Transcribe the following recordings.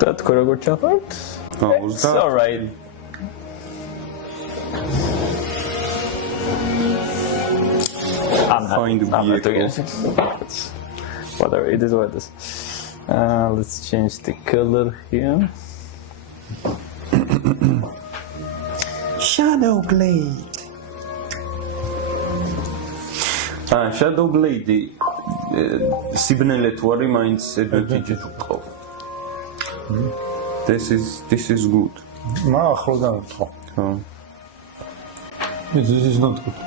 That correct chapter. It's all right. I'm not doing anything. Whatever, it is what it is. Let's change the color here. Shadow Blade. Shadow Blade. Sibnele თუ არის მაინც advantage უყო. This is good. ახლოდან ვთქო. ხო. This is not good.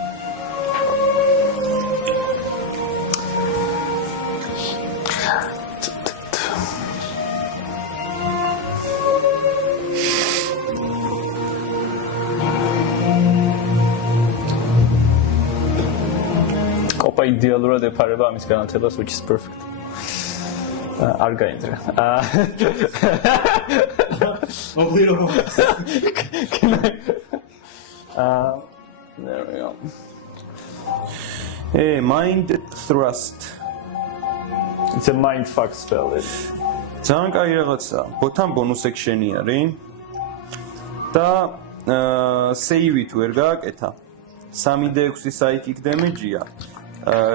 Idealურად ეფარება ამის განათებას, which is perfect. არ გაინძრა. There we go. Hey, mind thrust. It's a mind fuck spell. ძალიან კაი რაღაცა. ბოთან ბონუს ექშენი არის. და save-ით ვერ გააკეთა. 3d6 psychic damage-ია.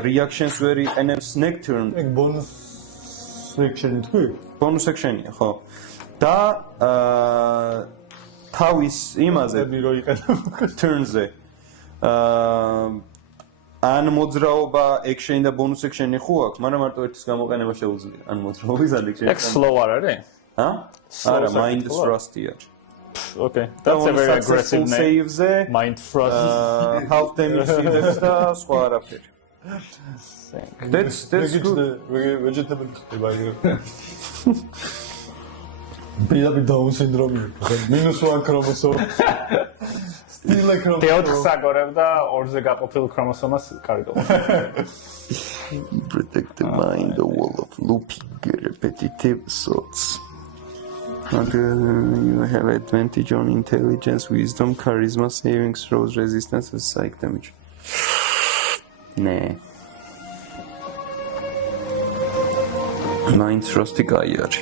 Reactions ვერ იყენებს Necturne. ეგ ბონუს section თქვი? ბონუს section-ია, ხო. და თავის იმაზე რო იყენებ turn-ზე. ან მოძრაობა action და bonus section-ი ხო აქვს, მაგრამ მარტო ერთის გამოყენება შეუძლია. ან მოძრაობის ან action. Like slow არ არის? ჰა? არა, mind thrust-ია. Okay, that's a very aggressive name. Save-ზე Mind thrust. Half damage deals და სხვა არაფერი. That's good. Vegetable ხდება ეგ. Ბიაბი დაუნ სინდრომი. -1 ქრომოსომა. Still a chromosome. Teoთხს აგორებ და ორზე გაყოფილ ქრომოსომას კარგავ. Protect the mind, the wall of looping repetitive thoughts. You have advantage on intelligence, wisdom, charisma, saving throws, resistance, and psych damage. Nah. Mind thrust-ი კაი არის.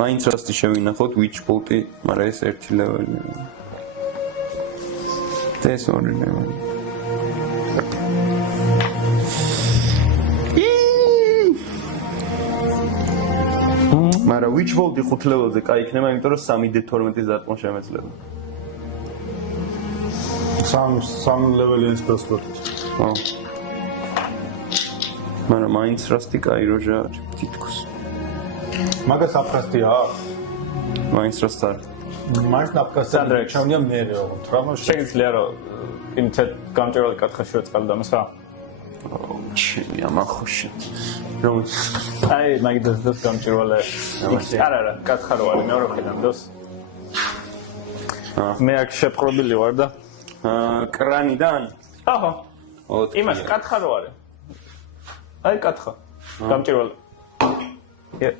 Mind thrust-ი შევინახოთ, witch bolt-ი, მაგრამ ეს ერთი ლეველი. ეს ორი ლეველი. მაგრამ witch bolt-ი 5 ლეველზე კაი იქნება, იმიტომ რომ 3d12-ის დარტყმა შემეძლება. სამ ლეველიანი სპელსლოტი. ხო. მაგრამ mind thrust-ი კაი როჟა არის, თითქოს. მაგას აფრასტია აქვს? Mind thrust არის. მაინც აფრასტია ჩავნია მე რომ თრამაში. შეგიძლია რომ იმთეთ გამჭვირვალე კათხაში ვეწყალ დამსა? ჩემი ამახოში. რომ აი, მაგდას დოს გამჭვირვალე. არა, კათხა რო არის მეორე მხრიდან დოს. მე აქ შეპყრობილი ვარ და კრანიდან? აჰა. იმას კათხა რო არის. აი, კათხა. გამჭვირვალე. Yeah.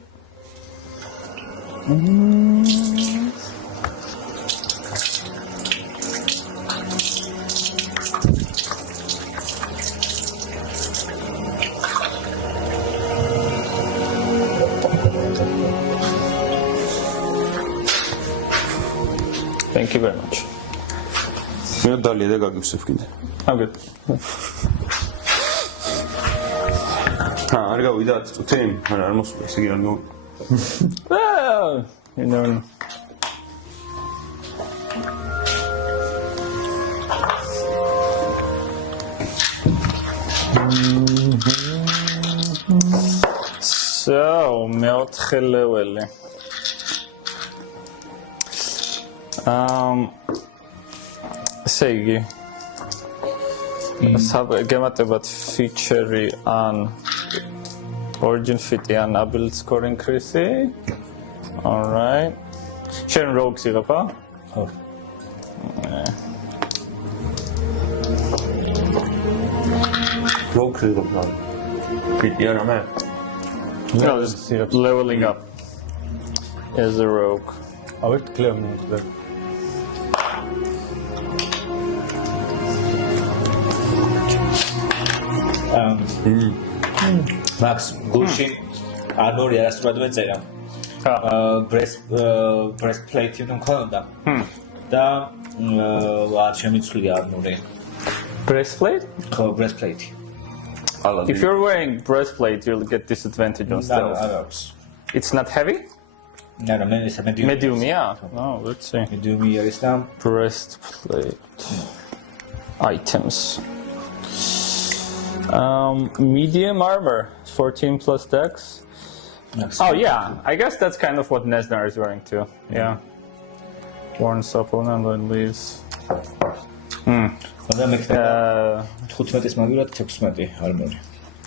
Thank you very much. მე დალია და გაგივსებ კიდე. I'm good. არ გავიდა 10 წუთი? არა, არ მოსულა, ესე იგი არ გავიდა. Well, you know. So, მეოთხე ლეველი. ესე იგი გემატებათ feature-ი ან origin fit-ი ან ability score increase-ი. All right. შენ rogues იღებ, ა? ხო. Rogues იღებ. Fit-ი არა მე. No, just leveling up as a rogue. ავერთ კლევ მოხდა. Max, გულში არბორი არასდროდ მეწერა. breastplate უნდა მქონოდა და არ შემიცვლია არნური. Breastplate? ხო, breastplate. If you're wearing breastplate, you'll get disadvantage on stealth. It's not heavy? არა, მე ეს medium. Medium, yeah. No, let's see. Medium არის და Breastplate items. Medium armor, 14 plus dex. Oh yeah, I guess that's kind of what Nesnar is wearing too. Yeah. Worn supplement and leaves. და მექნება 15-ის მაგივრად 16 armor.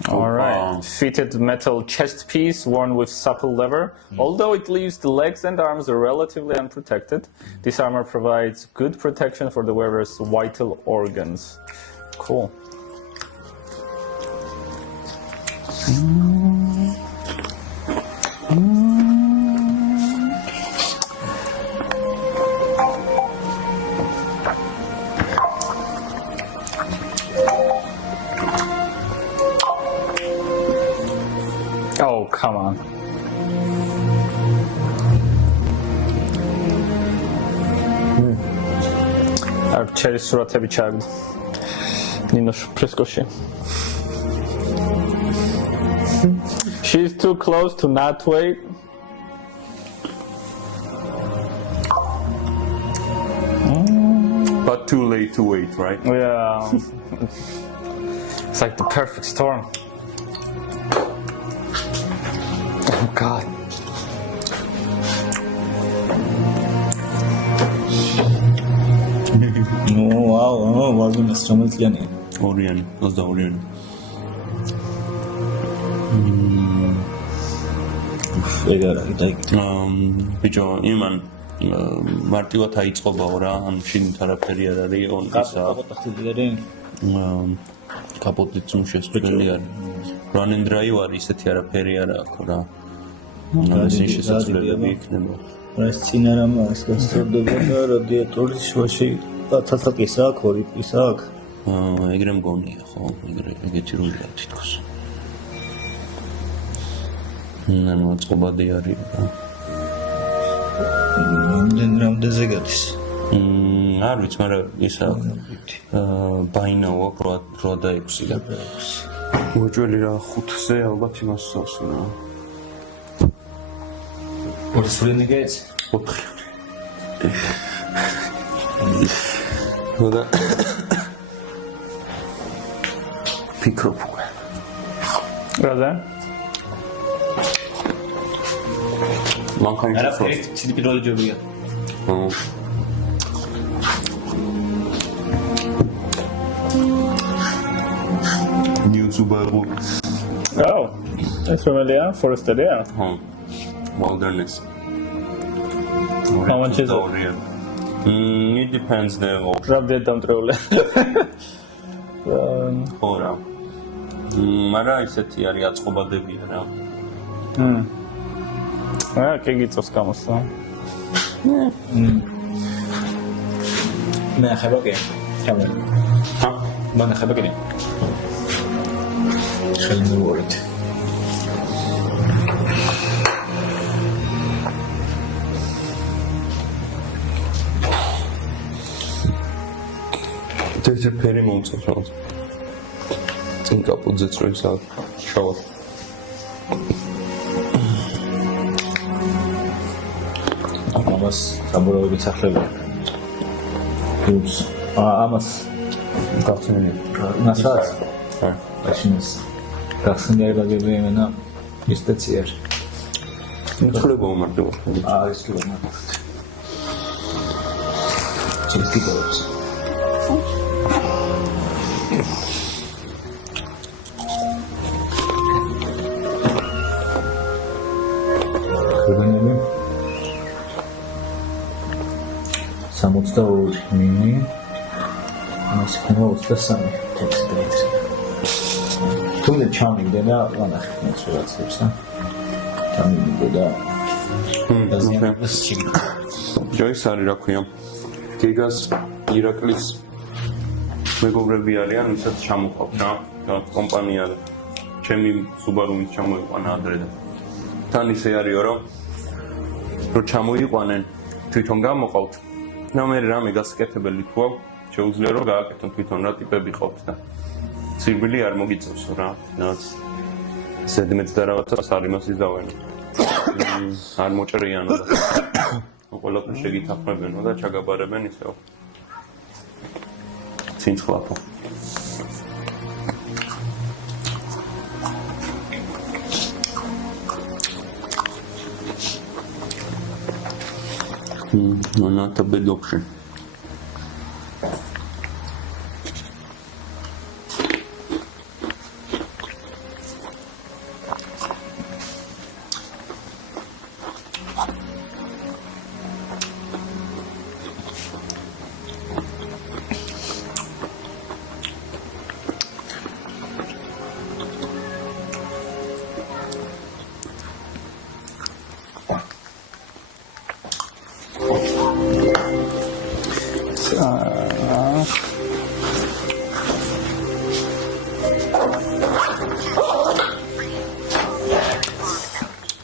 Alright. Fitted metal chest piece worn with supple leather. Although it leaves the legs and arms relatively unprotected, this armor provides good protection for the wearer's vital organs. Cool. Oh, come on. Archery suratები ჩაგდა. ნინოს ფრესკოში. She's too close to not wait. But too late to wait, right? Yeah. It's like the perfect storm. Oh God. ვაუ, ვაგონეს რომელიც იანია. ორიანი, 22-იანი. ეგ არა, დაი. ბიჭო, იმან მარტივად აიწყობაო რა, ანუ შინით არაფერი არ არის, ონკისა. კაპოტიც უმშესწრებელი არის. Run and drive არის, ისეთი არაფერი არ აქვს რა. ესე შესაძლებლები იქნება. ეს წინ არ ამას გასწორდება და რადიატორის შუაში ცაცაკის აქვს, ორიტის აქვს. ეგრე მგონია, ხო, ეგეთი რულია თითქოს. ნუ წყობადი არის რა. რამდენზე გადის? არ ვიცი, მაგრამ ისა ბაინაო აქვს 8 და 6 და. უჯველი რა 5-ზე ალბათ იმას სავს რა. ორი სულენი გაიც? 4. და ფიქრობ უკვე. რაზე? მანქანა არაფერი ცივი პირველი ჯობია. New Subaru. Oh, that's familiar. Forester, yeah. Wilderness. How much is it? It depends the option. Rabde დამტრეულე. ხო რა. მაგრამ ისეთი არის აწყობადებია რა. კი გიწევს გამოსვლა. მე ახება კი. ჩამო. მან ახება კი. ხელმოვორეთ. ეს ფერი მომწევს რა. წინ კაპოტზეც რო ის აქვს. შავა. ამას საბურავებით ახლებია. უps. ამას გახსენე. მასაც. მაშინას გახსენებაგები მენა ისტეციერ. მიცხრება უმარტივად. ის კი უმარტივად. ჩიტიკოებს. სამოცდა ორი მინი მას იქნება 23 ტექსტი. თუნდაც ჩამიგდა და ვანახე მეცურაცებს და ჩამიგდა და დაზიანებას ჩიგდა. ჯოის არის რა ქვია. გეგას ირაკლის მეგობრები არიან, ვისაც ჩამოყავთ რა. კომპანია ჩემი Subaru-მის ჩამოიყვანა ადრე და თან ისე არისო რომ რომ ჩამოიყვანენ თვითონ გამოყავთ და მე რამე გასაკეთებელი თუ აქვს შეუძლია რომ გააკეთონ თვითონ რა ტიპები ყავს და ცირბილი არ მოგიწევს რა რაც ზედმეტ და რაღაცას არ იმას იზავენ არ მოჭრიანო და ყველაფერს შეგითახმებენო და ჩაგაბარებენ ისევ ცინცხლაფო not a bad option.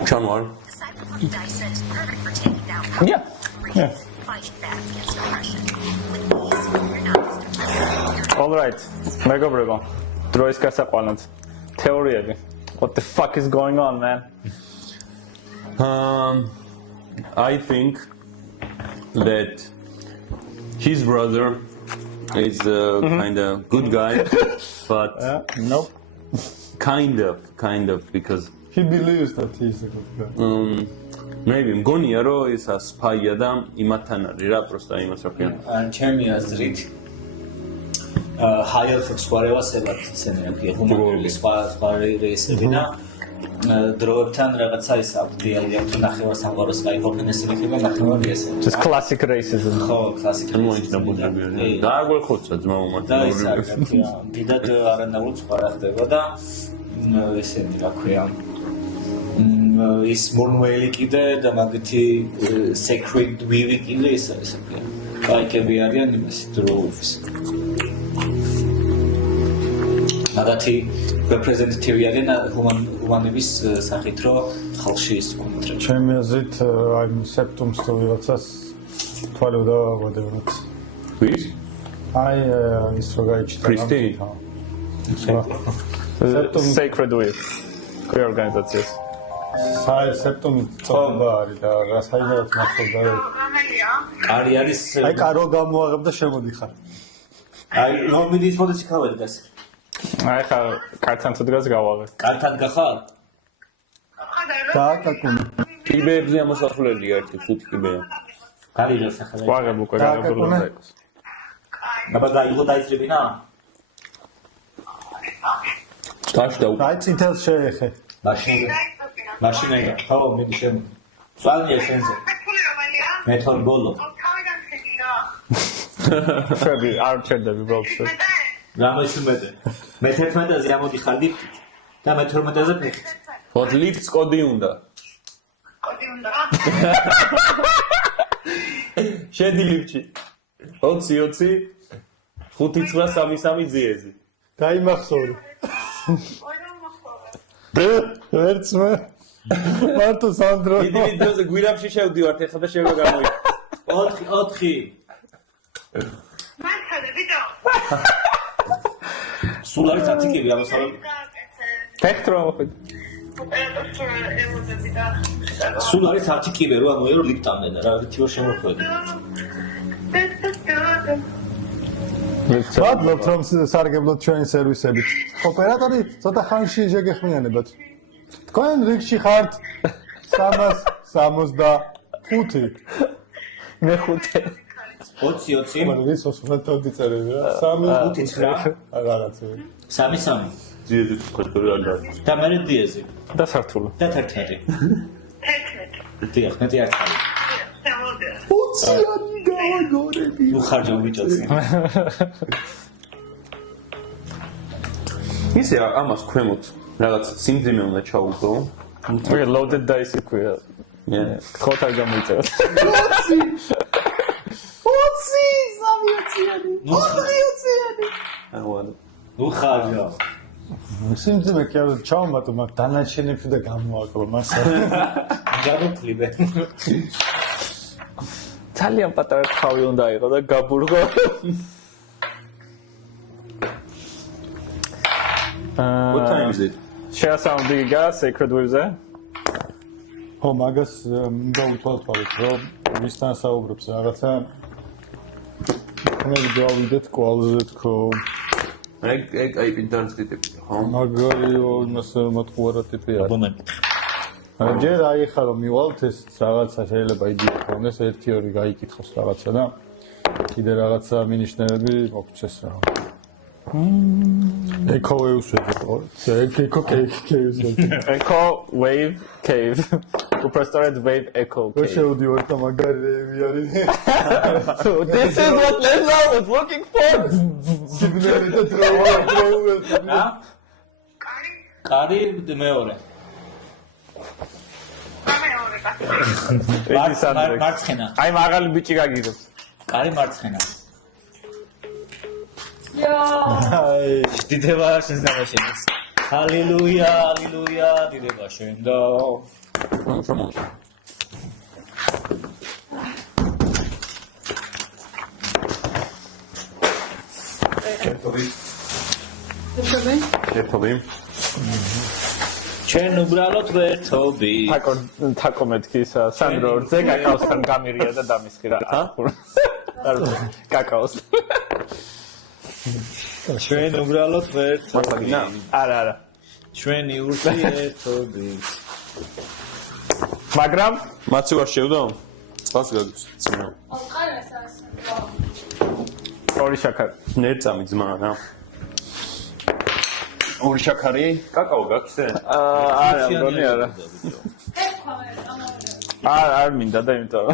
Januar. Yeah. All right. მეგობრებო, დროის გასაყვანად. თეორიები. What the fuck is going on, man? I think that his brother is a kind of good guy, but Nope. kind of because He believes that he's a good guy. maybe მგონია რომ ის სპაია და იმათთან არის რა პროსტა იმას როქიან ან ჩემი აზრით ჰაიერ ფოქსვარევასებად ისინი აქვს ჰუმანური სხვა რეისები და დროებთან რაღაცა ის აქვს დიალოგი თუ ნახევარ სამყაროს გაიყოფენ ეს იქნება ნახევარ ესენი Just classic racism. ხო კლასიკა მოიც ნაბუჯებია და აგვეხოცა ძმაო და ის არის დიდად არანაირ სხვა რა ხდება და ესენი რა ქვია is Monwell კიდე და მაგითი sacred weaving კიდე ის არის აქ. კაიკები არიან იმასი დროუვის. მაგათი representative არიან ჰუმანების სახით რო ხალხში ის კონტროლ. ჩემი აზრით აი სექტუმს თუ ვიღაცას თვალე დავაღვედევროთ. ვის? აი ის რო გაიჩნდა. Christy? Sacred Weave. Queer organizations. სექტუმი წოდება არის და რა საერთოდ მახსოვდა რომ არის აი კარო გამოაღებ და შემოდიხარ. აი რომიდის მოდი შეხავდი გას. აი ხა კარტთან თუ დგას გავაღე. კარტად გახარ? დააკაკუნე. კიბეებზე ამოსახულელია ერთი ხუთი კიბეა. გარიჯო სახელი. ვაღებ უკვე გადაგულობდა იყოს. აბა გაიგო დაიწრებინა? დაშდა აი წითელს შეეხე. მაშინა ხო მიდი შენ. წვალია შენზე. მე თორ ბოლო. February არ ჩერდები ბოლოს. რამეშუმეტე. მე 11-ზე ამოდიხარ ლიფტით და მე 12-ზე ფეხით. ხოთ ლიფტს კოდი უნდა. კოდი უნდა. შედი ლიფტში. 20 59333 ძიეზი. დაიმახსოვრე. ვერც მე მარტო სანდრო დიდი ვიდეოზე გვირაბში შევდივართ ეხლა და შევება გამოი 4 მართლა ვიდეო. სულ არის არტიკლები ამასალამ Tektro მოხდ. ოპერატორს ემოდები და სულ არის არტიკლები რომ ამოერო ლიფტამდე და რა ვიცი რომ შემოხვედი ვადლობთ რომ სარგებლოთ ჩვენი სერვისებით ოპერატორი ცოტა ხანში შეგეხმიანებათ თქვენ რიგში ხართ 365 მე ხუთი. 20 მაგრამ ის ოსმალთოდი წერები რა 3 რაღაცა 3 ძიეზი ხოთორი არ და და მე დიეზი და სართული. და 11 11. დიახ მე დიახალი შემოვიდა. 20-იანი გავაგორები ნუ ხარჯავ ბიჭოც ისე ამას ქვემოთ რაღაც სიმძიმე უნდა ჩაუგო Okay, loaded dice ქვია. ხოთ არ გამოიწევა. 20 3-20-იანი ნუ ხარჯავ სიმძიმე კი არა ჩავმატო მაგ დანარჩენებში და გამოაკლო მას. გადავკლიბე. ძალიან პატარა თავი უნდა იყო და გაბურგო. What time is it? შეასწავლდიგა Sacred Waves-ზე? ხო, მაგას მინდა უთვალთვალოთ, რომ ვისთან საუბრობს რაღაცა. მე გავიდეთ კვალზე თქო. ეგ აი პინტანს ტიპია, ხო? მაგარიო, იმას მოტყუარა ტიპია. აბონენტი. ჯერ აიხა რომ მივალთ ეს რაღაცა შეიძლება იდეა ქონდეს 1-2 გაიკითხოს რაღაცა და კიდე რაღაცა მინიშნებები მოგწეს რა. Echo waves ვეძებო. Echo caves. Echo Wave Cave. უპრესტორედ Wave Echo Cave. შევდივარ და მაგარი რეები არის. This is what Lesnar was looking for. სიგნალი და დროვა. კარი მეორე. მარცხენა. აი მაღალი ბიჭი გაგიგებს. კარი მარცხენა. აი, დიდება შენსა შენს. ჰალელუია, ჰალელუია, დიდება შენდა. ერთობი. ჩვენ უბრალოდ ვერთობი. თაკო მეთქის სანდრო რძე კაკაოსთან გამირია და დამისხი რა. კაკაოს. ჩვენ უბრალოდ ვერთობი. არა. ჩვენი ურთიერთობი. მაგრამ მაცი ვარ შევდო? წყალს გაგწინა. ორი შაქარი. ნერწამი ძმა რა. ორი შაქარი? კაკაო გაქვს ე? არა, მგონი არა. არ მინდა და იმიტომ.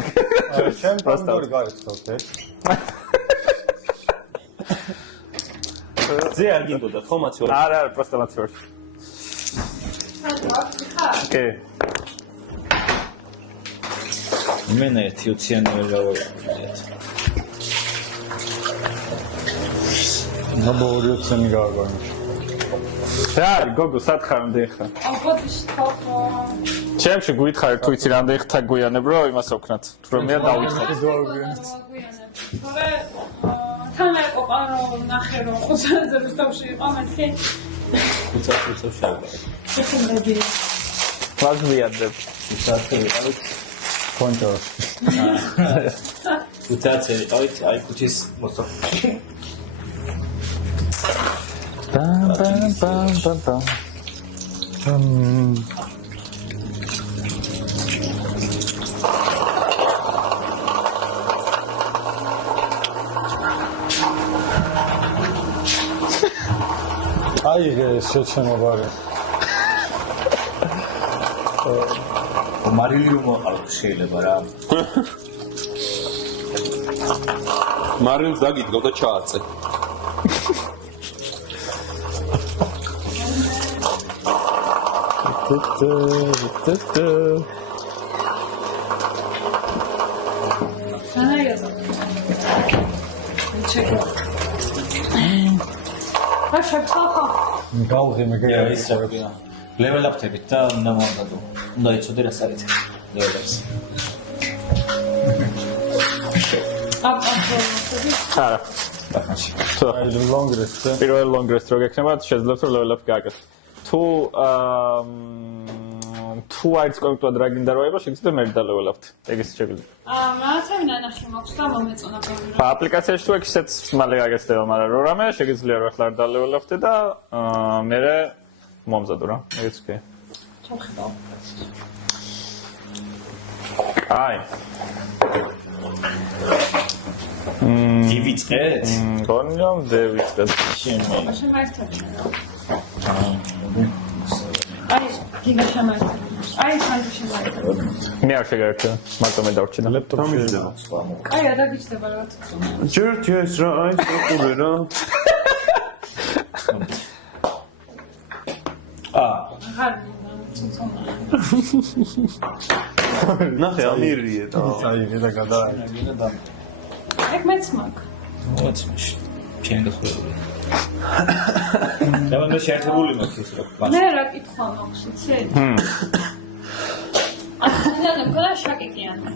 ჩემ პასტორი გაიცხოთ, ზე არ გინდოდა ხო მაცი ვარ? არა, პროსტა მაცი ვარ. კი. მენ ერთი ოციანი ვერ გავაკეთეთ. ნაბო 20-იანი გავაგონი. რა არის გოგო სათხარ რამდენი ხარ? ჩემში გვითხრა თუ იცი რამდენი ხარ გვიანებ რომ იმას ვქნათ. რომ მე დავიწყოთ. თან ეყო ნახე რომ ხუთზე რუსთავში იყო მეთქი. უცებ შევდა. შეხმები. ვაგვიანდებ. უცებ იყავით კონტოს. უცებ იყავით აი ქუჩის მოსახლეში. Bam. აი ეს შეჩემობარი. მარილი რომ მოყავთ შეიძლება რა. მარილს დაგიდგო და ჩააწე. გავღე მე ის რა. ლეველაპთებით და უნდა მომდადო. უნდა იცოდე რა არის. ლეველაპს. არა. ლონგრესტ. პირველ ლონგრესტ რო გექნება, შეძლებს რომ ლეველაპი გააკეთო. თუ არც კონკრეტულად რა გინდა რომ იყოს, შეგიძლია მე დალეველაპთ. ეგეც შეგვიძლია. მათემ ნანახი მაქვს და მომეწონა პროგრამა. აპლიკაციაში თუ ეგეც მალე გაგესდება, მაგრამ რო რამე შეგიძლია რომ ახლა დალეველაპთ და მე მომზადო რა. ეგეც კი. ჩავხედავ. აი. დივიწყეთ? გონიამ დევიწყეთ. შემაერთებინა რა. აი, გიგა შემაერთებინა. აი, სანდრო შემაერთებინა. მე არ შეგაერთე, მარტო მე დავრჩი და ლეპტოპში ძება. აი, ადაგიჩდება რა თქმა. ჯერჯერს რა აი საკურე რა. აღარ ცუცონა. ნახე ამირია და აი და გადააი. ეგ მეც მაგ. მოაცმის. ჩემი გახლებული. და მე შეერთებული მაქვს ის რო მე რა კითხვა მაქვს, იცი? ახლა მქონდა შაკიკიანი.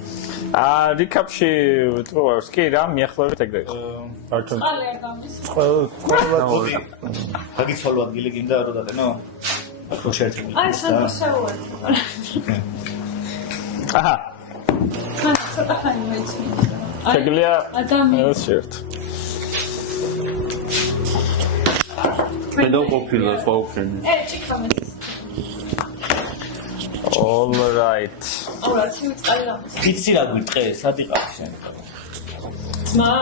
რიკაპში ვთქვას კი რა მიახლოებით ეგრე. არჩენ. ყალე არ გამის. ყველა გაგიცვალო ადგილი გინდა რომ დატენო? ხო შეერთებული. აი სანდროსაუეთ. აჰა. ხან ცოტა ხანი მეცნი. შეგვიძლია ადამიანს შეერთ. მე დავყოფილა ყოფილი. ჭიქა მეც. All right. აურა ცივი გამის. ფიცი რა გვიტყე, სად იყავ შენ? ძმა?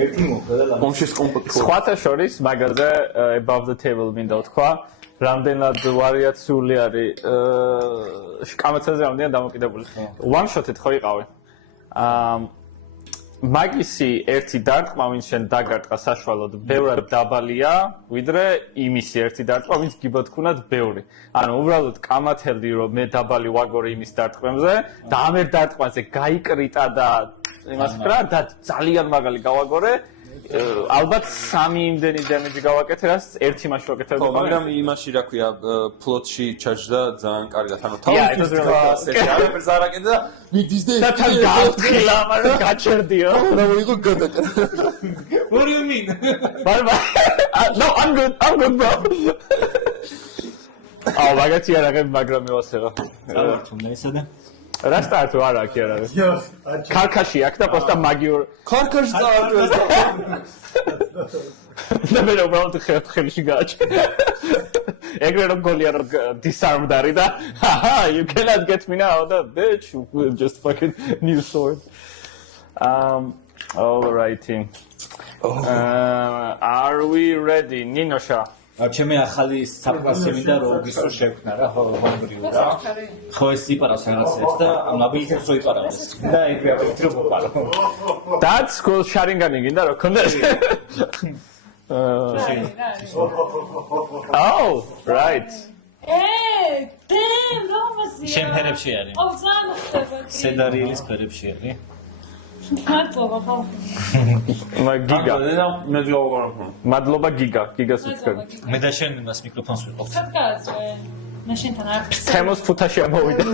ერთი მოხდა და მომშის კომპოტი. სხვათა შორის მაგაზე above the table მინდა ვთქვა, რამდენად ვარიაციული არის კამაცაზე რამდენად დამოკიდებული. One shot-ით ხო იყავი. მაგისი ერთი დარტყმა, ვინც შენ დაგარტყა საშუალოდ, ბევრად დაბალია, ვიდრე იმისი ერთი დარტყმა, ვინც გიბოთქუნად ბევრი. ანუ უბრალოდ კამათელდი რომ მე დაბალი ვაგორი იმის დარტყმებზე და ამ ერთ დარტყმაზე გაიკრიტა და იმას ვკრა და ძალიან მაგალი გავაგორე. ალბათ 3 იმდენი დემეჯი გავაკეთე, რაც ერთი მაშინ ვაკეთებ. ხო, მაგრამ იმაში რა ქვია, ფლოტში ჩაჯდა ძალიან კარგად. ანუ Yeah, it was really good. ასეთი არაფერს არ აკეთე და მიდის და თან გავთხილა, მაგრამ გაჩერდიო. რა მოიგო გადაკრა. What do you mean? No, I'm good, bro. მაგათი არ აღებ, მაგრამ მევასება. წავართუნდა ისა და რა სტარტო არა კი არ არის. ქარქაში აქ და პოსტა მაგიურ ქარქაში წავარდეს და და მე უბრალოდ ხელში გააჩერე. ეგრე რომ გოლია რომ disarmed არის და haha you cannot get me now the bitch just fucking new sword. All righty. Are we ready? Ninosha. ჩემი ახალი საფასი მინდა რომ გისო შევქნა რა ჰონგრიუ რა ხო ეს იპარავს რაღაცებს და ნაბილს რო იპარავდეს და ეგრე აბეთრო მოპარო That's cool sharingani გინდა რა ქონდეს Oh right damn რომასია შენ ფერებში არის ძალიან ხდება სედარიელის ფერებში არის მადლობა ხო გიგა მე გავაგორებ. მადლობა გიგას ვთქვი მე და შენ იმას მიკროფონს ვიყავ კაცო მე შენთან არ თემოს ფუთაში ამოვიდა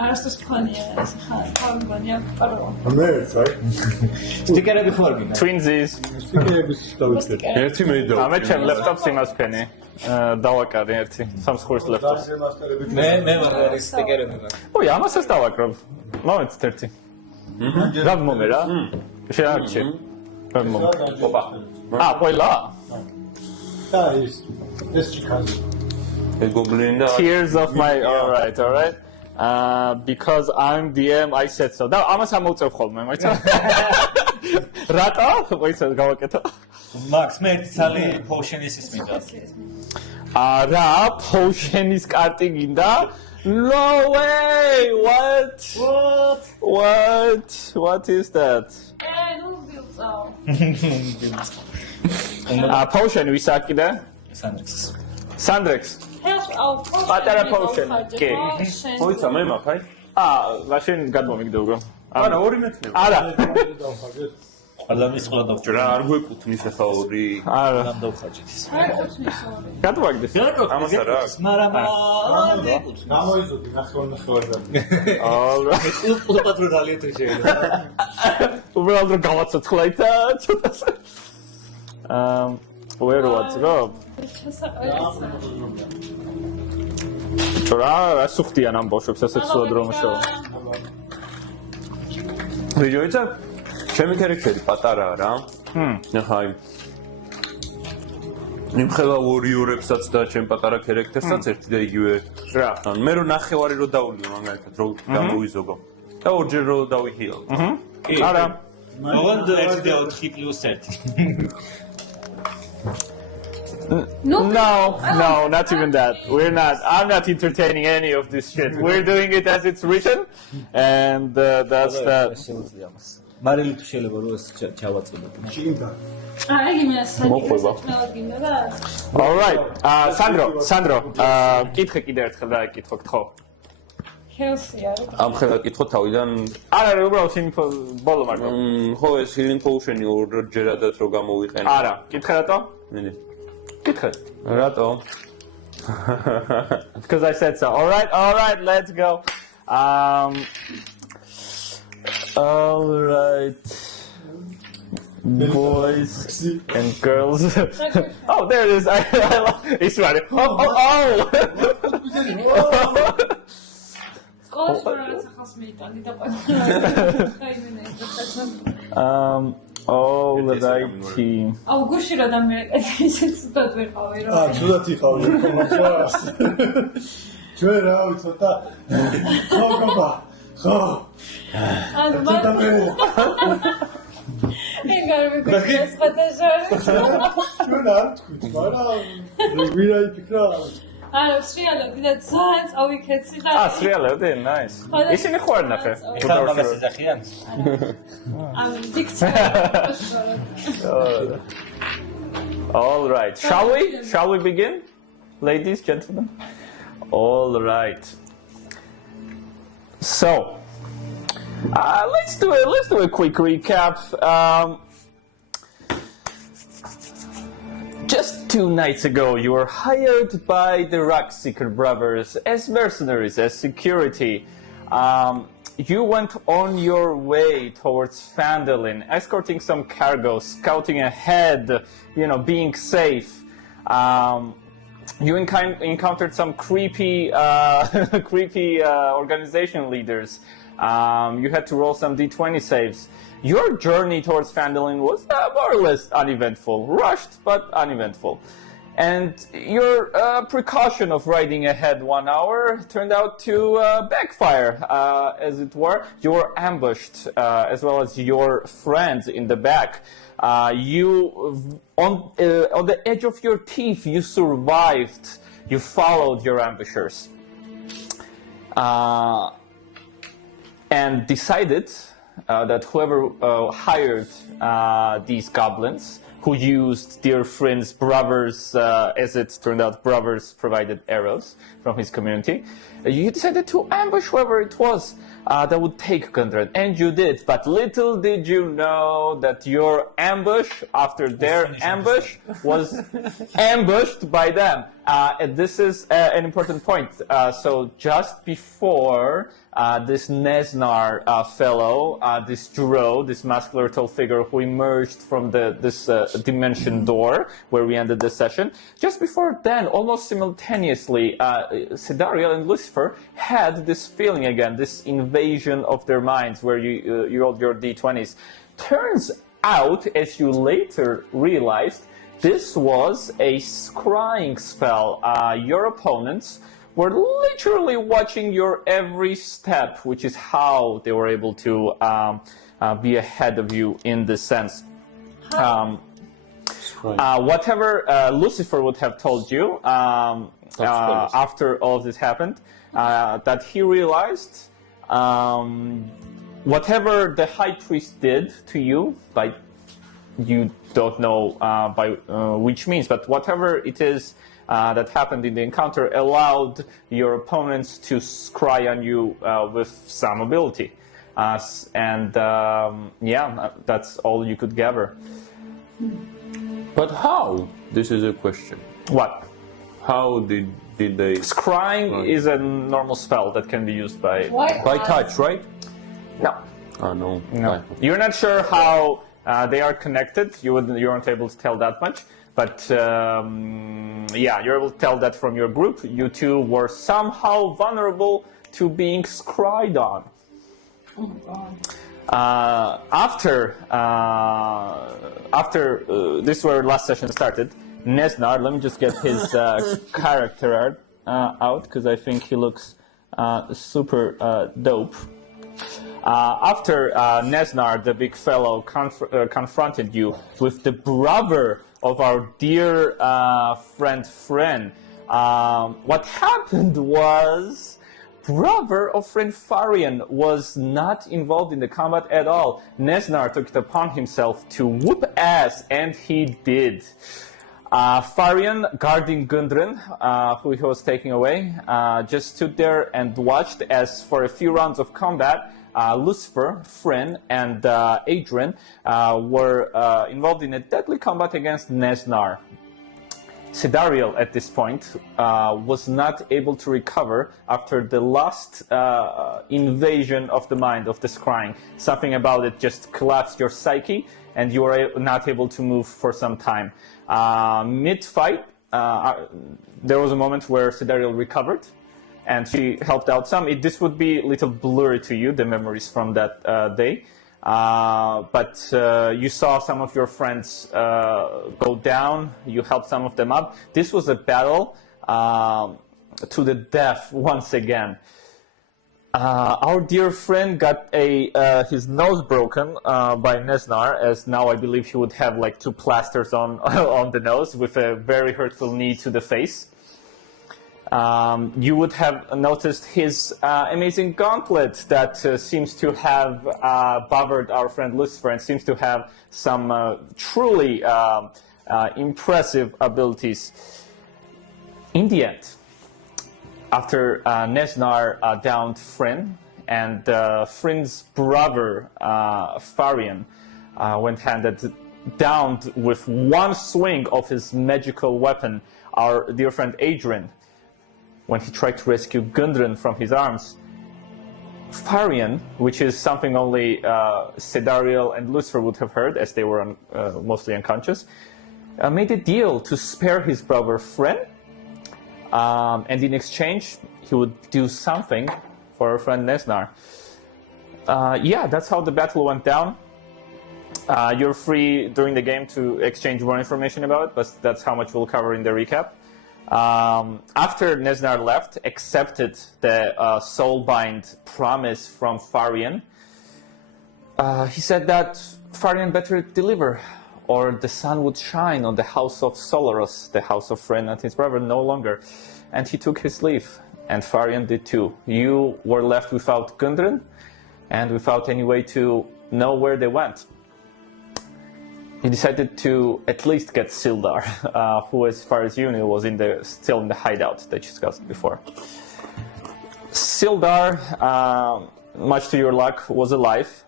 არასდროს მქონია ეს ხალხი პარო მე საი სტიკერები ხო არ გინდა Twinsies სტიკერების დავიწყე. ერთი მე და ამე ჩემ ლეპტოპს იმას ფენი დავაკარე ერთი სამსხურის ლეპტოპს მე ვარ არის სტიკერები მაგ ой ამასაც დავაკრობ მომეც ერთი რა მომე რა შეარჩე რა მომე ოპა ყველა და ეს ჩიქაზი. გოგლინი და Tears of my all right because I'm DM I said so. და ამას ამოვწევ ხოლმე, მოიცა? რატო? მოიცა გავაკეთო. მაქს მე ერთი ცალი potion-ის მინდა რა potion-ის კარტი გინდა? No way! What is that? ნუ ვилцავ Potion ვისაკ კიდე? Sandrex. პატარა potion. კი. მოიცა მე მაქვს აი. მაშინ გადმომიგდო უკვე. არა, 2 მეტრი. არა. ალამის ყველა დავჭერ რა არ გვეკუთვნის ახლა 2. არა. ამ დავხაჭით ის გადმოაგდეს. ამას არა. მაგრამ გამოიზოდი ნახევარ-ნახევარზე. All right. უპატრო ძალიან შეიძლება უბრალოდ რომ გავაცოცხლაით და ცოტას. where was go? რა სუხტიან ამ ბავშვებს ასეთ სულად რომ შო. ვიჯოიცა? ჩემი ქერექტერი პატარაა რა. ახლა აი იმხელა ვორიორებსაც და ჩემ პატარა ქერექტერსაც ერთი და იგივე რა. ანუ მე რო ნახევარი რო დავლიო მაგალითად რო გამოვიზოგო. და ორჯერ რო დავიჰიო. არა. მოგონდა 1 და 4 + 1 No, not even that. I'm not entertaining any of this shit. We're doing it as it's written, and that's that. მარილი თუ შეიძლება რომ ეს ჩავაწყდეთ. აი მე მოყვება. All right. Sandro, კითხე კიდე ერთხელ რა ეკითხო, გთხოვ. ქელსია. ამ ხელა კითხო თავიდან არა, უბრალოდ info ბოლო მარტო. ხო ეს healing potion-ი ორჯერადაც რო გამოვიყენე. არა, კითხე რატო? მინი. კითხე. რატო? Because I said so. All right, let's go. All right. Boys and girls. Oh, there it is. I love it's right. Oh. სკოლაში რაღაც ახალს მეიტანდი და ყველა დაიმენა ეს. All right. აუ გუში რა დამერეკეთ ისე ცუდად ვიყავი რა. ცუდად იყავი კომაშას. ჩვენ რავი ცოტა ხობა. ხო. ანუ ეგარ ვიქცეს ხათაშარი. ჩვენ არ თქვით, მაგრამ ვირა იფიქრა. არა, სრიალები და ძალიან წავიქეცი და სრიალები, nice. ისინი ხო არ ნახე. ეხლა მაგას ეძახიან? ანუ დიქცია. All right. Shall we begin? Ladies, gentlemen. All right. So, let's do a quick recap. Just 2 nights ago, you were hired by the Rockseeker brothers as mercenaries, as security. You went on your way towards Phandalin, escorting some cargo, scouting ahead, being safe. You encountered some creepy organization leaders. You had to roll some D20 saves. Your journey towards Phandalin was more or less uneventful, rushed but uneventful. And your precaution of riding ahead 1 hour turned out to backfire, as it were. You were ambushed, as well as your friends in the back. On the edge of your teeth, you survived. You followed your ambushers. And decided that whoever hired these goblins, who used dear friends, brothers, as it turned out, brothers provided arrows from his community, you decided to ambush whoever it was that would take Gundren, and you did. But little did you know that your ambush, after their ambush, was ambushed by them. And this is an important point. So just before this Nesnar fellow, this Dro, this muscular tall figure who emerged from this dimension door where we ended the session, just before then, almost simultaneously, Sidariel and Lucifer had this feeling again, this invasion of their minds where you rolled your d20s. Turns out, as you later realized, this was a scrying spell. Your opponents were literally watching your every step, which is how they were able to be ahead of you in this sense. Whatever Lucifer would have told you after all of this happened, that he realized whatever the high priest did to you, by you don't know by which means, but whatever it is that happened in the encounter allowed your opponents to scry on you with some ability. Yeah, that's all you could gather. But how? This is a question. What? How did they... Scrying is a normal spell that can be used by touch, right? No. No. No. You're not sure how they are connected. You weren't able to tell that much. But yeah, you're able to tell that from your group. You two were somehow vulnerable to being scryed on. Oh my god. After this is where last session started, Nesnar, let me just get his character art out, because I think he looks super dope. After Nesnar, the big fellow, confronted you with the brother of our dear friend, what happened was brother of friend Farian was not involved in the combat at all. Nesnar took it upon himself to whoop ass, and he did. Farian, guarding Gundren, who he was taking away, just stood there and watched as for a few rounds of combat, Lucifer, Fryn, and Adrian were involved in a deadly combat against Nesnar. Sidariel, at this point, was not able to recover after the last invasion of the mind, of the scrying. Something about it just collapsed your psyche, and you were not able to move for some time. Mid-fight, there was a moment where Sidariel recovered, and she helped out some. This would be a little blurry to you, the memories from that day. But you saw some of your friends go down, you helped some of them up. This was a battle to the death once again. Our dear friend got his nose broken by Nesnar, as now I believe he would have like 2 plasters on, on the nose with a very hurtful knee to the face. You would have noticed his amazing gauntlet that seems to have bothered our friend Lucifer and seems to have some truly impressive abilities. In the end, after Nesnar downed Fryn, and Fryn's brother Farian went handed downed with one swing of his magical weapon, our dear friend Adrian, when he tried to rescue Gundren from his arms. Farian, which is something only Sidariel and Lucifer would have heard, as they were mostly unconscious, made a deal to spare his brother Fryn, and in exchange he would do something for our friend Nesnar. Yeah, that's how the battle went down. You're free during the game to exchange more information about it, but that's how much we'll cover in the recap. After Nesnar left, accepted the soulbind promise from Farian, he said that Farian better deliver, or the sun would shine on the house of Solaros, the house of Fryn and his brother, no longer. And he took his leave, and Farian did too. You were left without Gundren, and without any way to know where they went. He decided to at least get Sildar, who, as far as you knew, was still in the hideout that you discussed before. Sildar, much to your luck, was alive.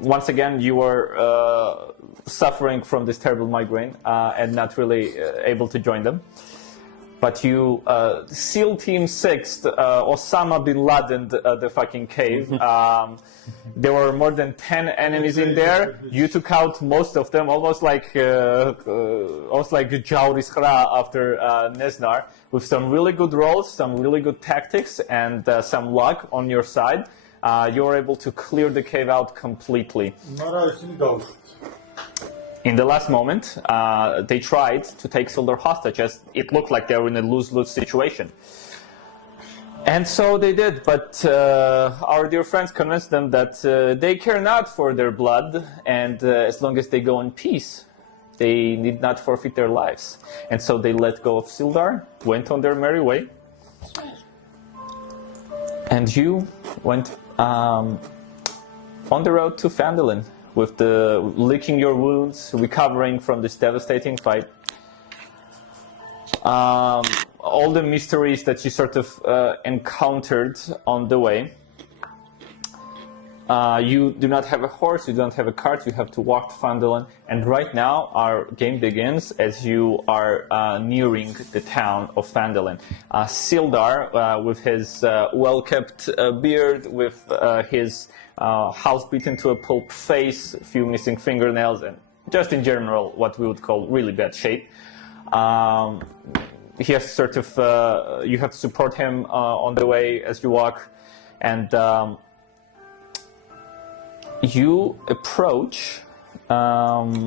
Once again, you were suffering from this terrible migraine and not really able to join them. But you, SEAL Team 6, Osama bin Laden, the fucking cave. There were more than 10 enemies in there. You took out most of them, almost like Jauris Khra after Nesnar, with some really good rolls, some really good tactics, and some luck on your side. You were able to clear the cave out completely. In the last moment, they tried to take Sildar hostage, as it looked like they were in a lose-lose situation. And so they did, but our dear friends convinced them that they care not for their blood, and as long as they go in peace, they need not forfeit their lives. And so they let go of Sildar, went on their merry way, and you went on the road to Phandalin, with the licking your wounds, recovering from this devastating fight. All the mysteries that you sort of encountered on the way. You do not have a horse, you don't have a cart, you have to walk to Phandalin. And right now our game begins as you are nearing the town of Phandalin. Sildar, with his well-kept beard, with his house beaten to a pulp face, a few missing fingernails, and just in general what we would call really bad shape. He has sort of, you have to support him on the way as you walk, and you approach the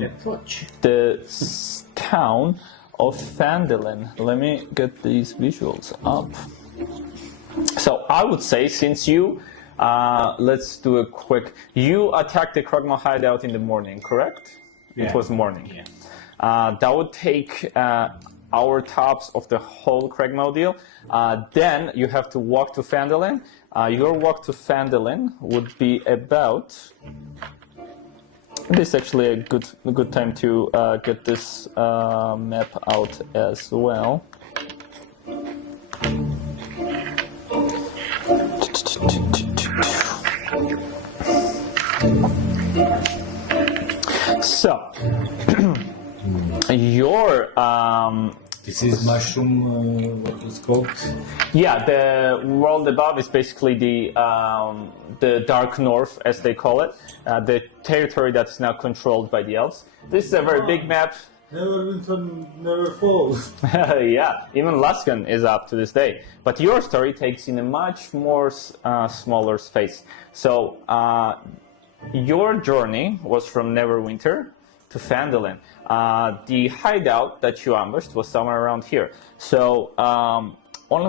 town of Phandalin. Let me get these visuals up. So I would say, since you, let's do a quick, you attacked the Kragma hideout in the morning, correct? Yeah. It was morning. Yeah. That would take our tops of the whole Kragma deal. Then you have to walk to Phandalin. Your walk to Phandalin would be about This is actually a good time to get this map out as well. So, your This is mushroom. What it's called? yeah, the world above is basically the dark north, as they call it, the territory that's now controlled by the elves. This is a very big map. Never winter, never fall. Yeah, even Laskan is up to this day. But your story takes in a much more smaller space. So your journey was from Neverwinter to Phandalin. The hideout that you ambushed was somewhere around here. So on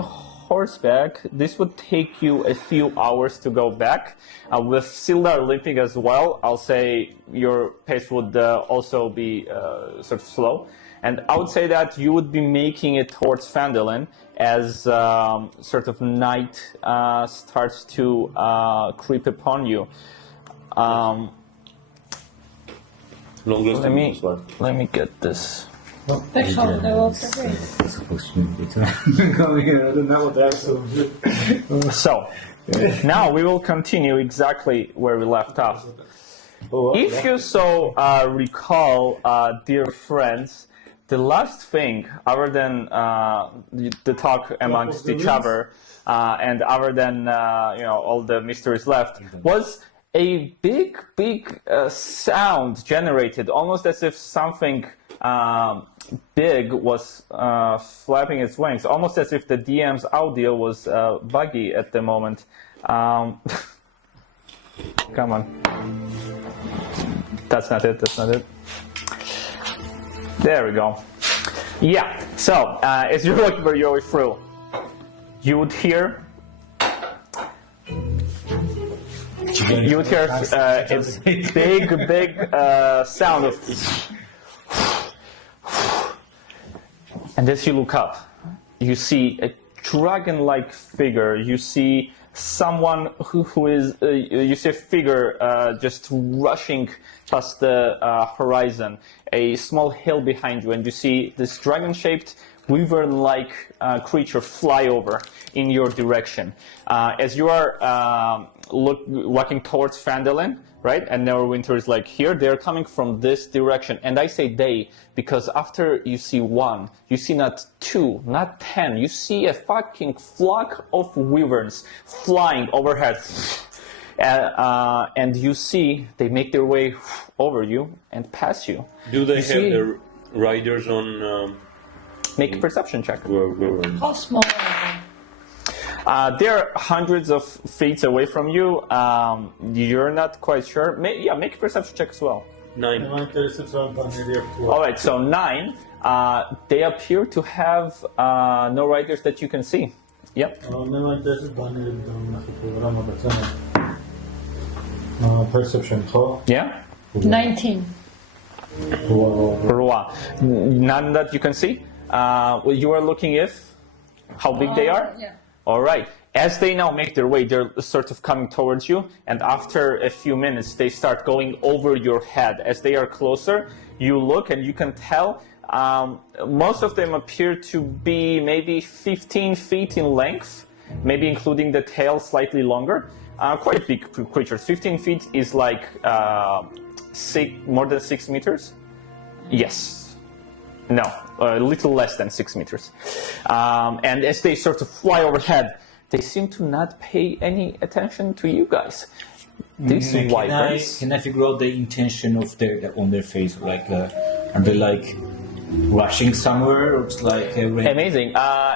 horseback, this would take you a few hours to go back. With Sildar limping as well, I'll say your pace would also be sort of slow. And I would say that you would be making it towards Phandalin as sort of night starts to creep upon you. Let me get this. So, now we will continue exactly where we left off. If you so recall, dear friends, the last thing, other than the talk amongst each other, and other than all the mysteries left, was a big sound generated, almost as if something big was flapping its wings, almost as if the DM's audio was buggy at the moment. Come on. That's not it, that's not it. There we go. Yeah, so as you're looking for your way through, you would hear its big sound of, and as you look up, you see a dragon-like figure. You see someone who is, you see a figure just rushing past the horizon, a small hill behind you, and you see this dragon-shaped, wyvern-like creature fly over in your direction. As you are walking towards Phandalin, right, and Neverwinter is like here, they're coming from this direction. And I say they because after you see one, you see not two, not 10, you see a fucking flock of wyverns flying overhead. And you see they make their way over you and pass you. Do they have their riders on? Make a perception check. How small are They're hundreds of feet away from you. You're not quite sure. Make a perception check as well. 9. All right, so 9. They appear to have no riders that you can see. Yep. Perception, Yeah. they? 19. None that you can see. You are looking if how big they are. Yeah. All right. As they now make their way, they're sort of coming towards you, and after a few minutes, they start going over your head. As they are closer, you look and you can tell most of them appear to be maybe 15 feet in length, maybe including the tail slightly longer. Quite big creatures. 15 feet is like more than 6 meters. Yes. No, a little less than 6 meters. And as they sort of fly overhead, they seem to not pay any attention to you guys. These wyverns. Can I figure out the intention of on their face? Like, are they like rushing somewhere, or it's like Amazing.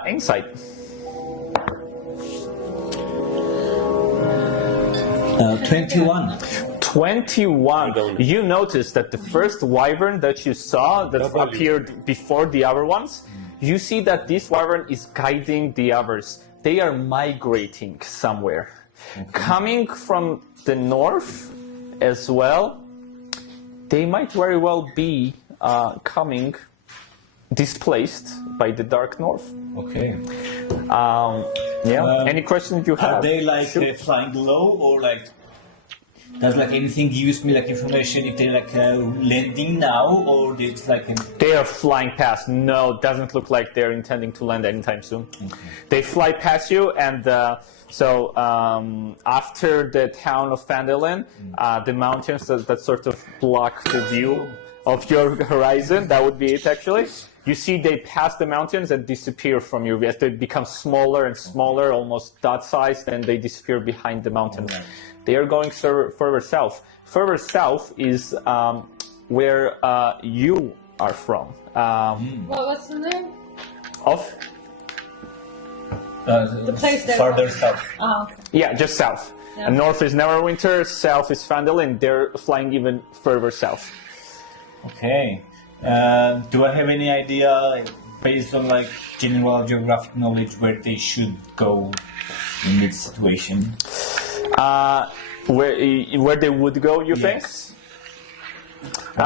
Insight. 21. 21. You notice that the first wyvern that you saw that appeared before the other ones, you see that this wyvern is guiding the others. They are migrating somewhere. Coming from the north as well, they might very well be coming displaced by the dark north. Okay. Yeah. Any questions you have? Are they like flying low, or like Does like anything gives me like information if they're like landing now or they're just like They are flying past. No, it doesn't look like they're intending to land anytime soon. They fly past you, and after the town of Fandolin, the mountains that sort of block the view of your horizon, that would be it actually. You see they pass the mountains and disappear from your view. As they become smaller and smaller, almost dot-sized, and they disappear behind the mountains. They are going further south. Further south is where you are from. What's the name? Of? The place there. further south. Okay. Yeah, just south. Yeah. And north is Neverwinter, south is Fandolin. They're flying even further south. Okay. Do I have any idea based on like general geographic knowledge where they should go in this situation? Where they would go, you think? Yes.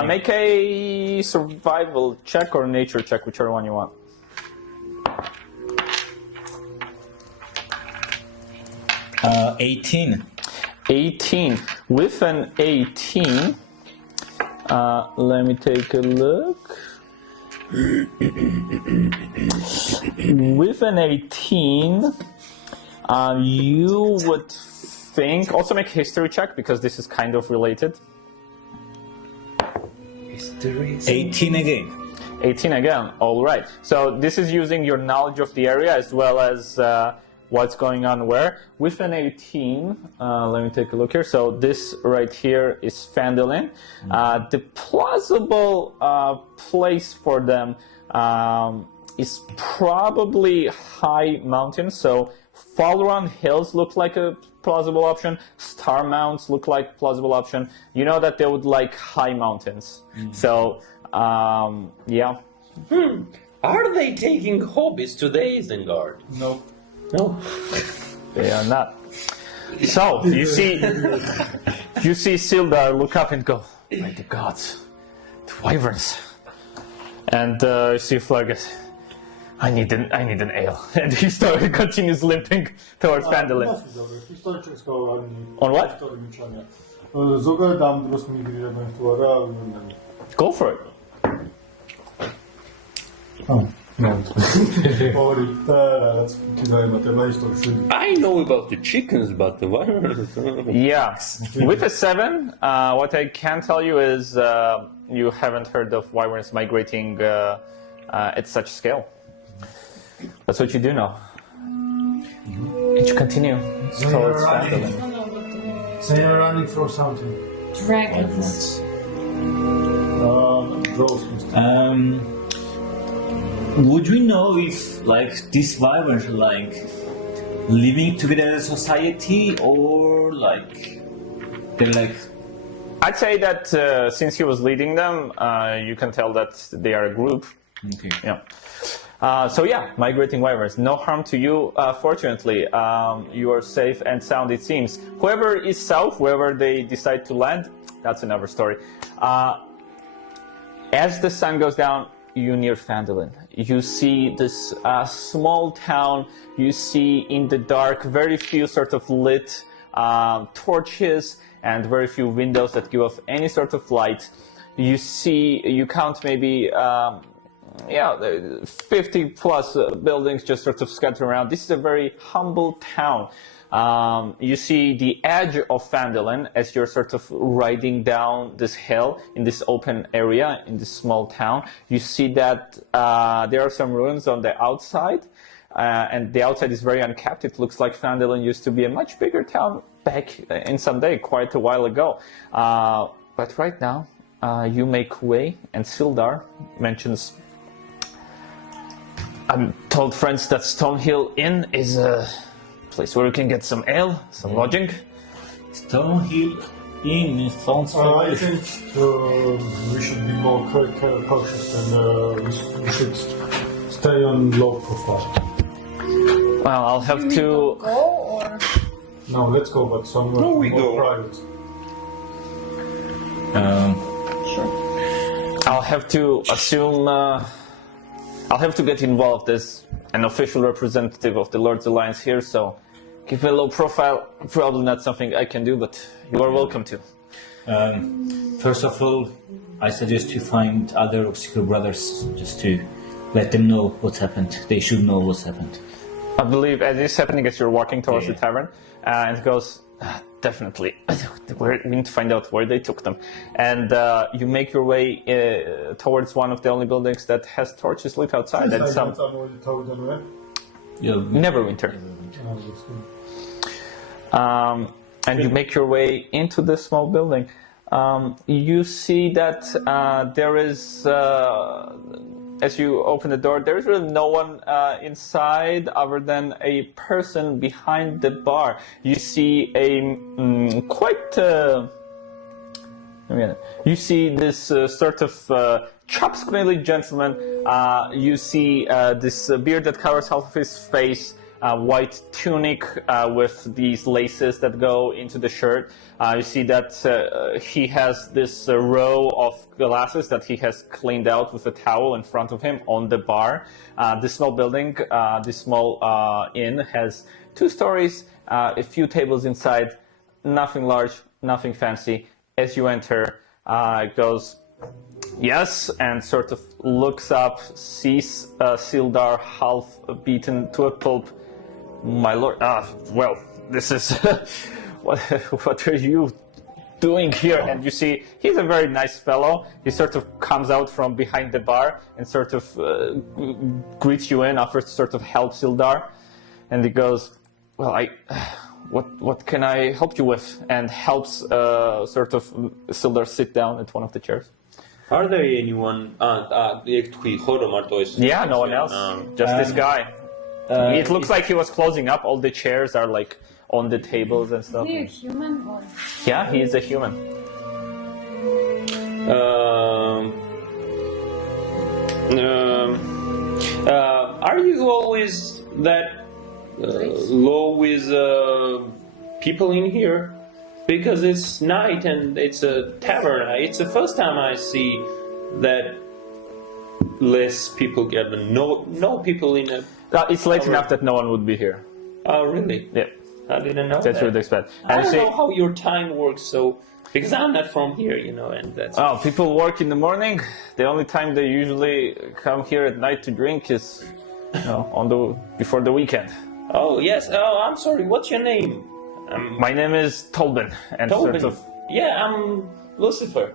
Make a survival check or nature check, whichever one you want. 18. 18. With an 18, let me take a look. With an 18, you would think. Also make a history check because this is kind of related. 18 again. 18 again. All right. So this is using your knowledge of the area as well as what's going on where. With an 18, let me take a look here. So this right here is Fandolin. The plausible place for them is probably high mountains. So Falron Hills look like a plausible option. Star Mounts look like plausible option. You know that they would like high mountains. So, yeah. Are they taking hobbies to the Isengard? No. No. They are not. So, you see Sildar look up and go, by the gods, the wyverns. And you see Flurgus, I need an ale. And he continues limping towards Fandolin. On what? ზოგადად ამ დროს მიგრირებენ თუ არა? Go for it. I know about the chickens, but the wyverns. Yeah. With a 7, what I can tell you is you haven't heard of wyverns migrating at such scale. That's what you do know. And you continue towards Fandolin. They are running from something. Dragons. Would we know if like these wyverns are like living together as a society or like they're like? I'd say that since he was leading them, you can tell that they are a group. Okay. Yeah. So yeah, migrating wyverns. No harm to you, fortunately. You are safe and sound, it seems. Whoever is south, wherever they decide to land, that's another story. As the sun goes down, you near Fandolin. You see this small town. You see in the dark very few sort of lit torches and very few windows that give off any sort of light. You count maybe 50 plus buildings just sort of scattered around. This is a very humble town. You see the edge of Fandolin as you're sort of riding down this hill in this open area in this small town. You see that there are some ruins on the outside, and the outside is very unkept. It looks like Fandolin used to be a much bigger town back in some day, quite a while ago. But right now, you make way, and Sildar mentions, I'm told, friends, that Stonehill Inn is a place where you can get some ale, some lodging. Stonehill Inn sounds I think we should be more cautious and we should stay on low profile. Well, I'll have to. Go or? No, let's go, but somewhere No, we more go. private. I'll have to assume. I'll have to get involved as an official representative of the Lord's Alliance here, so keep a low profile. Probably not something I can do, but you are welcome to. First of all, I suggest you find other obscure brothers just to let them know what's happened. They should know what's happened. I believe as it's happening as you're walking towards the tavern, and it goes, definitely, we need to find out where they took them. And you make your way towards one of the only buildings that has torches lit outside. And some Neverwinter. And you make your way into this small building. You see that there is, as you open the door, there is really no one inside other than a person behind the bar. You see a quite... you see this sort of chop-squealy gentleman. You see this beard that covers half of his face, white tunic with these laces that go into the shirt. You see that he has this row of glasses that he has cleaned out with a towel in front of him on the bar. This small building, this small inn has 2 stories, a few tables inside, nothing large, nothing fancy. As you enter, it goes, yes, and sort of looks up, sees Sildar half beaten to a pulp. My lord, well, this is, what are you doing here? And you see, he's a very nice fellow. He sort of comes out from behind the bar and sort of greets you in, offers to sort of help Sildar. And he goes, well, what can I help you with? And helps sort of Sildar sit down at one of the chairs. Are there anyone? Yeah, no one else. Just this guy. It looks like he was closing up. All the chairs are like on the tables and stuff. Is he a human or? Yeah, he is a human. Are you always that low with people in here? Because it's night and it's a tavern. It's the first time I see that less people gather. No people in a... It's late enough that no one would be here. Oh, really? Yeah. I didn't know That's that. what you'd expect. I don't know how your time works, so... Because I'm not from here, and that's... Oh, people work in the morning. The only time they usually come here at night to drink is, before the weekend. Oh, yes. Oh, I'm sorry. What's your name? My name is Tolben. And Tolben. Sort of, Yeah, I'm Lucifer.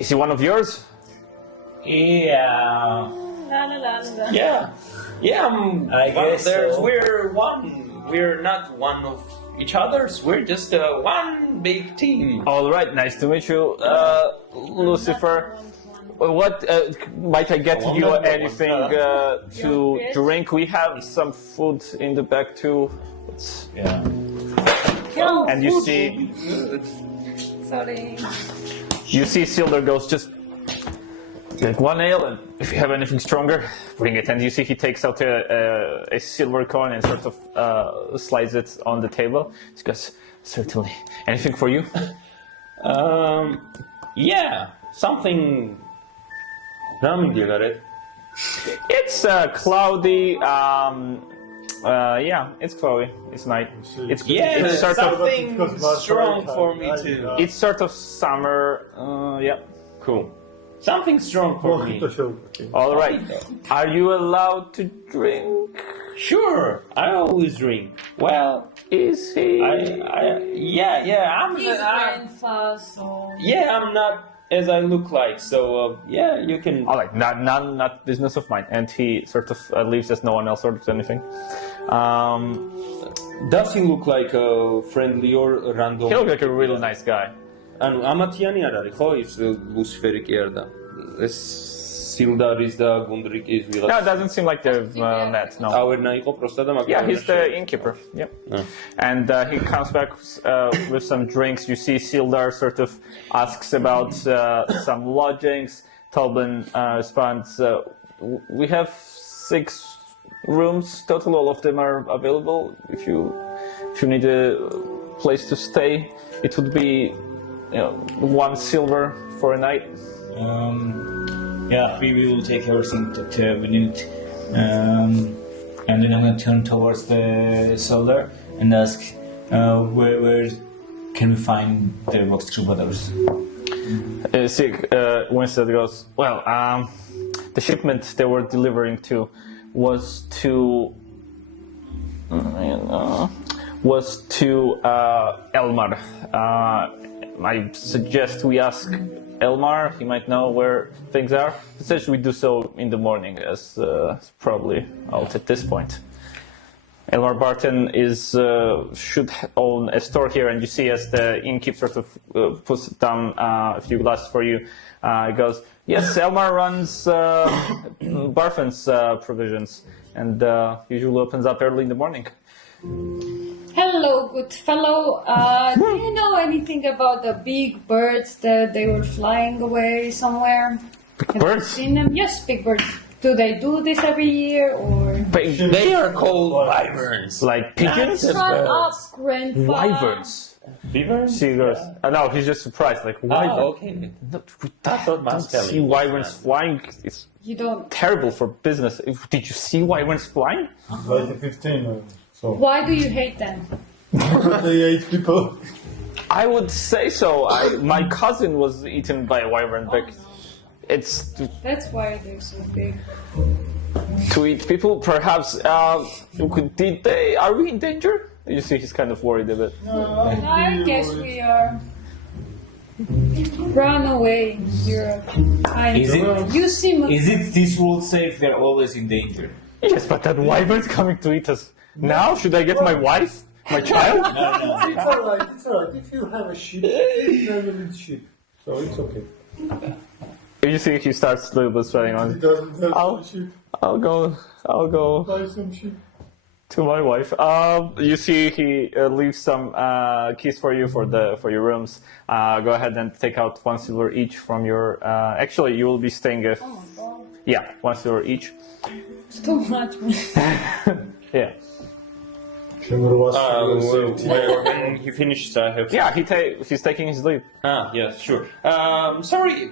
is he one of yours? Yeah. La la la la. Yeah. Yeah, I guess so. We're one. We're not one of each other's. We're just one big team. All right, nice to meet you, Lucifer. What might I get you anything to drink? We have some food in the back too. Yeah. And you see, Sorry. Sildar goes, just take 1 ale, and if you have anything stronger, bring it. And you see he takes out a silver coin and sort of slides it on the table. He goes, certainly. Anything for you? Yeah, something. It's cloudy. Yeah, it's cloudy. It's night. It's sort something of strong for me too. It's sort of summer. Yeah. Cool. Something strong for me. All right. Are you allowed to drink? Sure, I always drink. Well, Is he? yeah. I'm. He's grandpa, so. Yeah, I'm not as I look like. So yeah, you can. All right. Not business of mine. And he sort of leaves as no one else orders anything. Does he look like a friendly or random? He looks like a really nice guy. ანუ ამათიანი არ არის ხო ის ლუსიფერი კი არ და ეს სილდარის და გუნდრიკის ვიღაც No, it doesn't seem like they've met. No. ავერნა იყო პროსტა და მაგრამ Yeah, he's the innkeeper. Yep. And he comes back with some drinks. You see Sildar sort of asks about some lodgings. Tolben responds, we have 6 rooms total. All of them are available. If you need a place to stay, it would be 1 silver for a night. Yeah, we will take everything that we need. And then I'm going to turn towards the soldier. and ask where can we find the box troubadours? See, Winston goes, well, the shipment they were delivering to was to Elmar. I suggest we ask Elmar. He might know where things are. Essentially, we do so in the morning, as probably out at this point. Elmar Barton should own a store here, and you see as the innkeep sort of puts down a few glasses for you, he goes, yes, Elmar runs Barfan's provisions, and usually opens up early in the morning. Hello, good fellow. Do you know anything about the big birds that they were flying away somewhere? Have you Birds? seen them? Yes, big birds. Do they do this every year or? They are called wyverns. Like pigeons? Shut up, grandpa. Wyverns. Beavers? She goes, no, he's just surprised. Like, wyvern. Oh, okay. No, we thought don't masculine see was wyverns man. flying. It's You don't. terrible for business. Did you see wyverns flying? Like 15, so. Why do you hate them? They ate people. I would say so. My cousin was eaten by a wyvern back. It's That's why they're so big. to eat people, perhaps. Did they? Are we in danger? You see, he's kind of worried a bit. I guess we are. Run away, you're kind. Is it- You seem. Is it this world safe? We're always in danger. Yes, but that wyvern's coming to eat us. Now, should I get my wife, my child? It's alright, it's alright. If you have a ship, you travel with ship. So it's okay. You see, he starts a little bit sweating He on. doesn't have I'll- a ship. I'll go Buy some ship. to my wife. You see, he leaves some keys for you for your rooms. Go ahead and take out 1 silver each from your. Actually, you will be staying if. Oh my god. Yeah, 1 silver each. It's too much. Yeah. When he finishes, I have. Yeah, he's taking his leave. Ah, yes, sure. Sorry,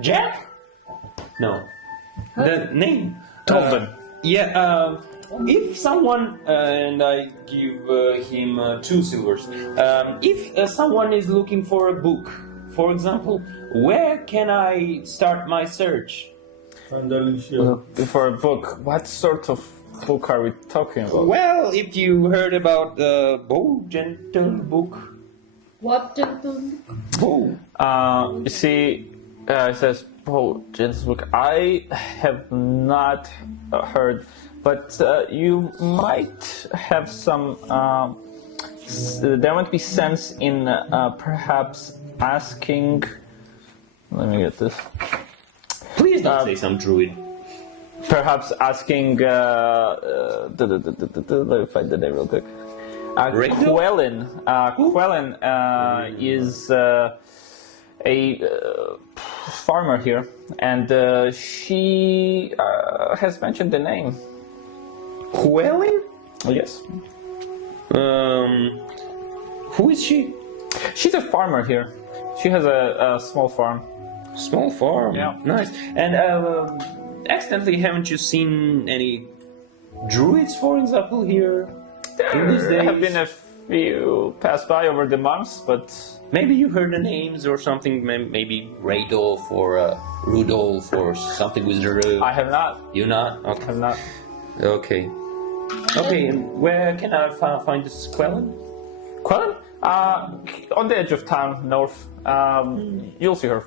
Jack? No. The name? Tobin. Yeah, if someone, and I give him 2 silvers, if someone is looking for a book, for example, where can I start my search? For a book, what sort of book are we talking about? Well, if you heard about the Bow Gentle book. What gentleman? Bow. You see, it says, "Oh, Jen's book." I have not heard, but you might have some. There might be sense in perhaps asking. Let me get this. Please don't say some druid. Perhaps asking. Let me find the name real quick. Rachel? Quellen. Quellen is a farmer here, and she has mentioned the name. Quelling? Yes, Who is she? she's a farmer here. She has a small farm. Small farm. Yeah. Nice. And accidentally, haven't you seen any druids, for example, here? In these There have days? been a few passed by over the months, but Maybe you heard the names or something. Maybe Radolf or Rudolph or something with the R. I have not. You not? Okay. Have not. Okay. Okay. And where can I find this Quellen? Quellen? On the edge of town, north. You'll see her.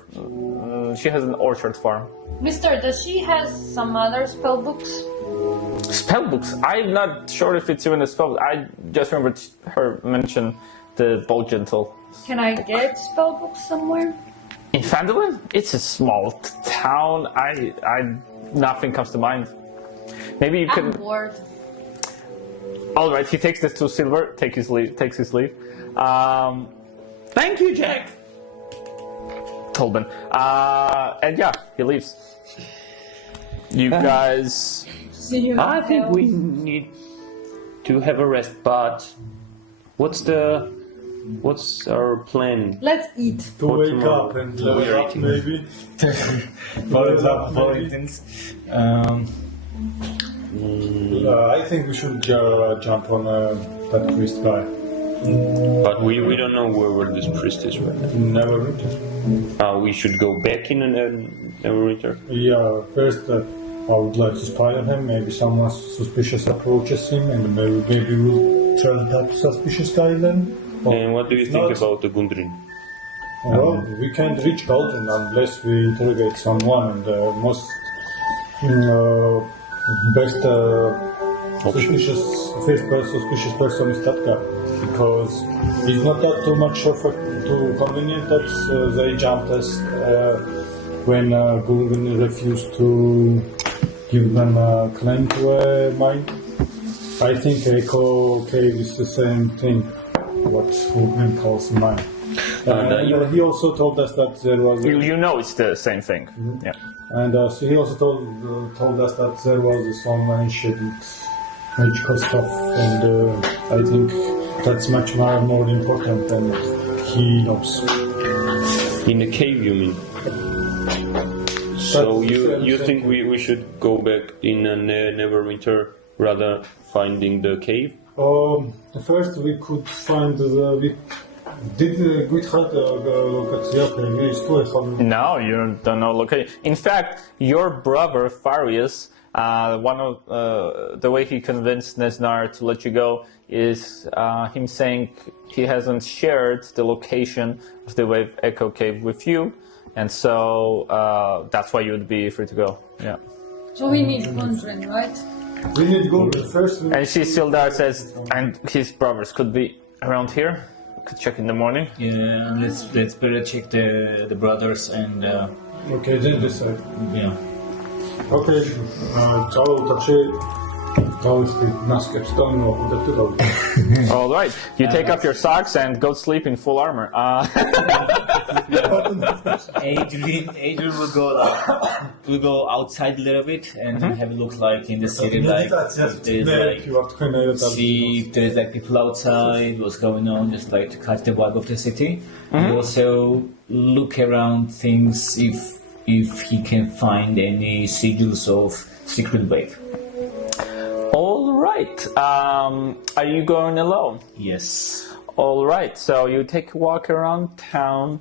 She has an orchard farm. Mister, does she has some other spell books? Spell books. I'm not sure if it's even a spell. I just remembered her mention the Bow Gentle. Can I get spell books somewhere? In Phandalin? It's a small town. Nothing comes to mind. Maybe you I'm can. bored. All right. He takes this 2 silver. Takes his leave. Thank you, Jack. Tolben. And yeah, he leaves. You guys. See you. I think now. we need to have a rest, but what's our plan? Let's eat. To wake tomorrow. up and We are level up, eating. maybe. For example, for instance, I think we should jump on that priest guy. But we don't know where this priest is right now. Never return. We should go back in and never return. Yeah, first I would like to spy on him. Maybe someone suspicious approaches him, and maybe we'll try that suspicious guy then. And what do you If think not- about the Gundrin? Well, we can't reach Galton unless we interrogate someone, and most best suspicious person is that guy, because he's not that too much of a too convenient that they jumped us when Gulliver refused to give them a claim to a mine. I think Echo Cave is the same thing, what Hoogman calls mine. And he also told us that there was. You know it's the same thing. Yeah. And so he also told us that there was some ancient magical stuff, and I think that's much more important than he knows. In a cave, you mean? So you think we should go back in a Neverwinter rather finding the cave? First we could find did გითხრათ ლოკაცია ფერმის თუ ეხლა No, you don't know location. In fact, your brother Farius, one of the way he convinced Nesnar to let you go is him saying he hasn't shared the location of the Wave Echo Cave with you, and so that's why you would be free to go. Yeah. So we need Gundren, right? we need go first. And she still there says, and his brothers could be around here. Could check in the morning. Yeah, let's better check the brothers and Okay, then decide. yeah. Okay, წავედით დავიხდი ნასკებს და მოვიდეთ და დავიდეთ. All right. You take off your socks and go sleep in full armor. Adrian will go outside a little bit and have a look like in the city, like if there's like see if there's like people outside, what's going on, just like to catch the vibe of the city. And also look around things if he can find any sigils of secret wave. All right. Are you going alone? Yes. All right. So you take a walk around town.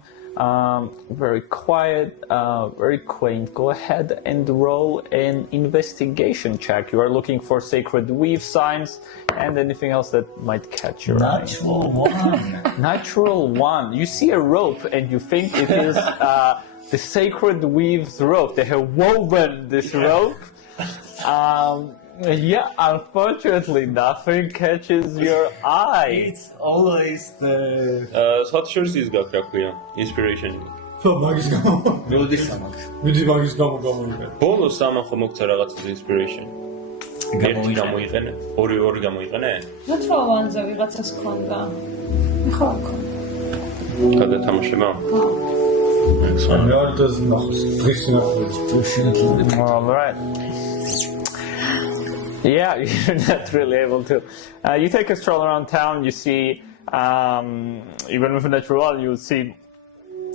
Very quiet, very quaint. Go ahead and roll an investigation check. You are looking for sacred weave signs and anything else that might catch your eye. Natural one. Natural one. You see a rope and you think it is the sacred weave's rope. They have woven this rope. Yeah, unfortunately, nothing catches your eye. It's always the What is gakrakvia? Inspiration. მაგის გამო building samak. მიდი მაგის გამო გამოვიყენ. ბოლოს სამახო მოგცა რაღაცის inspiration. ერთი გამოიყენე, ორი გამოიყენე. Natural ones-ზე ვიღაცას ქონდა. ხო, ქონდა. გადათამაშება. რა doesn't know. დღის ნახევარი. All right. Yeah, you're not really able to. You take a stroll around town. You see, even with a natural one, you see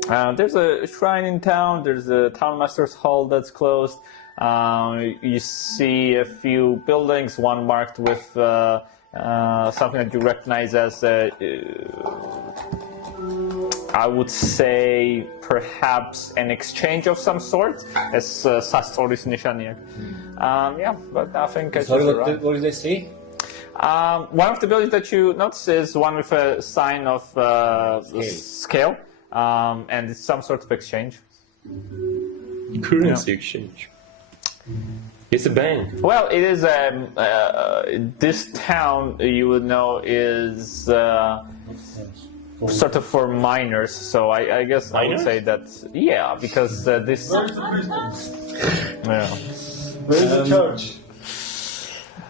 there's a shrine in town. There's a townmaster's hall that's closed. You see a few buildings, one marked with something that you recognize as I would say perhaps an exchange of some sort, as Sastoris Nishaniak. Yeah, but nothing catches Sorry, your eye. what did I say? One of the buildings that you notice is one with a sign of scale, and it's some sort of exchange. Currency exchange. It's a bank. Well, it is this town you would know is sort of for miners. So I guess I would say that because this. Yeah. Where's the church?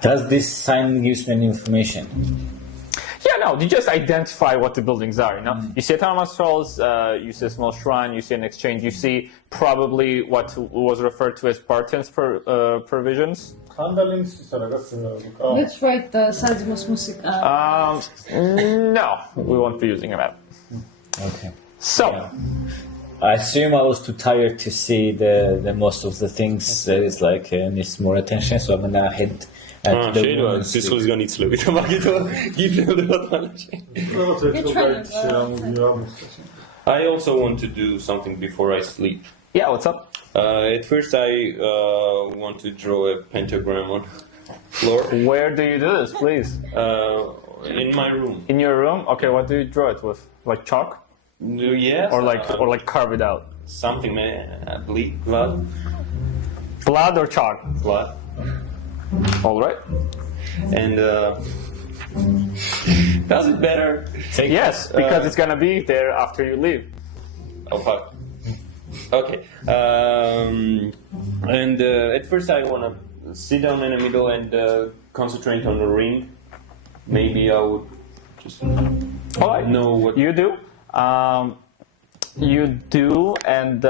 Does this sign gives me any information? Yeah, no, you just identify what the buildings are, you know? You see a Thomas Trolls, you see a small shrine, you see an exchange, you see probably what was referred to as Barton's provisions. Let's write the Sajmos music. No, we won't be using a map. Okay. So, I assume I was too tired to see the most of the things that is like needs more attention, so I'm gonna head at the შეიძლება woman's sleep. სისხლის განიცლებით მაგითო გიფრინდება თვალში. I also want to do something before I sleep. Yeah, what's up? At first I want to draw a pentagram on floor Where do you do this, please? in my room. In your room? Okay, what do you draw it with? Like chalk? Yes. Or like carve it out? Something, bleed, blood. Blood or chalk? Blood. All right. And does it better? Yes, because it's gonna be there after you leave. Oh fuck. Okay. And at first I wanna sit down in the middle and concentrate on the ring. Maybe I would just All right. know what. You do. You do, and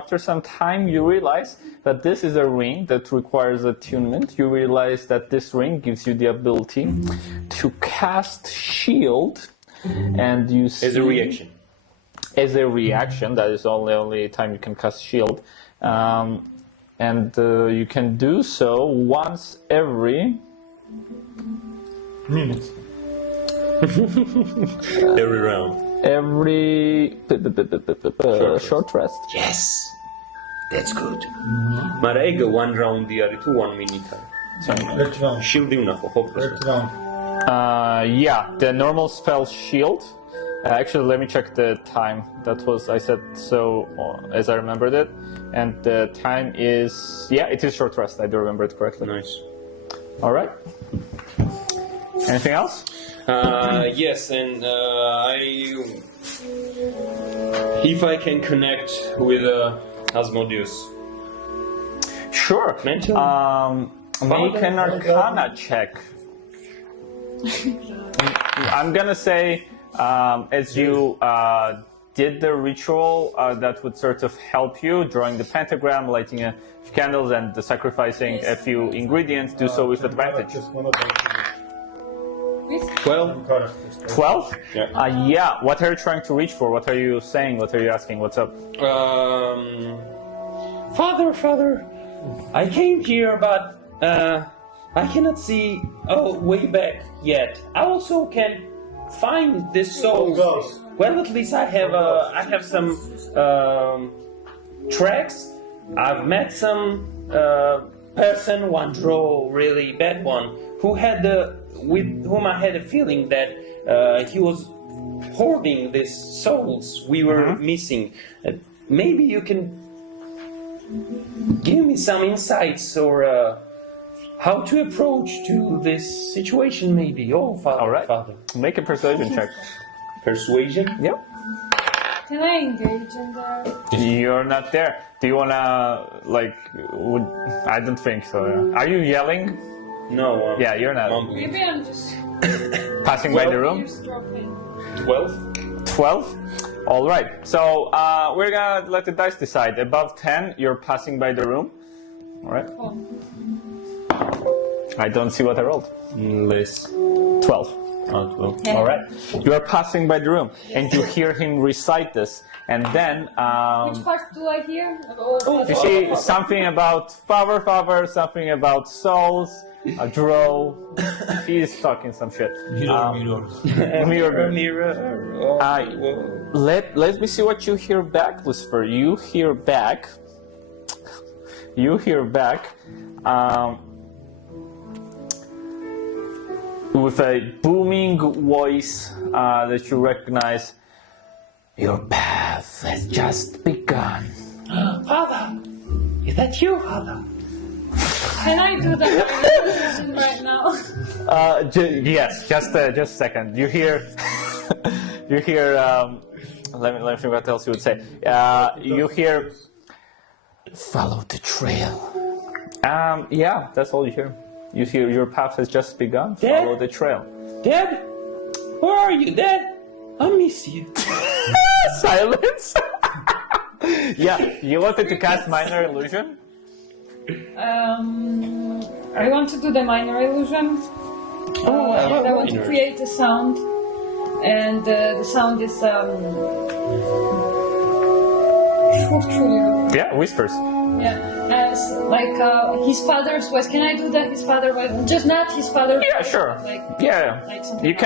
after some time, you realize that this is a ring that requires attunement. You realize that this ring gives you the ability to cast shield, and you see, As a reaction. As a reaction, that is only time you can cast shield, and you can do so once every Minutes. Every round. short rest. Yes. That's good. მაგრამ ეგ 1 round-ი არის თუ 1 minute არის? First round. Shield-ი ვნახო ხო? First round. Yeah, the normal spell shield. Actually, let me check the time. That was, I said so as I remembered it. And the time is, yeah, it is short rest. I do remember it correctly. Nice. All right. Anything else? Yes, and if I can connect with Asmodeus. Sure. Mental? Make an Arcana check. I'm gonna say, as you did the ritual, that would sort of help you, drawing the pentagram, lighting a few candles, and sacrificing a few ingredients. Do so with advantage. Just one of them. 12? Characters. 12? Yeah. Yeah. What are you trying to reach for? What are you saying? What are you asking? What's up? Father, I came here, but I cannot see way back yet. I also can find this soul. Ghost. Well, at least I have some tracks. I've met some person, one draw really bad one, with whom I had a feeling that he was hoarding these souls we were missing. Maybe you can give me some insights or how to approach to this situation, maybe. Oh, Father, All right. Father. Make a persuasion check. Persuasion? Yep. Can I engage in that? You're not there. Do you wanna I don't think so. Are you yelling? No. Yeah, you're not. Mumbling. Maybe I'm just Passing by the room. eavesdropping. 12? 12. All right. So we're gonna let the dice decide. Above 10, you're passing by the room. All right. Oh. I don't see what I rolled. Less. 12. 12. Yeah. All right. You are passing by the room, and you hear him recite this, and then Which part do I hear? Oh, you see something about father, something about souls, a drow. He's talking some shit. Mirror. Let me see what you hear back, Lucifer. You hear back. With a booming voice that you recognize. Your path has just begun. Father! Is that you, Father? Can I do the conversation right now? Yes, just a second. You hear, let me think what else you would say. You hear, follow the trail. Yeah, that's all you hear. You hear your path has just begun. Dad? Follow the trail. Dad? Where are you, Dad? I miss you. Silence. Yeah, you wanted to cast minor illusion. I want to do the minor illusion. And I want to create a sound. And the sound is truly. Yeah, whispers. Yeah, as like his father's voice. Can I do that? His father voice, just not his father. Yeah, voice, sure. Like, Yeah, like something you like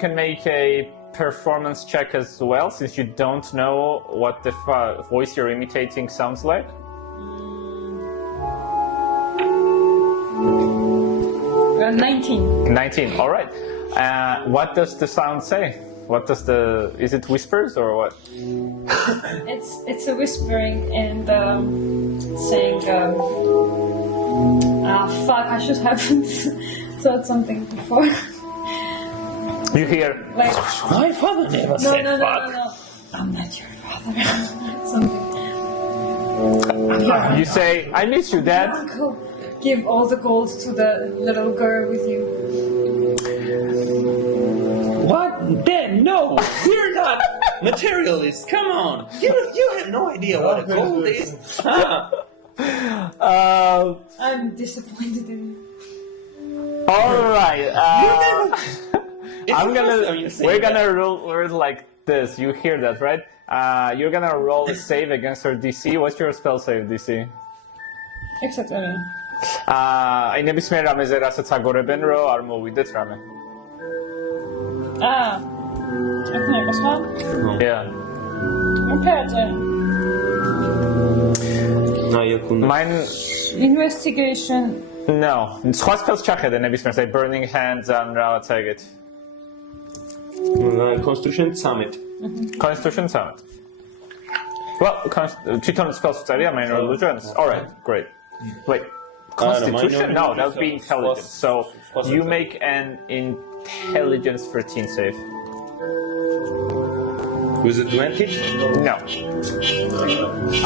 can make a performance check as well, since you don't know what the voice you're imitating sounds like. 19. 19. All right. What does the sound say? What does the? Is it whispers or what? It's a whispering and saying, fuck, I should have thought something before. You hear? Like, My father never said no, fuck. no. I'm not your father. Something. You say, "I miss you, Dad." Go give all the gold to the little girl with you. What? Dad, no! We're not materialists. Come on. You have no idea what a gold is. Huh? I'm disappointed in you. All right. It's the first time you say We're that. gonna roll like this. You hear that, right? You're gonna roll a save against her DC. What's your spell save DC? Except I mean. აი ნებისმიერ რამეზე რასაც აგორებენ რომ არ მოვიდეთ რამე. Can I go small? Yeah. Okay. Mine Investigation. no. სხვა spells ჩახედე ნებისმიერს, აი burning hands ან რაღაცა ეგეთ. Constitution 13. Constitution 13. Well, თვითონ spells წერია minor illusions. All right, great. Wait. Constitution? No, that would be intelligence. So you make an intelligence 13 save. With advantage? No.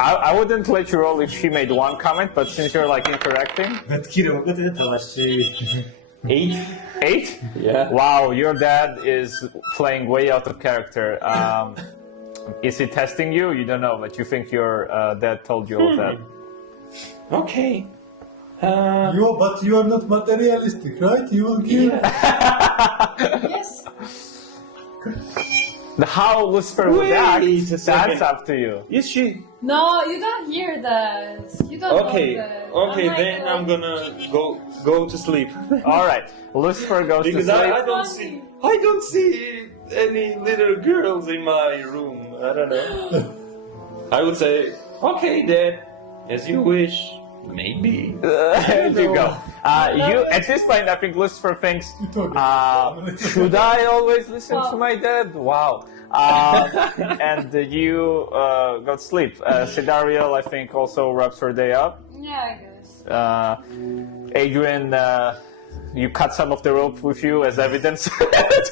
I wouldn't let you roll if she made one comment, but since you're like interacting. 8? 8? Yeah. Wow, your dad is playing way out of character. Is he testing you? You don't know, but you think your dad told you all of that. Okay. But you are not materialistic, right? You will give. Yes. How Lucifer would act, Wait a second. that's up to you. Is she? No, you don't hear that. You don't Okay. know that. Okay, I'm then like, I'm gonna go to sleep. All right, Lucifer goes Because to sleep. I don't see any little girls in my room. I don't know. I would say, okay, Dad, as you wish. Maybe. There you go. You at this point, I think Lucifer thinks, should I always listen to my dad? Wow. And you go to sleep. Sidariel, I think, also wraps her day up. Yeah, I guess. Adrian, you cut some of the rope with you as evidence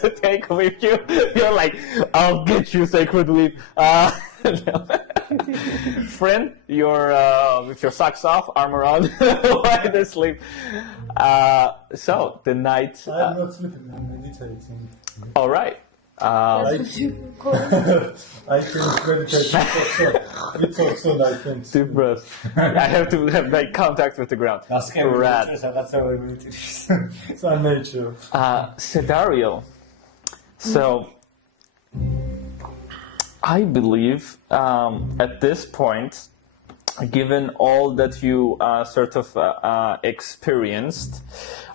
to take with you. You're like, I'll get you, sacred weed. Friend, you're with your socks off, armor on, wide asleep. So the night. I'm not sleeping, I'm meditating. All right. I can meditate. It's also I can. Deep breath. I have to have like contact with the ground. Rad. It's our nature. Cedario. So, I believe at this point, given all that you sort of experienced,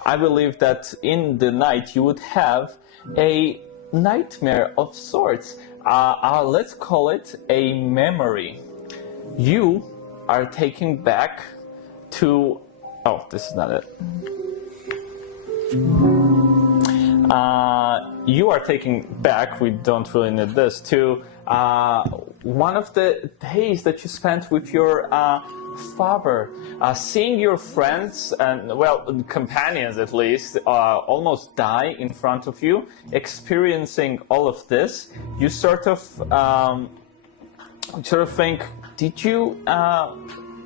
I believe that in the night you would have a nightmare of sorts. Let's call it a memory. You are taken back to... Oh, this is not it. You are taken back, we don't really need this, to one of the days that you spent with your father. Seeing your friends, and well, companions at least, almost die in front of you, experiencing all of this, you sort of think, did you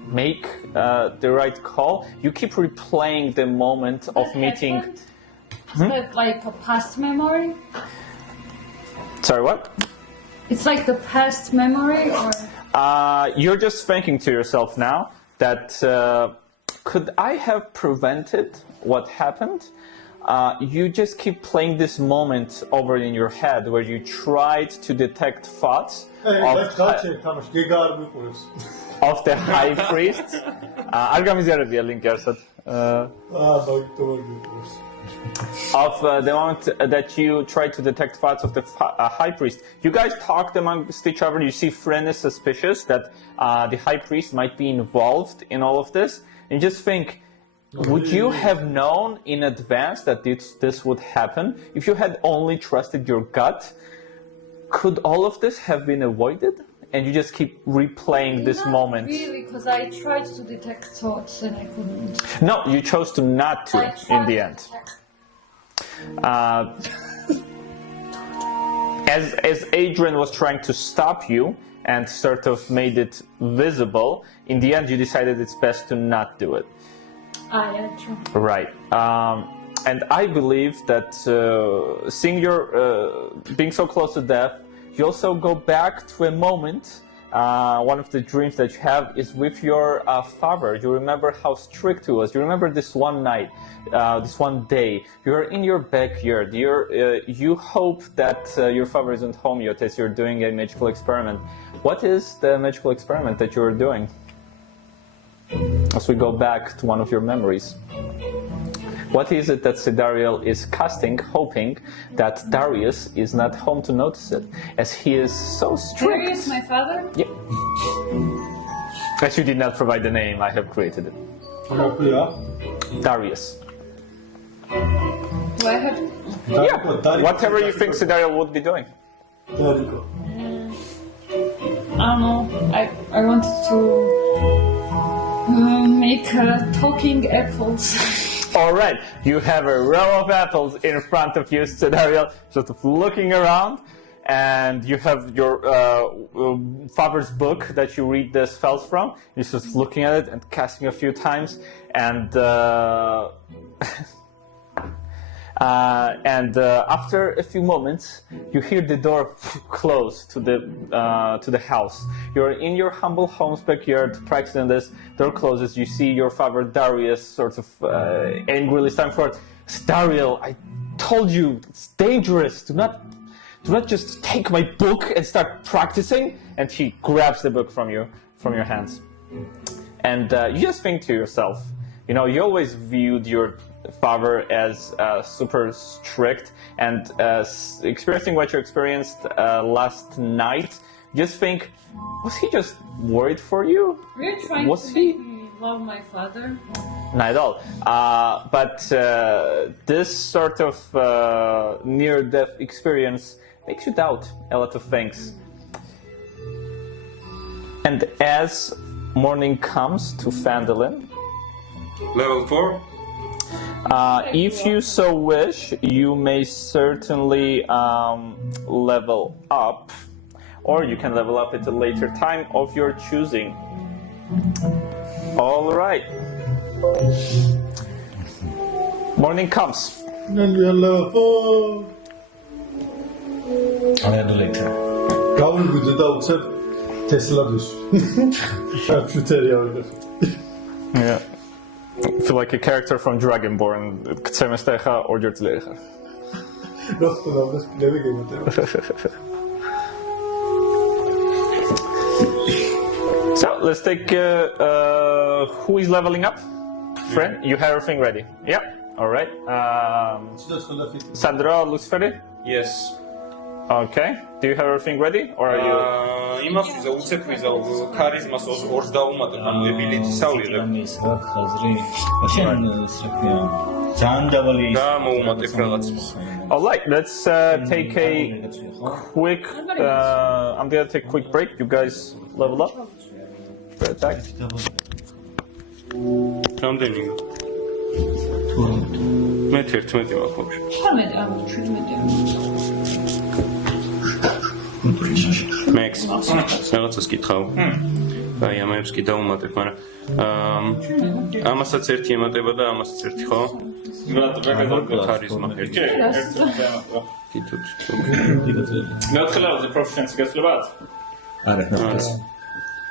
make the right call? You keep replaying the moment of meeting... Is that like a past memory? Sorry, what? It's like the past memory, or You're just thinking to yourself now that could I have prevented what happened? you just keep playing this moment over in your head where you tried to detect thoughts of the high priest. არ გამიზიარებია ლინკი არსად. Of the moment that you try to detect thoughts of the high priest. You guys talked amongst each other. You see Fren is suspicious that the high priest might be involved in all of this. And you just think, would you have known in advance that this would happen? If you had only trusted your gut, could all of this have been avoided? And you just keep replaying this moment. Not really, because I tried to detect thoughts and I couldn't. No, you chose to not to in the end. As Adrian was trying to stop you and sort of made it visible, in the end you decided it's best to not do it. Yeah, true. Right. And I believe that seeing your being so close to death, you also go back to a moment. One of the dreams that you have is with your father. You remember how strict he was. You remember this one night, this one day. You're in your backyard. You hope that your father isn't home yet as you're doing a magical experiment. What is the magical experiment that you're doing? As we go back to one of your memories. What is it that Sidariel is casting, hoping that Darius is not home to notice it, as he is so strict? Darius, my father? Yeah. As you did not provide the name, I have created it. Darius. Do I have... Yeah, whatever you think Sidariel would be doing. I don't know. I wanted to make talking apples. All right, you have a row of apples in front of you, Sidariel, sort of looking around, and you have your father's book that you read the spells from. You're just looking at it and casting a few times, and after a few moments, you hear the door close to the house. You're in your humble home's backyard, practicing this. Door closes. You see your father Darius sort of angrily stamping forward. Dariel, I told you it's dangerous. Do not just take my book and start practicing. And she grabs the book from your hands, and you just think to yourself, you know, you always viewed your father as super strict, and experiencing what you experienced last night, just think, was he just worried for you? You're trying to make me love my father? Not at all. But this sort of near-death experience makes you doubt a lot of things. And as morning comes to Phandalin, Level 4? if you so wish, you may certainly level up, or you can level up at a later time of your choosing. All right. Morning comes. And we are level 4. I'll do later. Going with the doubts of Tesla. Yeah. I feel like a character from Dragonborn. So let's take who is leveling up? Friend, you have everything ready. Yeah. All right. Sandra looks ready. Yes. Okay. Do you have everything ready, or are you? იმას ვიზა უცეკვიზა ქარიზმას 2 დაუმატებ ან ability-ს ავიღებ. ის რა ხაზრი? შენ სრაფია. ძალიან დაბალი ის. და მოუმატებ რაღაც. All right. Let's take a quick. I'm gonna take a quick break. You guys level up. Attack. რამდენი? მე 11 მაქვს ბავშვი. 17 ამ 17. Max, რაღაცას კითხავ. აი, ამებს კი დავუმატებ, მაგრამ ამასაც ერთი ემატება და ამასაც ერთი, ხო? ქარიზმა ერთი. კითხოთ. მეოთხე ლეველზე პროფესიონალს გასვლებად? არა, ნახეს.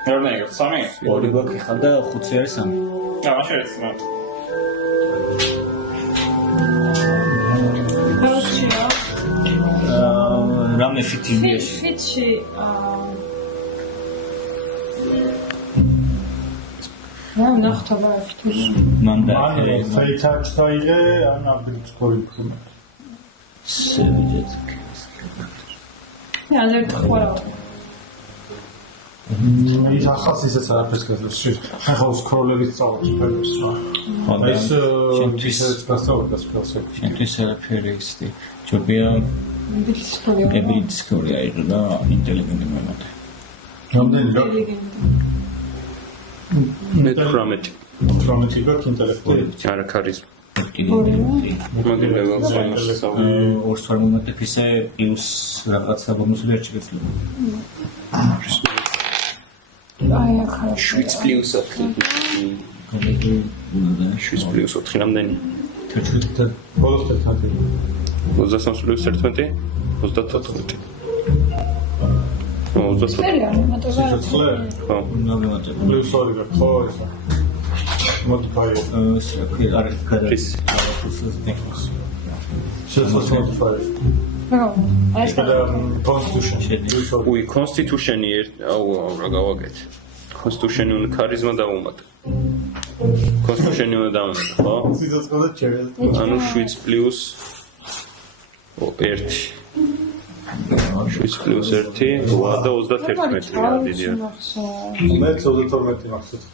ეროვნე იყო 3? ორი გვაქვს ხა და 5 არის 3. მაშინ ეს რამე ფიტინგიაში. Fitchi. რა ნახტობა ფიტში. მან და Fate დაიღე, ან აბილს კორიფი. სევიჯეთ. ალე ხوارა. ის ახალ ისეც არაფერს გასწევს. ახლა სკროლერით წავობს ფერებს რა. ეს ისეც გასწავლებას ფელსე. შენთვის არაფერი ისეთი. ჯობია ებიჩკორი აიღო და ინტელიგენტი მომატა. რამდენი რა? მე 18 გაქვს ინტელექტი. არა ქარიზმა. მოდი ორს ვარ მომატებ ისე პლუს რაღაცა ბონუსი ვერ შეგეძლო. აი ახლა 7 პლუს 4. 7 პლუს 4 რამდენი? 11 ბოლოს 11. 23 პლუს 11? 34. 34. ფერია მომატება. ხო. მომატებ. პლუს 2 გაქვს ხო ისა. მოდი ფაი. სიკვდილი არ Please. შესაძლოა. რა? აი ეს Constitution. უი, Constitution-ი აუ რა გავაკეთე. Constitution-ი უნდა ქარიზმა დავუმატე. Constitution-ი უნდა დავუმატე, ხო? სიცოცხლე ჩემს. ანუ 7 პლუს 1. 7 პლუს 1 და 31 რა დიდია. მე 32 მაქვს.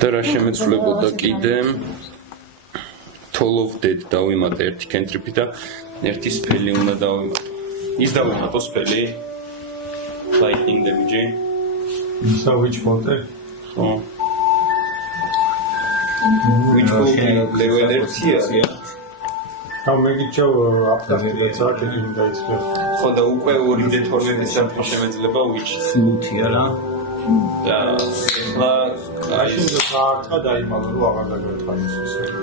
და რა შემეცვლებოდა კიდე Toll of Dead დავიმატე ერთი კენტრიპი და ერთი სპელი უნდა დავიმატე. ის დავიმატო სპელი Lightning damage. ისა which water? ხო. Which level 1-ია. How many job after that circuit in the space? ხო და უკვე 2D12 სამფრო შემეძლება which ფლუტია რა. და ახლა აი საათა დაიმალო რომ აღარ დაგეკითხა ის.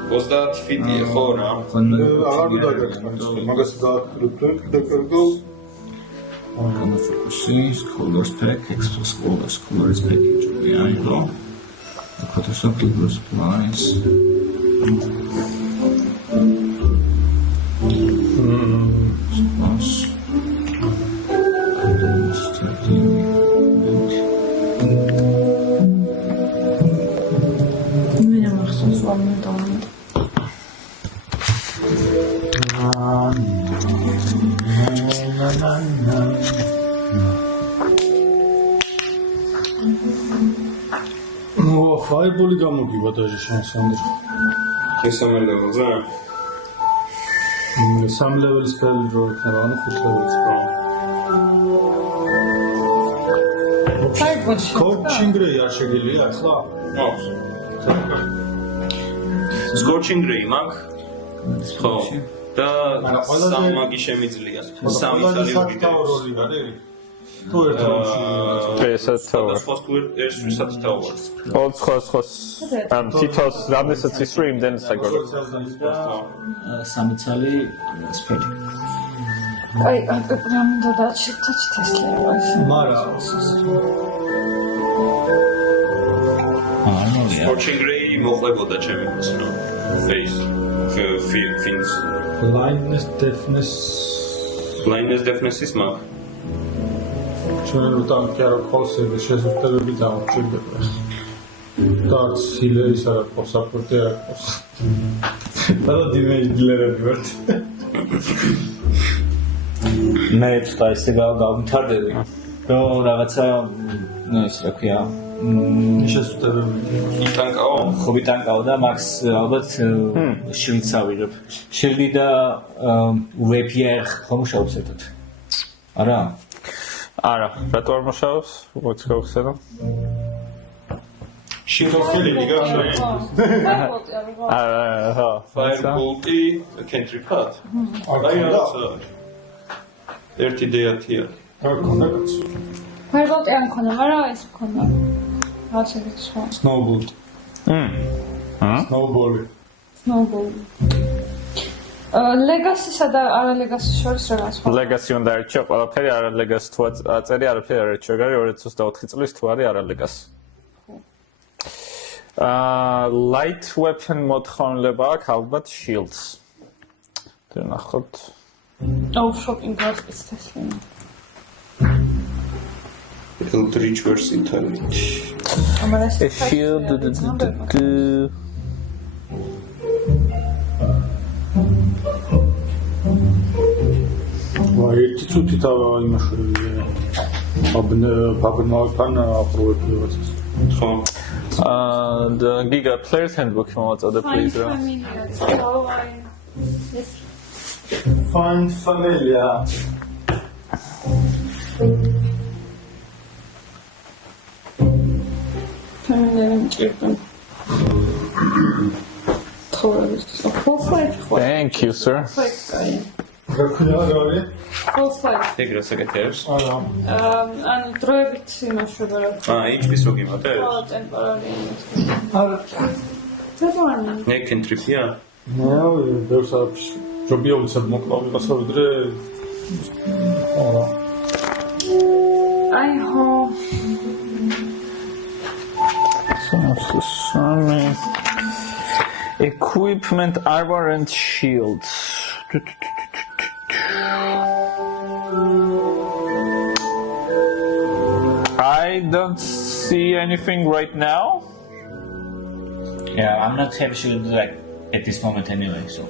30 ფიტია ხო რა. აღარ დაგეკითხა. მაგას დაკერგო. Focusing, colors pack, express colors package. I go. The Photoshop plus plus. Fireball გამოგივა დაჟე შემოსამდე. ეს ამერ ლეველზე? Some level spell draw ხარ, ანუ 5 levels pro. Coaching ray არ შეგიძლია ახლა? აქვს. Scorching ray მაქვს? ხო. და სამ მაგი შემიძლია. სამი წელი როლი არის? თუ ერთ როლში ესეც თავი. ეს თავი. All ხოს თითოს რამესაც ისრი იმდენ საგორ. სამი წელი სპელი. აი, რამდენად დაჩიტაც თესლებს. მარა ნორია. Scorching ray მოხლებოდა ჩემი ხსნო. Face. Fins. blindness deafness is მაგ. ჩვენ როდამ კი არა ყოლსები შესაძლებელი დამჭირდება. დაც ჰილერის არა ყოს, საპორტი არა ყოს. და დიმეჯ დილერები ვართ. მე ცოტა ისე გავვითარდები, რომ რაღაცა ის რა ქვია, შესაძლებელი. ტანკაო? ხო ვიტანკაო და მაქს ალბათ შილდს ავიღებ. შილდი და ვეპიერ ხომ მუშაობს ერთად? არა? არა, რატო არ მუშაობს? როგორც გავხსენო. შილდოხელი გიგაჩა. არა, ხო. Firebolt-ი cantrip pad. აი რაღაცა. ერთი D10-ია. რა ქონდა კაცო? ფერბოლტი არ მქონდა, მაგრამ ეს მქონდა. რაც ეგეთ სხვა. Snowball. Snowball. Snowball. ლეგასისა და არა ლეგასის შორის რა სხვა. ლეგასი უნდა ერჩიო ყველაფერი, არა ლეგასი თუ აწერი, არაფერი არ ერჩიო, გარი 2024 წლის თუ არის არა ლეგასი. Light weapon მოთხოვნილება აქვს ალბათ shields. ნახოთ. Oh, shocking god, it's Tesla. Eldritch versatility. A shield. ერთი წუთით იმაში ბაბნავთან აპროვებდი რაღაცას. ხო. The Giga Player's Handbook მომაწოდე please რა. Find familiar. Thank you, sir. ეგრე საკეთებს. არა. ანუ დროებით იმაშობა რა. HP-ს რო გიმატებს? ხო, ტემპორარი. არა. ზებანი. ნეკენტრიფია? ნუ, დევსაფს ჯობია უცებ მოკლა ვიღაცა ვიდრე არა. აი ჰო. Equipment, armor and shields. I don't see anything right now. Yeah, I'm not having shield like at this moment anyway, so.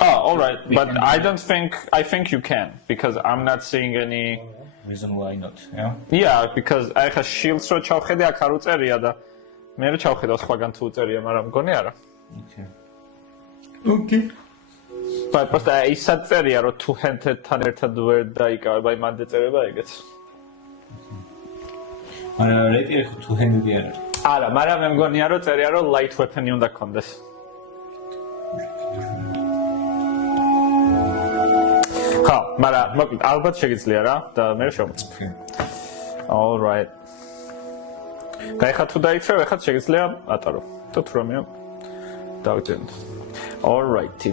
Oh, all right, but I don't think. I think you can because I'm not seeing any. Reason why not, yeah? Yeah, because I have shields რო ჩავხედე აქ არ უწერია და მე რო ჩავხედავ სხვაგან თუ უწერია, მაგრამ მგონი არა. Okay. Okay. But просто ისაც წერია რომ two handed-თან ერთად ვერ დაიკავება, აი მანდ ეწერება ეგეც. მაგრამ რეიტი ხო two handed-ი არ არის. არა, მაგრამ მე მგონია რომ წერია რომ light weapon-ი უნდა გქონდეს. ხო, მაგრამ მოკლედ ალბათ შეგიძლია რა და მე შევმოწმ. All right. გაიხა თუ დაიწევ, ეხლა შეგიძლია ატარო. თუ რამე დავიწეროთ. All righty.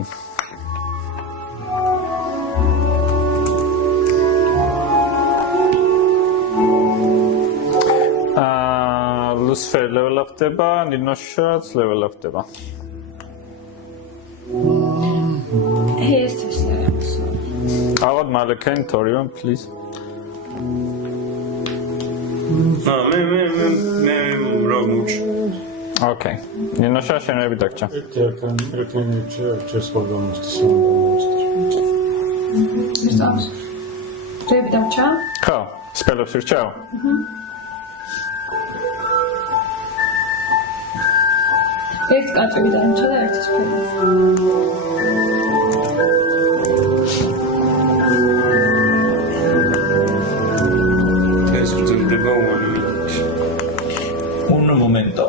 Lucifer level up ხდება, Ninoshats level up ხდება. Here's Tesla. Ალბათ მალეკენ თორიონ, please. მე რა მოჩ. Okay. Ninosha შენები დაგჭა. Ekran českého domosti. Stars. Treba damča? ხო, სპელებს ვირჩევ? ერთ კარტები დამჭა და ერთი სპელი. ეს გრძელდება უმანი. Un momento.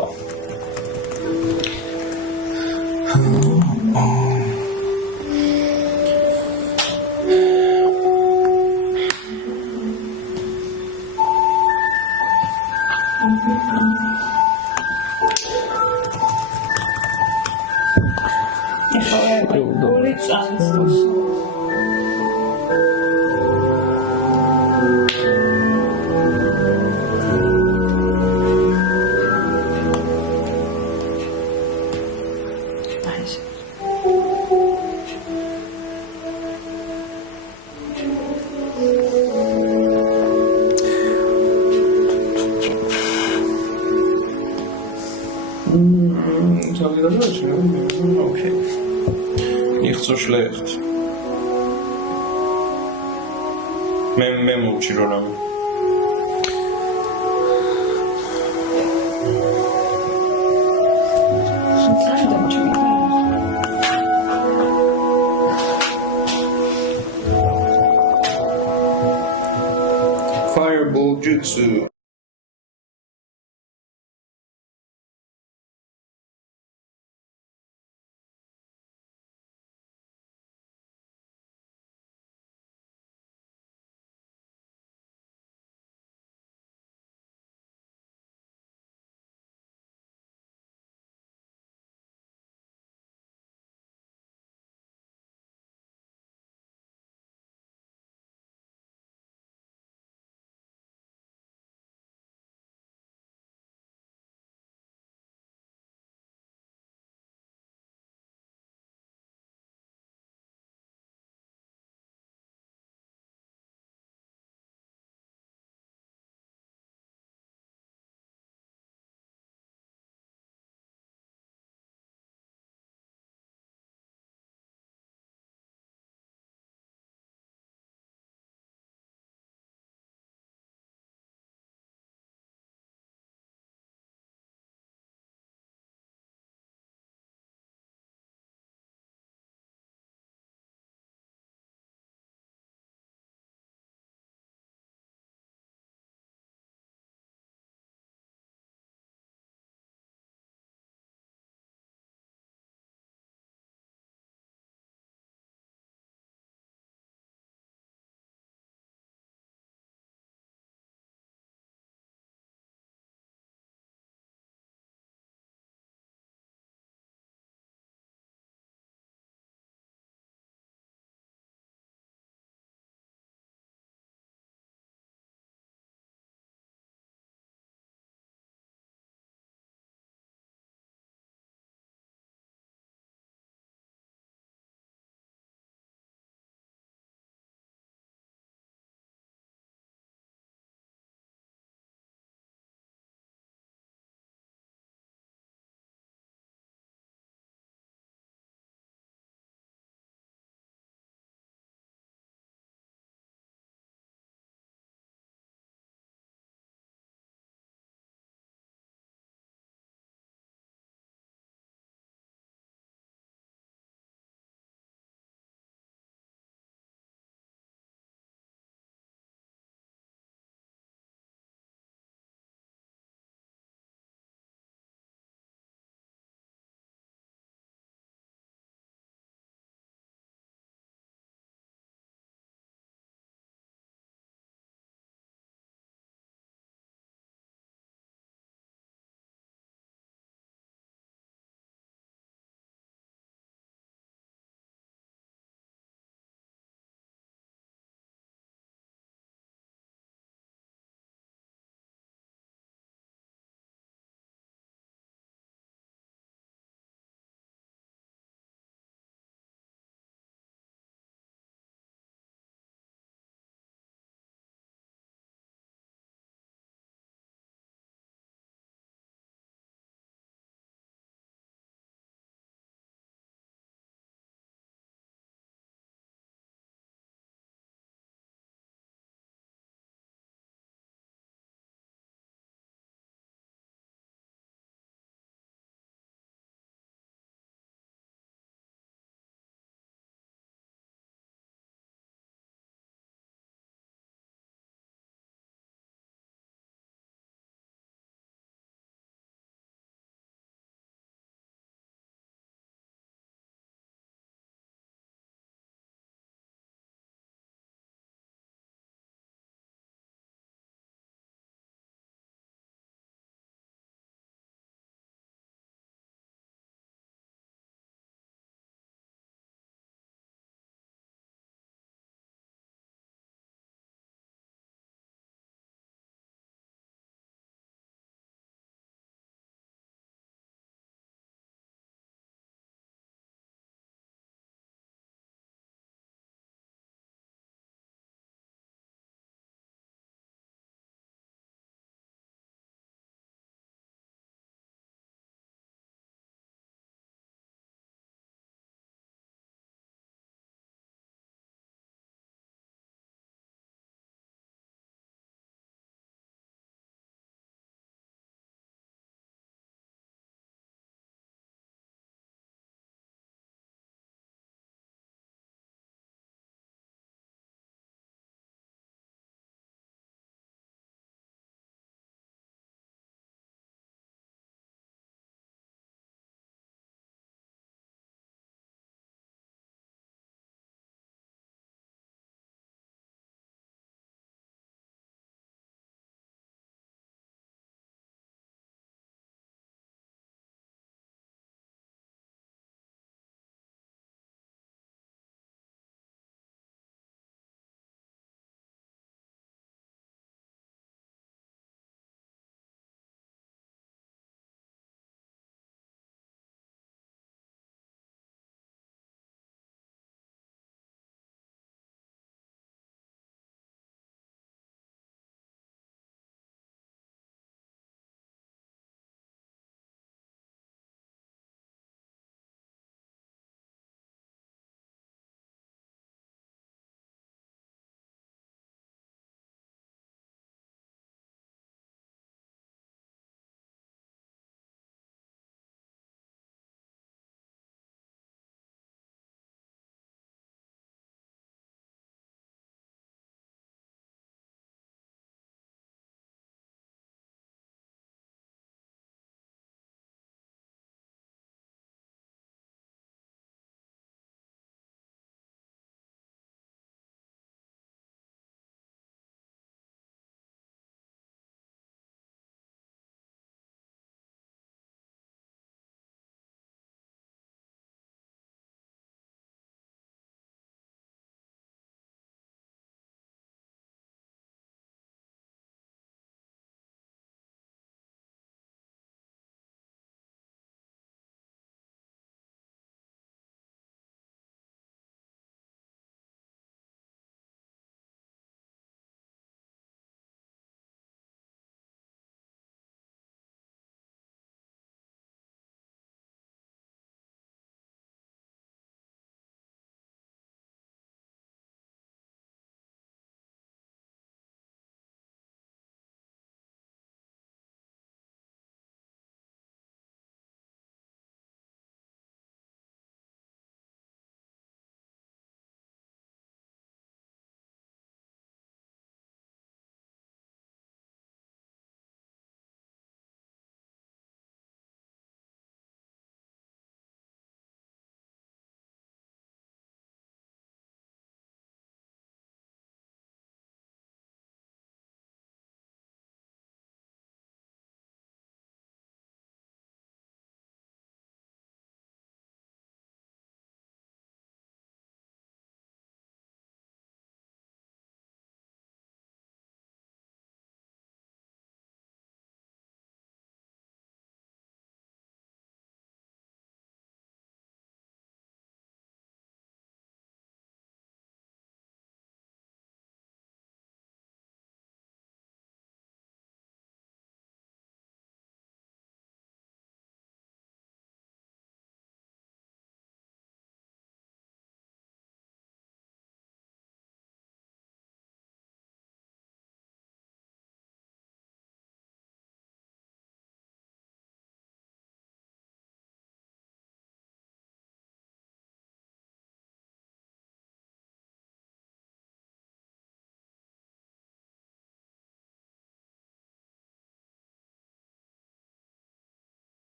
Ული წანსოს. Okay. Nicht so schlecht. მე მოვჭი რა. Fireball jutsu.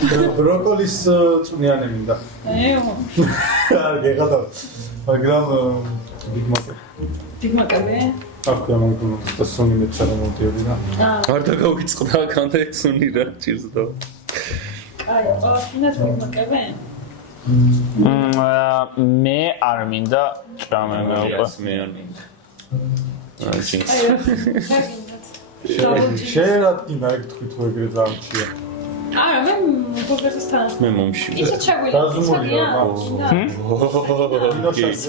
ბროკოლის წვნიანი მინდა. აიო. კარგი, გადავ. მაგრამ ბიგმაკი. დიგმაკები? აქვე მაგდონალდს და სონი მეცარა მომდიოდი და. არ დაგავიწყდა კონტექსტი რა ჭირდა. აი, ყოველთვის დიგმაკები? მე არ მინდა ჭამე მე უკვე. მე არ მინდა. აი, აიო. შეგინდათ. შეერადგინა ეგ თქვი თუ ეგრე დამჩია. არა, მე გოგესთან. მე მომში. ისე ჩაგვიდა. დაზუმულია,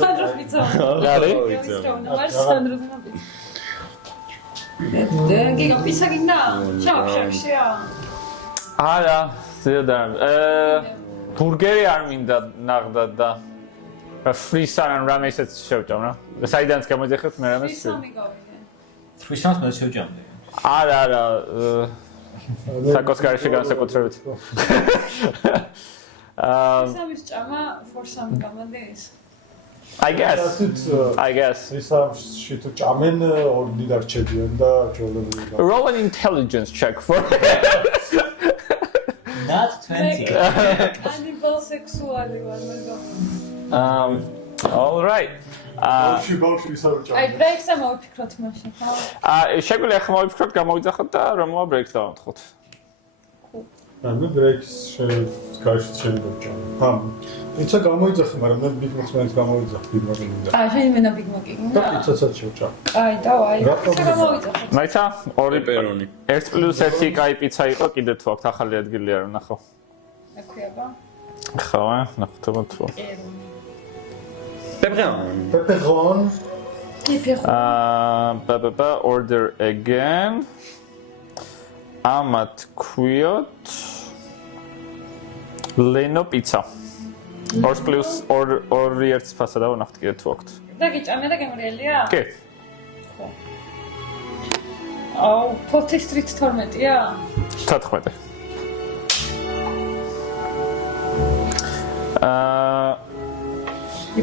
სანდროს პიცა. არი? არის სანდროს პიცა. გიგა პიცა გინდა? შავშავშია. არა, ზედარ. ბურგერი არ მინდა ნახდად და ფრისან რამე ისეც შევჭამ რა. საიდანაც გამოიძახეთ მე რამეს? ისამი გავიდე. თვისას მე შევჭამდე. არა, საკოს გარეშე განსაკუთრებით. ისამის ჭამა ფორსამი გამოდის. I guess. ისამში თუ ჭამენ ორი დარჩებიან და ჯოლები. Roll an intelligence check for Not 20. ანიბალ სექსუალი ვარ მეგო. All right. ბავშვი ისავ ჭამენ. აი ბრეიქსა მოვიფიქროთ მაშინ, ხო? შეგვიძლია ახლა მოვიფიქროთ, გამოვიძახოთ და რომლა ბრეიქს დავამთხოთ. მე ბრეიქს გარშე შეიძლება ჭამე. პიცა გამოიძახე, მაგრამ მე ბიგმაკს მაინც გამოვიძახე ბიგმაკი მინდა. აი, შენ მენა ბიგმაკი და გინდა? პიცაცაც შევჭამ. აი, დავაი. პიცა გამოვიძახოთ. მაიცა 2 პერონი. 1+1 კაი პიცა იყო, კიდე თუ აქვს ახალი ადგილი არ ნახო. ექვიაბა. ხო, ნახოთ თუ. პეპერონ. Order again. Amat kviot. Leno pizza. 2+2 ერთს ფასა დავანახთ კიდე თუ აქვთ. და გიჭამე და გემრიელია? კი. ხო. აუ, ფოთი სტრიტ 12-ია? 14.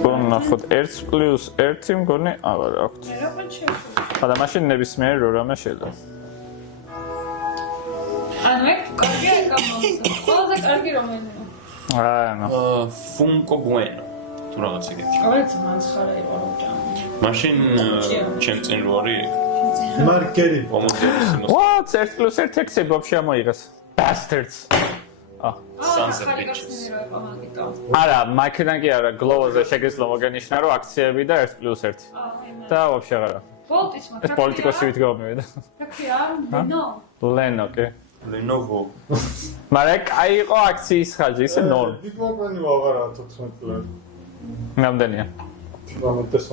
გონახოთ 1+1 მგონი აღარ აქვთ. მე რა პანჩევი? ხოდა მაშინ ნებისმიერ რამე შეიძლება. ანუ ეგ კარგია გამოვიდა. ყველაზე კარგი რომელია? ანუ Funko bueno. თუ რაღაც ეგეთი. ყოველთვის მანცხარა იყო რომ ჭამე. მაშინ ჩემ წინ რო არის ეგ. მარკერი. What? 1+1 ექსები вообще ამოიღეს. Bastards. Sunset ახალი bitches. გახსნი რო იყო მაგიტო. არა, მაიქიდან კი არა, გლოვოზე შეგეძლო მოგენიშნა რომ აქციები და 1+1. და вообще არა. ბოლტის ეს მაგრამ პოლიტიკოსი ვით გამოვიდა. რაკია? ნო. Lenovo. მაგრამ კაი იყო აქციის ხარჯი, ისე ნორმ. ბიგმაკი აღარა 14 პლან. რამდენია? 13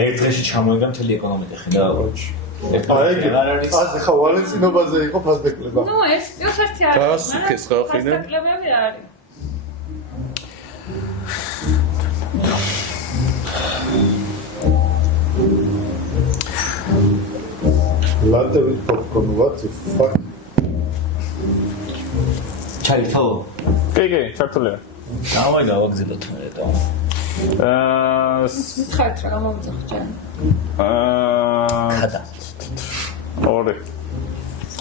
ერთ დღეში ჩამოიღე მთელი ეკონომიკა ხედა. აი, ასე ხა ვალენცინობაზე იყო ფასდეკლება. ნუ ეს ერთი არის. გაასუქეს ხალხი და? ფასდაკლებები არის. Latte with popcorn, what the fuck? ჩაითო. კი, ჩართულია. დავაი გავაგზავნოთ მე და. მითხარით რა გამოვიძახო ჯერ. ხადა.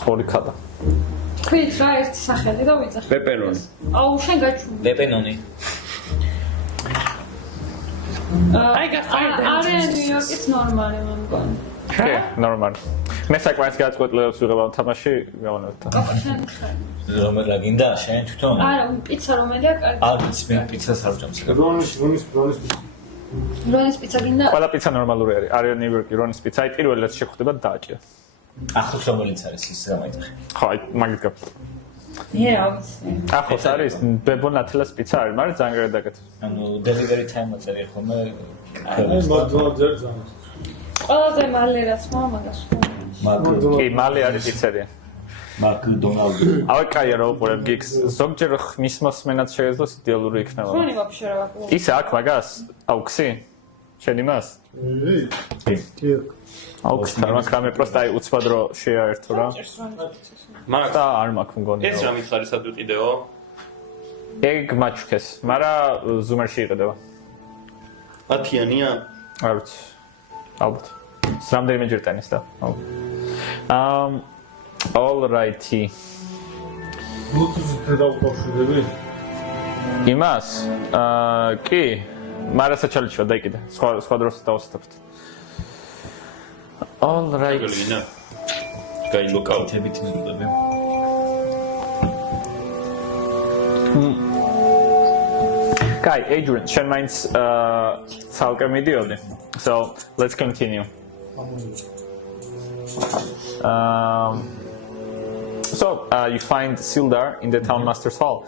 ორი კადა. თქვით რა ერთი სახელი და ვიძახე. პეპერონი. აუ შენ გაჩვენე. პეპენონი. არა ნიუ-იორკის ნორმალი მგონი. კი, ნორმალი. მე საკმაოდ გადაწყვეტილებას ვიღებ ამ თამაში, გავანებთ. აკა შენ ხარ. რომელი გინდა შენ თვითონ? არა, პიცა რომელია კარგი. ალბათ მე პიცას არ ვჭამს. რონის პიცა გინდა? ყველა პიცა ნორმალური არის. არის ნიუ-იორკი რონის პიცა, აი პირველად შეხვდება დააჭია. ახლოს რომელიც არის ის რა მაიძახე. ხო, აი მაგით გა. მე რა ვიცი. ახლოს არის ბებონათელას პიცა არის, მაგრამ ძალიან კარგი დაგეთ. ანუ delivery time აწერი ხოლმე. მაგდონალდს ზანს. ყველაზე მალე რაც მომაგას. კი, მალე არის პიცერია. McDonald's. აი კაია რა უყურებ გიგს. ზოგჯერ ხმის მოსმენაც შეგეძლოს იდეალური იქნება. ხონი ვაფშე რა ვაკუო. ისე აქ მაგას აუქსი? შენ იმას? კი. აუქსთან მაგრამ პროსტა აი უცბად რო შეაერთო რა. მაგრამ და არ მაქვს მგონი. ეს რა მითხარი სად ვიყიდეო? ეგ მაჩქეს, მაგრამ ზუმერში იყიდება. 10-იანია? არ ვიცი. ალბათ. რამდენიმე ჯერ ტენის და. all righty. Bluetooth-ით დავუკავშირები? იმას? კი. მარაცა ჩალიჩვა დაიკიდე. სხვა დროს დავსწრებთ. All right. გელინა. გაი ლოკალ. თებით მიგდები. Kai, Adrian, შენ მაინც ცალკე მიდიოდი. So, let's continue. You find Sildar in the town master's hall.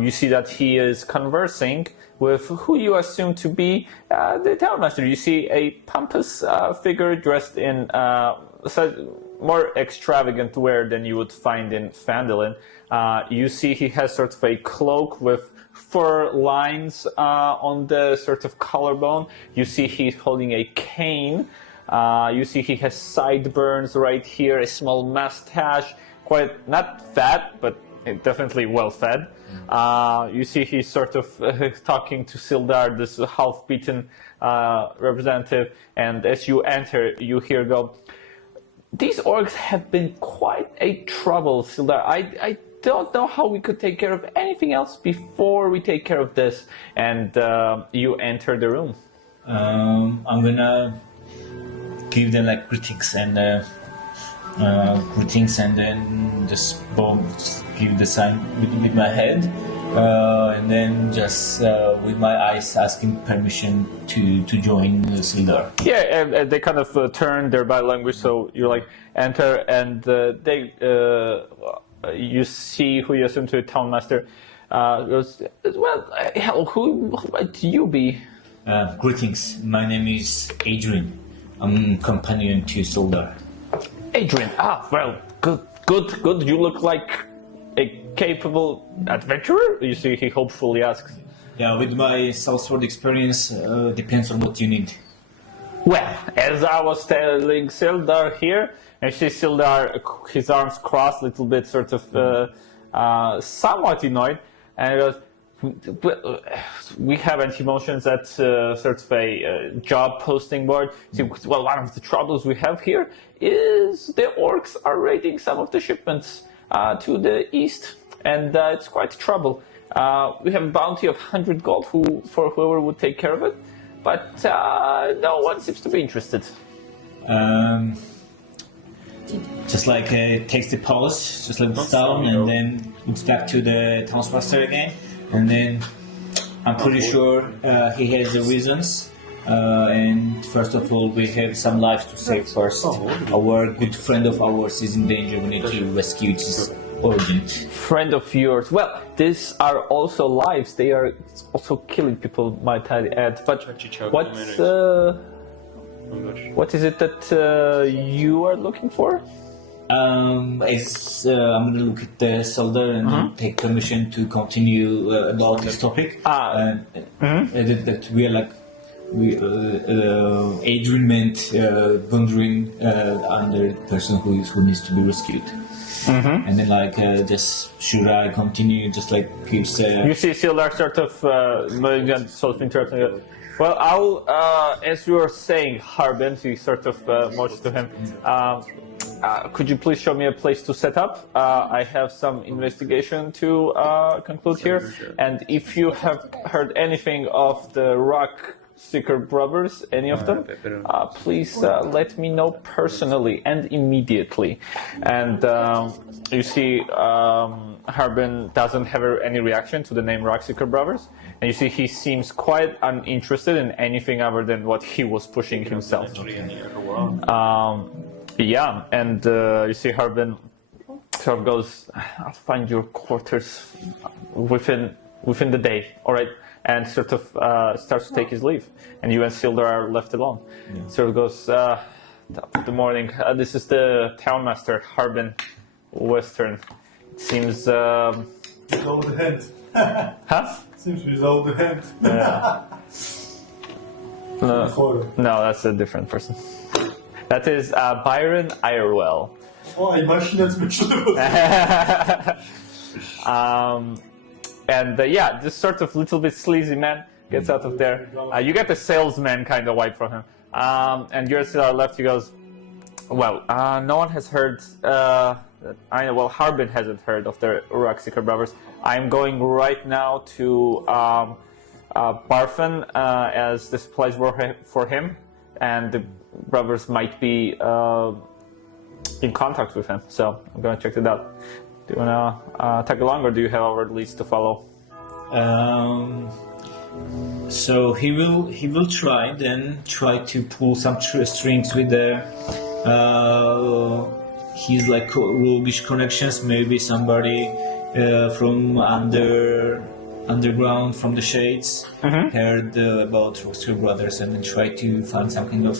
You see that he is conversing with who you assume to be the town master. You see a pompous figure dressed in more extravagant wear than you would find in Phandalin. You see he has sort of a cloak with fur lines on the sort of collarbone. You see he's holding a cane. You see he has sideburns right here, a small mustache, quite not fat, but definitely well fed. You see he's sort of talking to Sildar, this half-beaten representative, and as you enter, you hear go, "These orcs have been quite a trouble, Sildar. I don't know how we could take care of anything else before we take care of this." And you enter the room. I'm gonna give them like greetings and then just give the sign with my head, and then just with my eyes asking permission to join Sildar. Yeah, and they kind of turn their body language, so you're like enter, and you see who you assume to be town master. Goes, well, hell, who might you be? Greetings. My name is Adrian. I'm companion to Sildar. Adrian. Well, good. You look like a capable adventurer. You see, he hopefully asks. Yeah, with my southward experience, depends on what you need. Well, as I was telling Sildar here, and she Sildar, his arms crossed, a little bit, sort of somewhat annoyed, and he goes, "We have anti-motions at sort of a job posting board. See, well, one of the troubles we have here is the orcs are raiding some of the shipments to the east, and it's quite trouble. We have a bounty of 100 gold for whoever would take care of it, but no one seems to be interested." Just like takes the pulse, just like down, and then it's back to the townmaster again. And then I'm pretty sure he has the reasons. And first of all, we have some lives to save first. Our good friend of ours is in danger. We need to rescue. It is urgent. Friend of yours. Well, these are also lives. They are also killing people, might I add. But what is it that you are looking for? I'm gonna look at the soldier and take permission to continue about this topic. That we are like Adrian meant wandering under the person who needs to be rescued. And then like just should I continue? Just like gives. You see Sildar sort of interrupting. Well, I'll as you were saying, Harbin, he sort of motions to him. Could you please show me a place to set up? I have some investigation to conclude here. And if you have heard anything of the Rock Seeker brothers, any of them, please let me know personally and immediately. And you see Harbin doesn't have any reaction to the name Rock Seeker brothers. And you see he seems quite uninterested in anything other than what he was pushing himself. Yeah, and you see Harbin sort of goes, "I'll find your quarters within the day, all right?" And sort of starts to take his leave. And you and Sildar are left alone. Yeah. Sort of goes, "Good morning. This is the town master, Harbin Western. It seems..." With all the hand. Huh? Seems with all the hand. Yeah. No, that's a different person. That is Byron Irewell. Oh, I imagine that's much. And yeah, this sort of little bit sleazy man gets out of there. You get the salesman kind of wipe from him. And you're still left. He goes, "Well, no one has heard I know. Well, Harbin hasn't heard of the Ruxiker brothers. I'm going right now to Barfen as this place for him, and the brothers might be in contact with him. So I'm gonna check it out. Do you wanna tag along, or do you have our leads to follow? So he will try to pull some strings with the his like roguish connections. Maybe somebody from underground, from the shades, heard about Roxter Brothers, and then try to find some kind of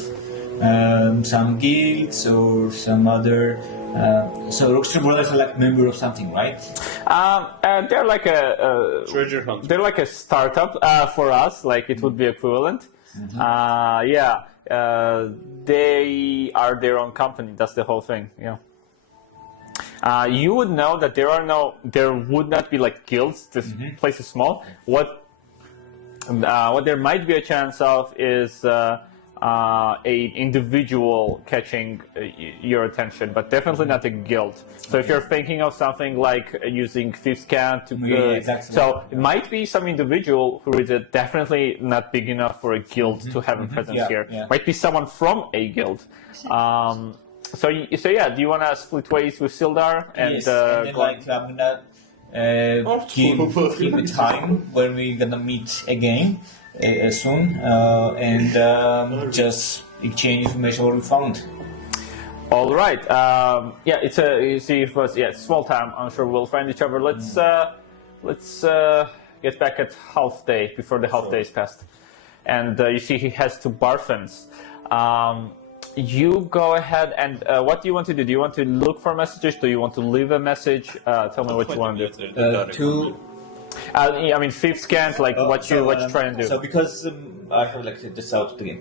some guilds or some other. So Roxter Brothers are like member of something, right? They're like a treasure hunt. they're like a startup for us. Like it would be equivalent. They are their own company. That's the whole thing. Yeah. You would know that there would not be like guilds. This place is small. What there might be a chance of is a individual catching your attention, but definitely not a guild. So if you're thinking of something like using fifth scan to, exactly. So it might be some individual who is definitely not big enough for a guild to have a presence here. Yeah. Might be someone from a guild. So yeah, do you want to split ways with Sildar and, Yes, and then, like I'm gonna give him a time when we're gonna meet again soon, and just exchange information what we found. All right. It's small town. I'm sure we'll find each other. Let's get back at half day before the half day is passed. And you see he has two Barfens. You go ahead and what do you want to do? Do you want to look for messages? Do you want to leave a message? Tell me what you want to do. I mean, fifth scan, like what you trying to do. So because I have like this out again.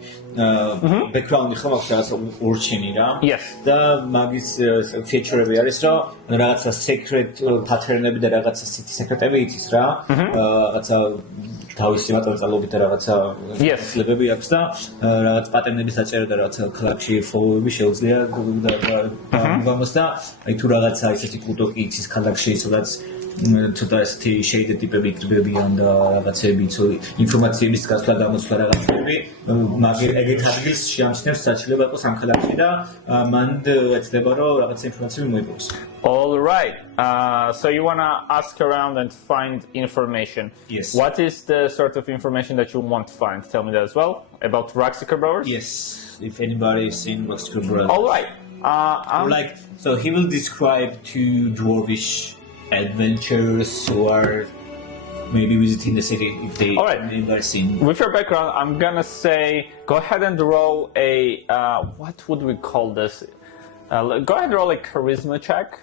Background ხომ აქვს რაღაც ურჩინი რა. Yes. და მაგის feature-ები არის რომ რაღაცა secret pattern-ები და რაღაცა city secret-ები იცის რა. რაღაცა თავისი მატარებლობით და რაღაცა სლებები აქვს და რაღაც პატერნები საჭირო და რაღაცა ქალაქში follow-ები შეუძლია გამოს და აი თუ რაღაცა ისეთი კუტოკი იცის ქალაქში სადაც ცოტა ესეთი შეიდე ტიპები იქნებიან და რაღაცები ინფორმაციების გასვლა გამოსვლა რაღაცები მაგერ ეგეთ ადგილს შეამჩნევს საჭიროება იყოს ამ ქალაქში და მან ეცდება რომ რაღაცა ინფორმაციები მოიპოვოს. All right. So you want to ask around and find information. Yes. What is the sort of information that you want to find? Tell me that as well. About Ruxiker Brothers? Yes. If anybody's seen Ruxiker Brothers. All right. So he will describe two dwarvish adventurers who are maybe visiting the city if they never seen. With your background, I'm gonna say go ahead and roll a what would we call this? Go ahead and roll a charisma check.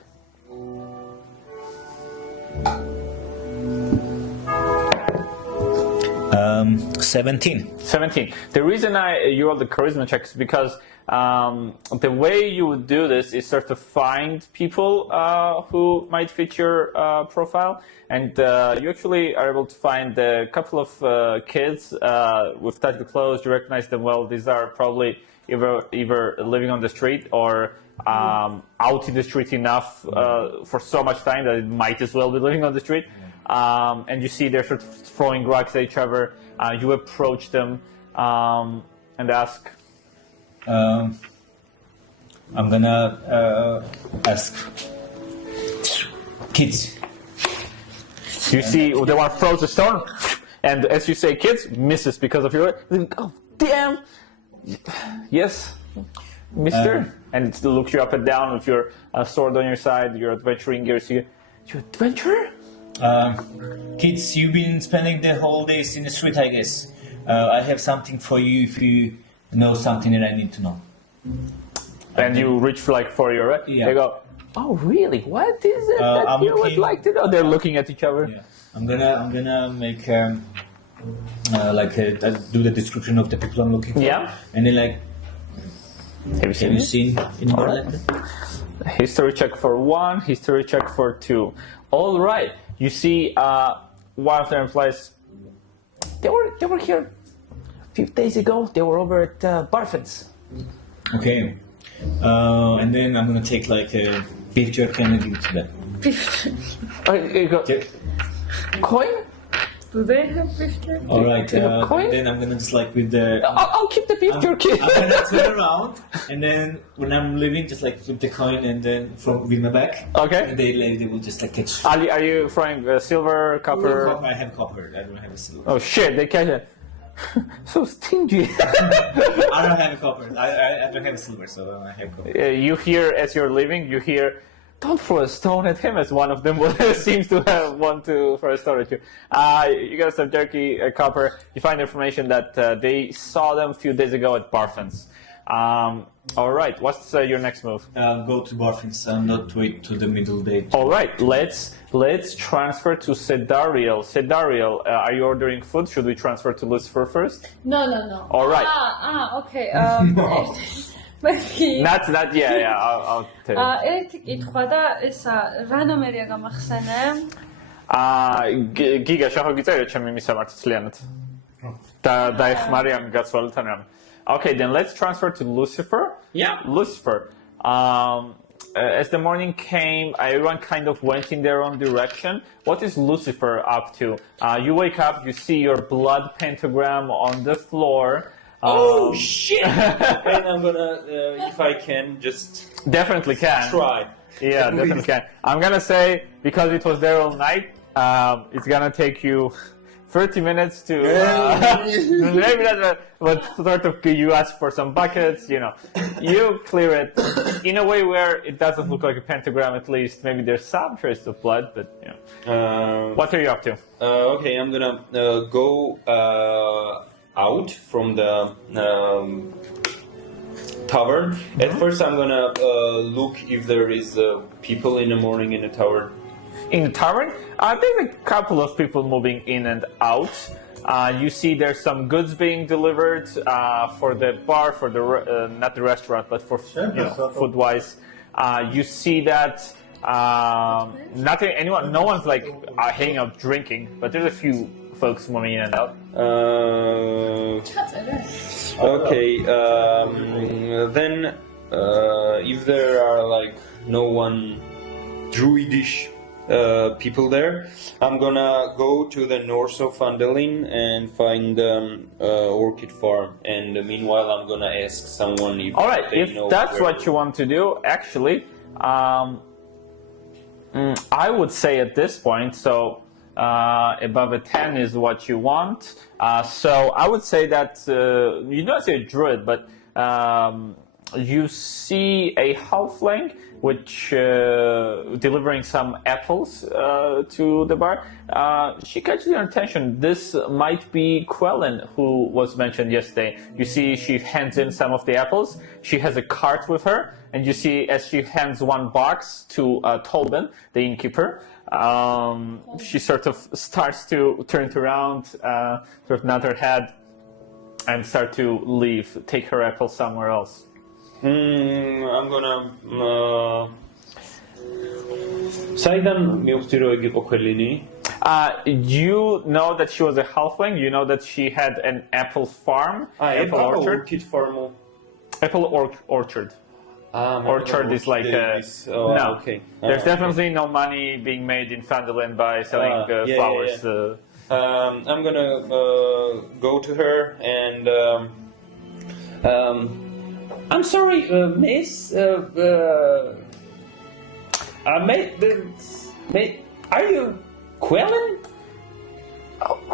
17. 17. The reason you roll the charisma check is because the way you would do this is sort of find people who might fit your profile, and you actually are able to find a couple of kids with tight clothes. You recognize them well. These are probably either living on the street or out in the street enough for so much time that it might as well be living on the street. And you see they're sort of throwing rocks at each other. You approach them and ask. I'm gonna ask kids. You see the one throws a stone, and as you say kids, misses because of your. Oh damn! Yes, mister. And it looks you up and down with your sword on your side. Your adventuring gears. You adventurer? Kids, you've been spending the whole days in the street, I guess. I have something for you if you know something that I need to know. And you reach for your. Yeah. They go. Oh really? What is it that you would like to know? They're looking at each other. Yeah. I'm gonna make do the description of the people I'm looking for. Yeah. And then like. Have you seen anyone like that? History check for 1. History check for 2. All right. You see, one of their employees. They were here a few days ago. They were over at Barfen's. Okay. And then I'm gonna take like beef jerky and I give it to them. You go, coin? Do they have beef jerky? Alright, coin? then I'm gonna just like with the... I'll keep the beef jerky. I'm gonna turn around and then when I'm leaving, just like flip the coin and then with my back. Okay. And they will just like catch. Are you throwing silver, copper? I have copper. I don't have a silver. Oh shit, they catch it. So stingy. I don't have a copper. I don't have a silver, so I have copper. You hear as you're leaving, you hear, "Don't throw a stone at him," as one of them seems to have want to throw a stone at you. You got some jerky, copper. You find information that they saw them a few days ago at Barfin's. All right, what's your next move? Go to Barfin's and not wait to the middle day. All right, let's transfer to Sedariel. Sedariel, are you ordering food? Should we transfer to Lucifer first? No. All right. Okay. Maybe. Not yeah. I'll tell you. ერთი კითხვა და ესა რანომერია გამახსენე? გიგა შეხო გიწერია ჩემი მისამართლიანად. დაეხმარი ამ გაცვალებთან რამე. Okay, then let's transfer to Lucifer. Yeah. Lucifer. As the morning came, everyone kind of went in their own direction. What is Lucifer up to? You wake up, you see your blood pentagram on the floor. Oh shit! And I'm gonna, if I can, just Definitely can. try. Yeah, definitely can. I'm gonna say, because it was there all night, it's gonna take you 30 minutes to maybe not, but sort of you ask for some buckets, you clear it in a way where it doesn't look like a pentagram. At least maybe there's some trace of blood, but what are you up to? Okay, I'm gonna go out from the tower. At first, I'm gonna look if there is people in the morning in the tower. In the tavern, there's a couple of people moving in and out. You see there's some goods being delivered for the bar, for the not the restaurant, but for food-wise. You see that no one's like hanging out drinking, but there's a few folks moving in and out. Okay, then if there are like no one druidish people there, I'm gonna go to the north of Vandelin and find orchid farm, and meanwhile I'm gonna ask someone if all right, they if know that's where- what you want to do, actually, I would say at this point, so above a 10 is what you want. So I would say that you don't say a druid, but you see a halfling which delivering some apples to the bar. She catches your attention. This might be Quellen, who was mentioned yesterday. You see she hands in some of the apples. She has a cart with her, and you see as she hands one box to Tolben, the innkeeper, she sort of starts to turn around, sort of nod her head, and start to leave, take her apple somewhere else. I'm gonna Saidan miyukhti ro egi qoqvelini. You know that she was a halfling. You know that she had an apple farm, apple orchard. Orchid farm. Apple orchard. Orchard is like no. Okay. There's definitely no money being made in Vandelin by selling flowers. I'm gonna go to her and I'm sorry, miss. Are you Quellen?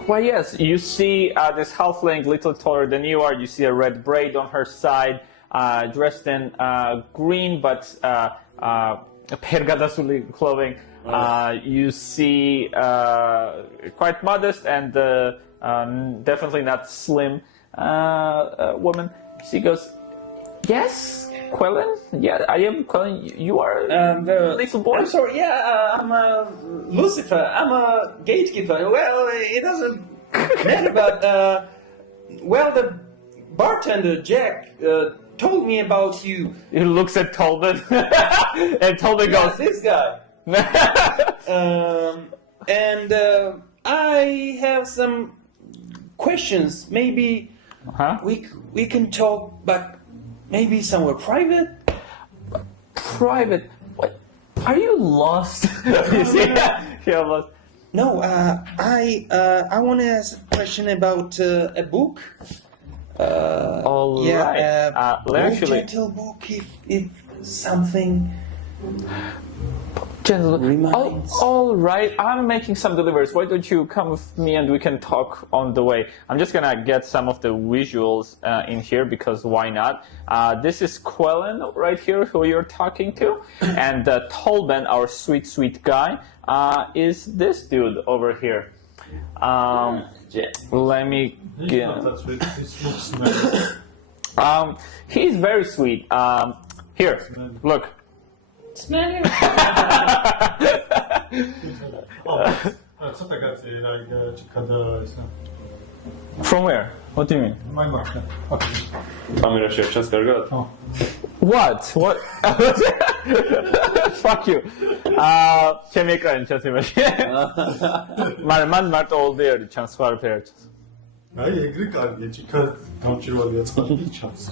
Why, yes. You see this halfling, little taller than you are. You see a red braid on her side, dressed in green but pergadasuli clothing. You see quite modest and definitely not slim woman. She goes, "Yes, Quellen? Yeah, I am Quellen. You are little boy." I'm sorry, I'm Lucifer. I'm a gatekeeper. Well, it doesn't matter, but the bartender Jack told me about you. He looks at Tolben, and Tolben Yes, goes, this guy. And I have some questions. Maybe we can talk, but maybe somewhere private. "Private? What? Are you lost? You see? You're lost. No, I want to ask a question about a book. All Yeah, right. Actually, gentle book if something. gentlemen, Reminds. all right. I'm making some deliveries. Why don't you come with me and we can talk on the way? I'm just gonna get some of the visuals in here because why not? This is Quellen right here, who you're talking to, and Tolben, our sweet guy, is this dude over here. Let me get. That's sweet. This looks nice. He's very sweet. Here, look. Smelly. Co tak like ciekawe jest. From where? What do you mean? My mark. კამერაში არ ჩანს კარგად? What? What? Fuck you. ჩემი ეკრანი ჩანს იმაში. მან მარტო oldi არის ჩანს, სხვა არაფერი არ ჩანს. აი ეგრე კარგია, ჭიქა გამჭირვალეა წყალი ჩანს.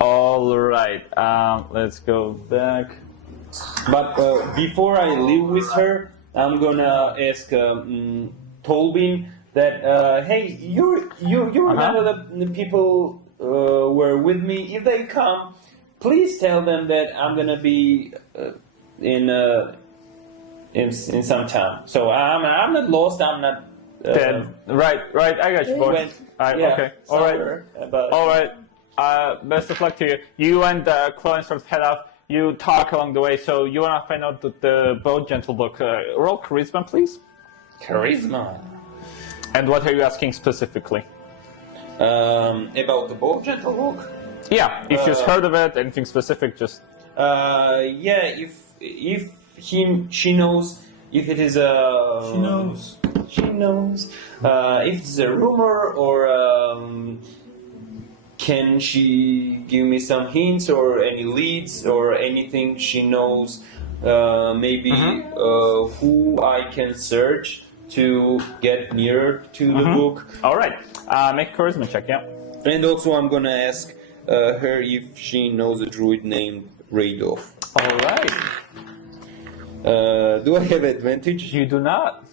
All right. Let's go back. But before I leave with her, I'm gonna ask Tolbin that hey, you remember the people were with me? If they come, please tell them that I'm gonna be in some town. So I'm not lost. I'm not Dead. Right. I got you, boy. went, Alright, okay. All right. somewhere, but- All right. Best of luck to you. You and Quellen sort of head off. You talk along the way. So you want to find out the boat gentle book. Roll charisma, please. Charisma. And what are you asking specifically? About the boat gentle book. Yeah, if you've heard of it, anything specific, just Yeah, if she knows if it is a She knows. She knows if it's a rumor or can she give me some hints or any leads or anything she knows maybe who I can search to get nearer to the book. all right. Make a charisma check. Yeah. And also I'm gonna ask her if she knows a druid named Radolf. All right. Do I have advantage? You do not.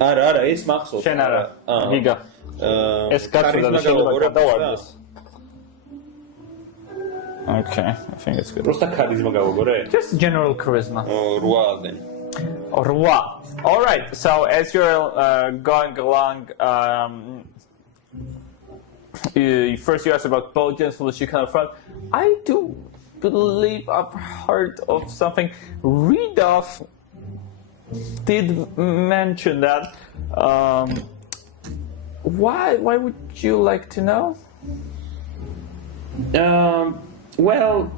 არა, ეს მახსოვს. შენ არა. გიგა. ეს გაწოდა და შეიძლება გადავარდეს. Okay, I think it's good. პროსტა ქარიზმა გავაგორე? Just general charisma. 8-დან. Orwa. All right. So as you're going along, first you asked about boat gentle she kind of front. I do believe I've heard of something. Redolf did mention that. Why would you like to know? Well,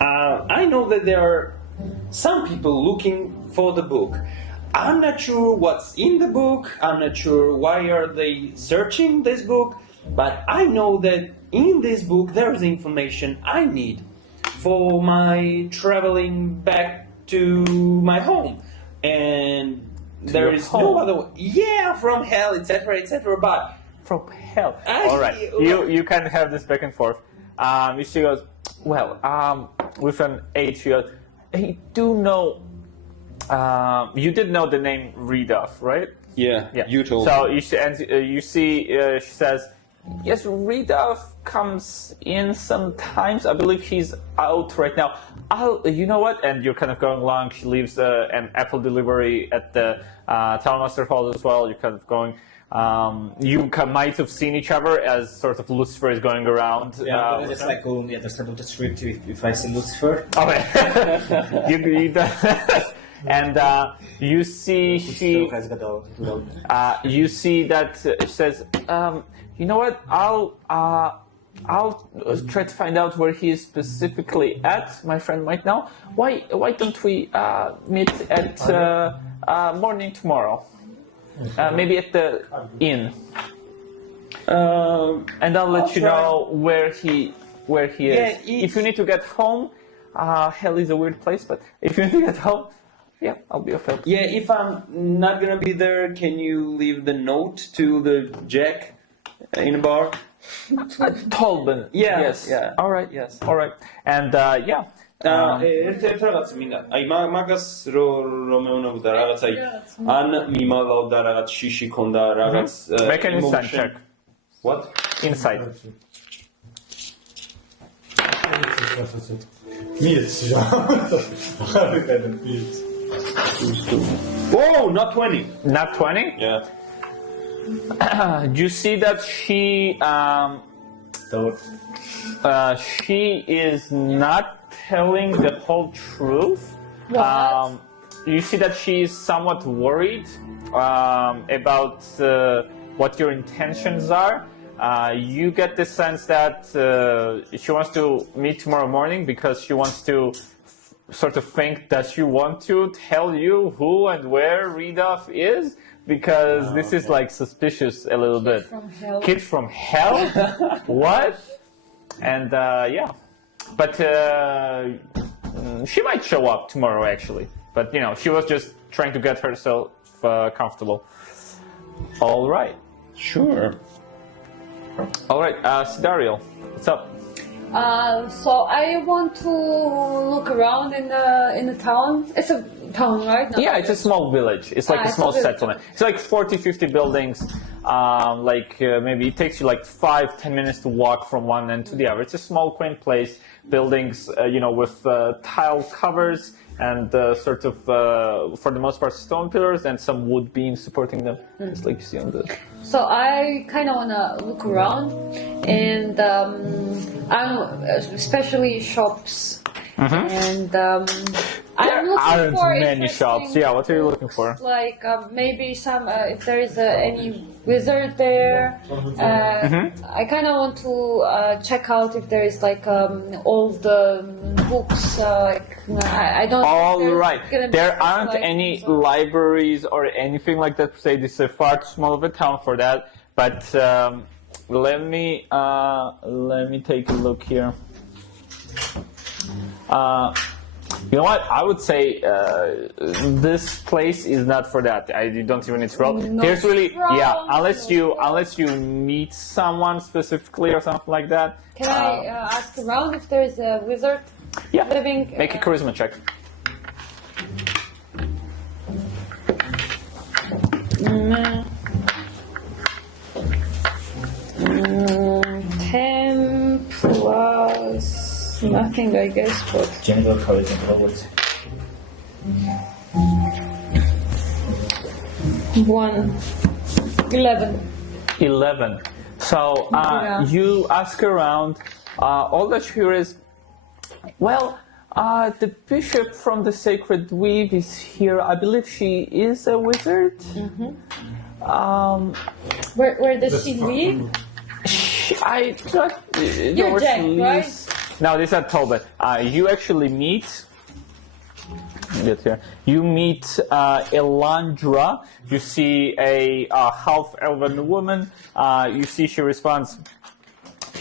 I know that there are some people looking for the book. I'm not sure what's in the book. I'm not sure why are they searching this book. But I know that in this book there is information I need for my traveling back to my home. And there your is home? no other way. Yeah, from hell, etc., etc. But From hell. All right. You can have this back and forth. She goes, well, with an H, she goes, I do know. You did know the name Redolf, right? yeah, you told So me. you see, she says, yes, Redolf comes in sometimes. I believe he's out right now. You know what? And you're kind of going along. She leaves an apple delivery at the Townmaster Hall as well. You're kind of going. You might have seen each other as sort of Lucifer is going around. Yeah, but just like go on the other side of the street if I see Lucifer. Okay. And you see you see that she says, you know what? I'll try to find out where he is specifically at. My friend might know. Why don't we meet at morning tomorrow? Maybe at the inn. And I'll let you know where he is. If you need to get home, hell is a weird place, but if you need to get home, yeah, I'll be of help. Yeah, if I'm not gonna be there, can you leave the note to the Jack in a bar Tolben. Yeah, Yes. yeah. All right. Yes. All right. And yeah. ერთ რაღაც მინდა. აი მაგას რომ მეუბნებოდა რაღაც აი ან მიმალავდა რაღაც შიში ქონდა რაღაც Make an insight check. What? Insight. Oh, not 20. Not 20? Yeah. You see that she is not telling the whole truth. What? You see that she is somewhat worried about what your intentions are. You get the sense that she wants to meet tomorrow morning because she wants to sort of think that she wants to tell you who and where Rudolph is, because this is like suspicious a little bit. From hell. Kid from hell? What? And yeah, but she might show up tomorrow actually. But you know, she was just trying to get herself comfortable. All right. Sure. All right, Sidariel, what's up? So I want to look around in the town. It's a town, right? Not Yeah, it's a small village. It's like a it's a small village. settlement. It's like 40, 50 buildings. Maybe it takes you like 5-10 minutes to walk from one end to the other. It's a small, quaint place. Buildings, with tile covers and sort of, for the most part, stone pillars and some wood beams supporting them. It's like you see on the... So I kind of want to look around, and I'm especially shops, and I'm There looking aren't for many shops. interesting Yeah, what are you looking for? Like maybe some if there is any wizard there. I kind of want to check out if there is like old books. I don't. All think there's right. gonna be There aren't like, any so- libraries or anything like that. Say this is far too small of a town for that. But let me take a look here. You know what? I would say this place is not for that. You don't even need to roll. No There's really, yeah. roll, Unless you meet someone specifically or something like that. Can I ask around if there is a wizard Yeah. living? Make a charisma check. Mm, 10 plus nothing, I guess, but General charisma, როგორც 1, 11. 11. So Yeah. you ask around. All that you hear is, well, the bishop from the Sacred Weave is here. I believe she is a wizard. Where does she live? I thought You're Jack, right? No, this is not Tolbert. You actually meet. Get here. You meet Elandra. You see a half-elven woman. You see she responds.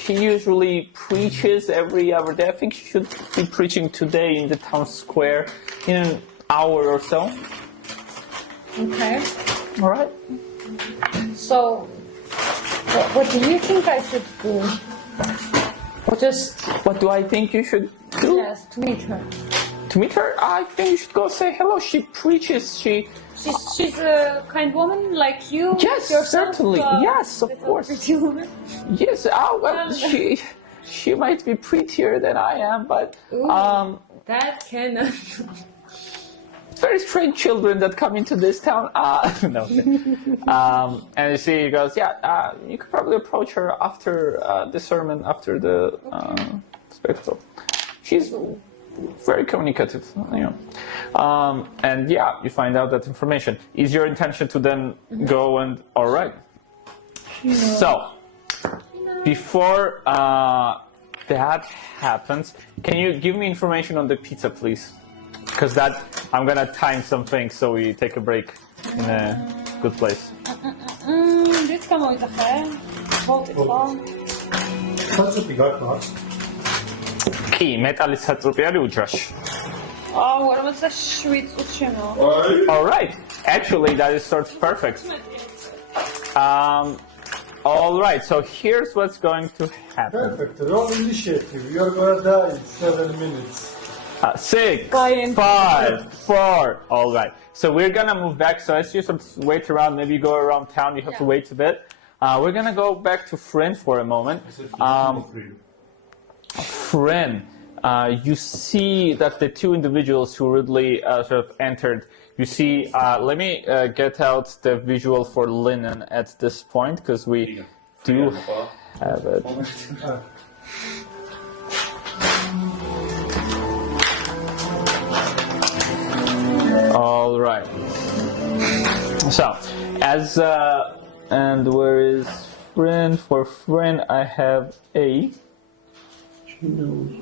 She usually preaches every other day. I think she should be preaching today in the town square in an hour or so. Okay. All right. So, what do you think I should do? Or just, What do I think you should do? yes, to meet her? To meet her, I think you should go say hello. She preaches. She's a kind woman like you? Yes, yourself, certainly. Yes, of little course. pretty woman? Yes. Well, she might be prettier than I am, but Ooh, that cannot. very strange children that come into this town. No. And she goes, yeah, you could probably approach her after the sermon, after the spectacle. She's very communicative, and yeah, you find out that information. Is your intention to then go and all right? So before that happens, can you give me information on the pizza, please? Because that I'm gonna time some things so we take a break in a good place. Դիտք կամ այդ է, հոտ է, Concept got Კი, მეტალის საწრუპი არის უჯრაში. ուրեմն це შვიცუჩინო. All right. Actually, that is sort of perfect. All right, so here's what's going to happen. Perfect. Roll initiative. You're gonna die in 7 minutes. 6, Fine. 5, 4. All right. So we're gonna move back. So as you sort of wait around, maybe you go around town, you have to wait a bit. We're gonna go back to Fryn for a moment. Fryn, you see that the two individuals who rudely sort of entered. You see. Let me get out the visual for Linen at this point because we do have it. All right. So, as and where is Fryn? For Fryn, I have a.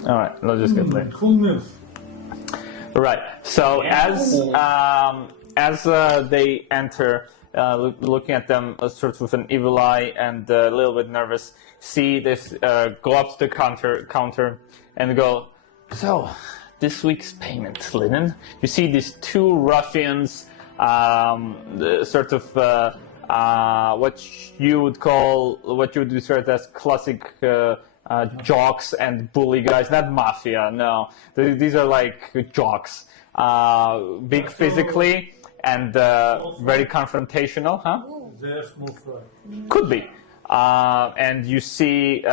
All right, let's just get there. Coolness. Right. So as they enter, looking at them sort of with an evil eye and a little bit nervous, see this go up to the counter and go. So, this week's payment, Linen. You see these two ruffians, sort of what you would describe as classic jocks and bully guys, not mafia. No, these are like jocks, big physically and very confrontational, huh? They're smooth right. Could be. And you see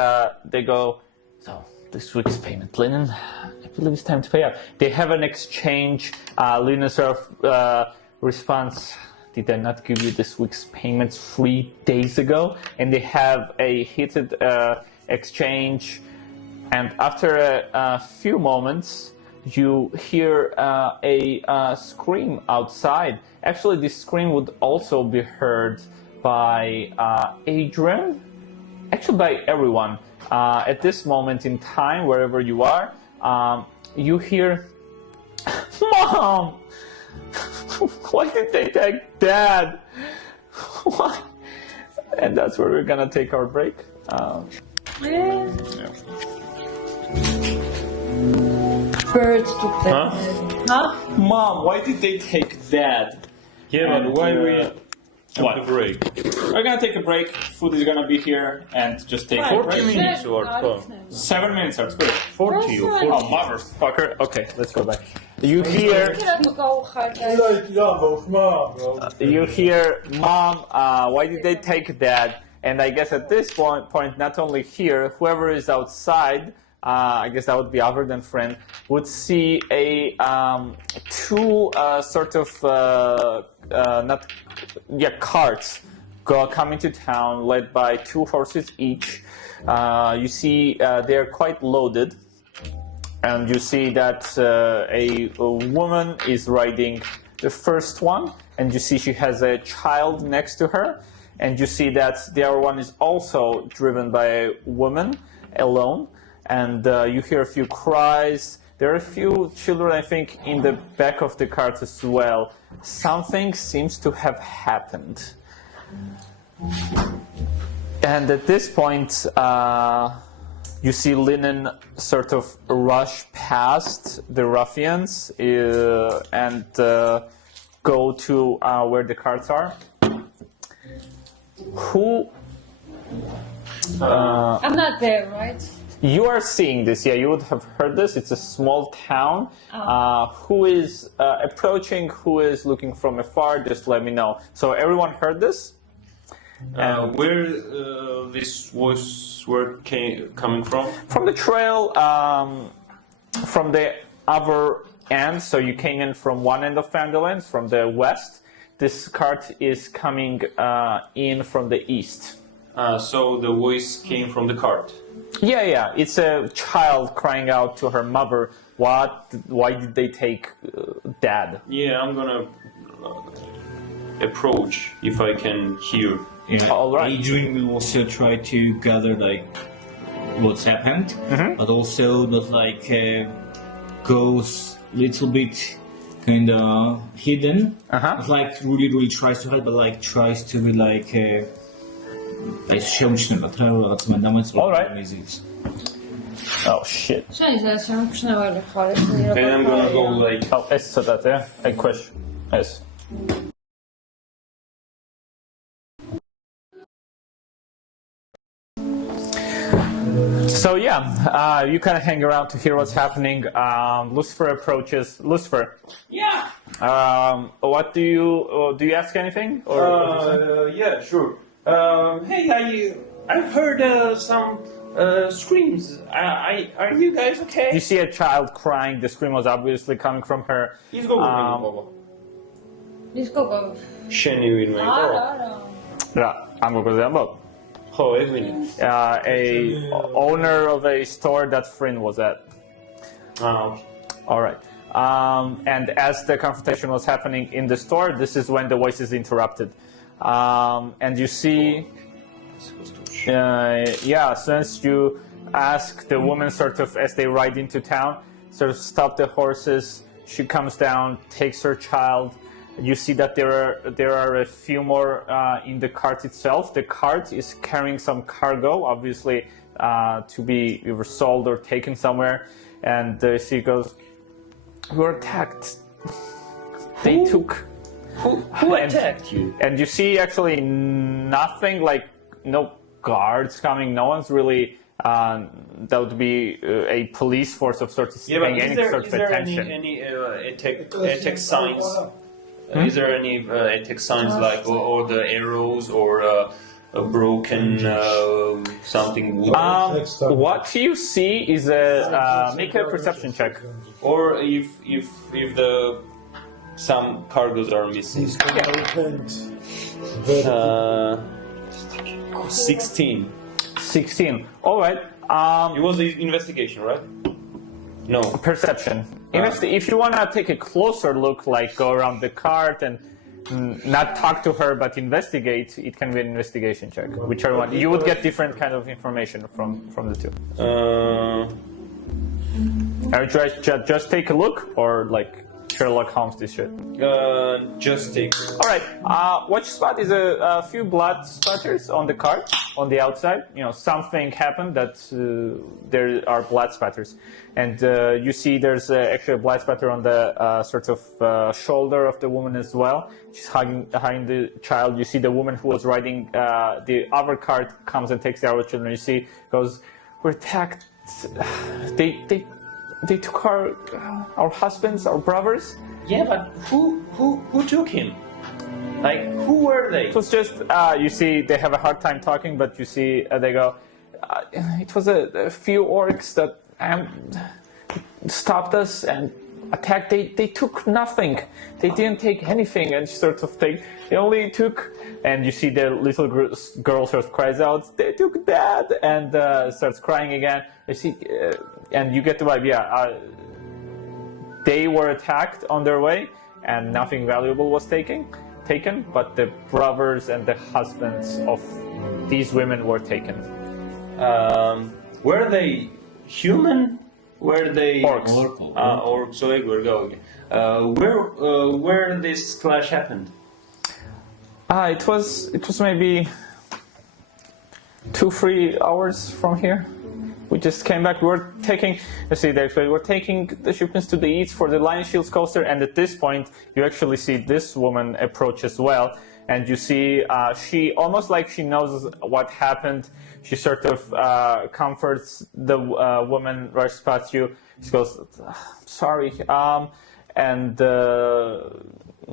they go. So this week's payment, Linen. I believe it's time to pay out. They have an exchange. Linen sort of responds. Did I not give you this week's payments 3 days ago? And they have a heated exchange. And after a few moments, you hear a scream outside. Actually, this scream would also be heard by Adrian. Actually, by everyone. At this moment in time, wherever you are, you hear, "Mom! Why did they take Dad? Why?" And that's where we're gonna take our break. Yeah. Birds to play. Huh? Mom, why did they take Dad? Yeah, but why we What? a break? We're gonna take a break. Food is gonna be here, and just take a 40 break. minutes or 12? 7 minutes, that's good. 40 or Oh, 40. motherfucker. Okay, let's go back. You hear, Mom, why did they take Dad? And I guess at this point, not only here, whoever is outside, I guess that would be other than Fryn, would see a two sort of carts coming to town, led by 2 horses each. You see they're quite loaded, and you see that a woman is riding the first one, and you see she has a child next to her, and you see that the other one is also driven by a woman alone. And you hear a few cries. There are a few children, I think, in the back of the cart as well. Something seems to have happened. And at this point, you see Linen sort of rush past the ruffians and go to where the carts are. Who? I'm not there, right? You are seeing this, yeah, you would have heard this. It's a small town. Who is approaching, who is looking from afar, just let me know. So everyone heard this? Where this voice were coming from? From the trail, from the other end. So you came in from one end of Fanderlands, from the west. This cart is coming in from the east. So the voice came from the cart. Yeah. It's a child crying out to her mother. Why did they take Dad? Yeah, I'm gonna approach if I can hear. Yeah. All right. Adrian will also try to gather like what's happened, but also not like goes little bit kind of hidden. It's like really tries to hide, but like tries to be like. All right. Oh shit. Then Then I'm gonna go like. Oh, es ça yeah? I question. Es. Yeah, you kind of hang around to hear what's happening. Lucifer approaches. Lucifer, Yeah. what do you ask anything? Or Yeah, sure. Hey, I've heard some screams. Are you guys okay? you see a child crying. The scream was obviously coming from her. He's going Let's go. Sheni win Yeah, I'm going to Oh, Edwin. a owner of a store that Frin was at. All right. And as the confrontation was happening in the store, this is when the voice is interrupted. And you see, since you ask the woman sort of as they ride into town, sort of stop the horses, she comes down, takes her child. You see that there are a few more in the cart itself. The cart is carrying some cargo, obviously to be either sold or taken somewhere. And she goes, "We were attacked. They took." Who attacked you? And you see actually nothing, like no guards coming. No one's really. That would be a police force of sorts Yeah, but paying any sort of there attention. any attack signs? Is there any attack signs like or the arrows or a broken something wood? What you see is a make a perception check. Or if the some cargoes are missing. 16. 16. All right. It was the investigation, right? No. Perception. If you want to take a closer look, like go around the cart and not talk to her but investigate, it can be an investigation check. Whichever one. You would get different kind of information from the two. Just take a look, or like Sherlock Holmes this shit. Just take. All right. What you spot is a few blood spatters on the cart on the outside. You know, something happened that there are blood spatters, and you see there's actually a blood spatter on the sort of shoulder of the woman as well. She's hugging the child. You see the woman who was riding the other cart comes and takes the other children. You see, goes, "We're attacked. They took our husbands, our brothers." Yeah, but who took him? Like, who were they? It was just, you see, they have a hard time talking, but you see, they go, it was a few orcs that stopped us and attacked. They took nothing. They didn't take anything. And sort of they only took, and you see the little girl sort of cries out, "They took Dad," and starts crying again. You see, and you get the vibe, they were attacked on their way, and nothing valuable was taken, but the brothers and the husbands of these women were taken. Were they human? Were they Orcs? Orcs. So we're going. Where this clash happened? It was maybe 2-3 hours from here. We just came back. We were taking, we're taking the shipments to the east for the Lion Shields coaster, and at this point, you actually see this woman approach as well, and you see she almost like she knows what happened. She sort of comforts the woman right past you. She goes, "Sorry," and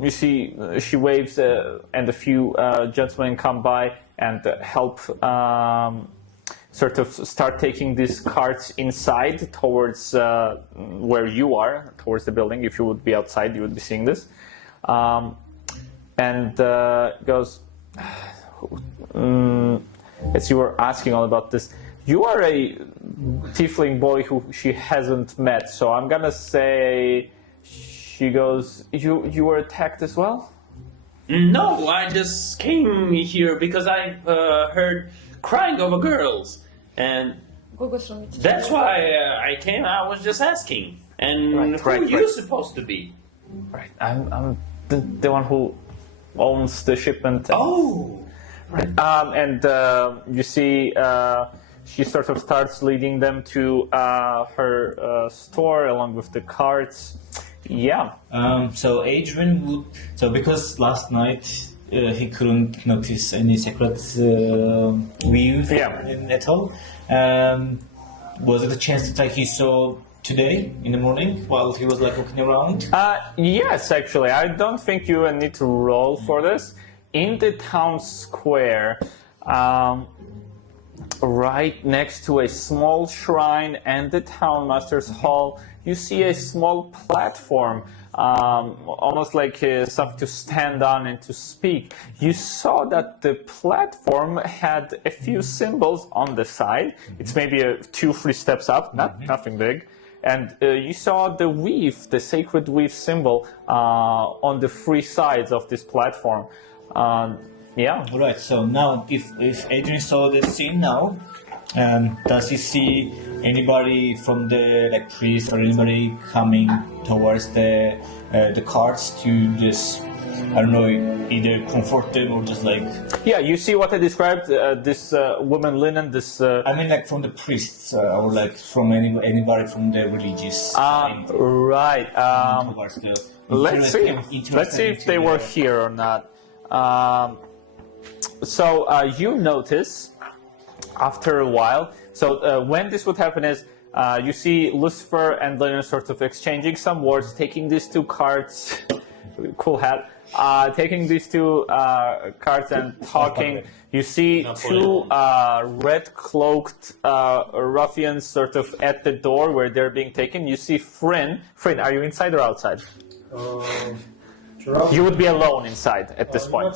you see she waves, and a few gentlemen come by and help. Sort of start taking these carts inside towards where you are, towards the building. If you would be outside, you would be seeing this. And goes, as you were asking all about this, you are a tiefling boy who she hasn't met, so I'm gonna say, she goes, you were attacked as well? No, I just came here because I heard crying over girls. And that's why I came. I was just asking. And who are you supposed to be? Right, I'm the one who owns the shipment. Oh, right. And you see, she sort of starts leading them to her store along with the carts. Yeah. So Adrian would. So because last night he couldn't notice any secret weave at all. Was it a chance that he saw today in the morning while he was like walking around? Yes, actually. I don't think you need to roll for this. In the town square, right next to a small shrine and the town master's hall, you see a small platform, almost like something to stand on and to speak. You saw that the platform had a few symbols on the side. It's maybe 2-3 steps up, nothing big. And you saw the weave, the sacred weave symbol on the 3 sides of this platform. Yeah. All right. So now, if Adrian saw the scene now, does he see anybody from the priest or anybody coming towards the carts to just, I don't know, either comfort them or just like? Yeah, you see what I described. This woman linen. This. I mean, like from the priests or like from anybody from the religious. Side, Right. towards the Let's see if they were here or not. So you notice after a while. So when this would happen is you see Lucifer and Linen sort of exchanging some words, taking these 2 cards. Cool hat. Taking these 2 cards and talking. You see 2 red-cloaked ruffians sort of at the door where they're being taken. You see Frin. Frin, are you inside or outside? You would be alone inside at this point.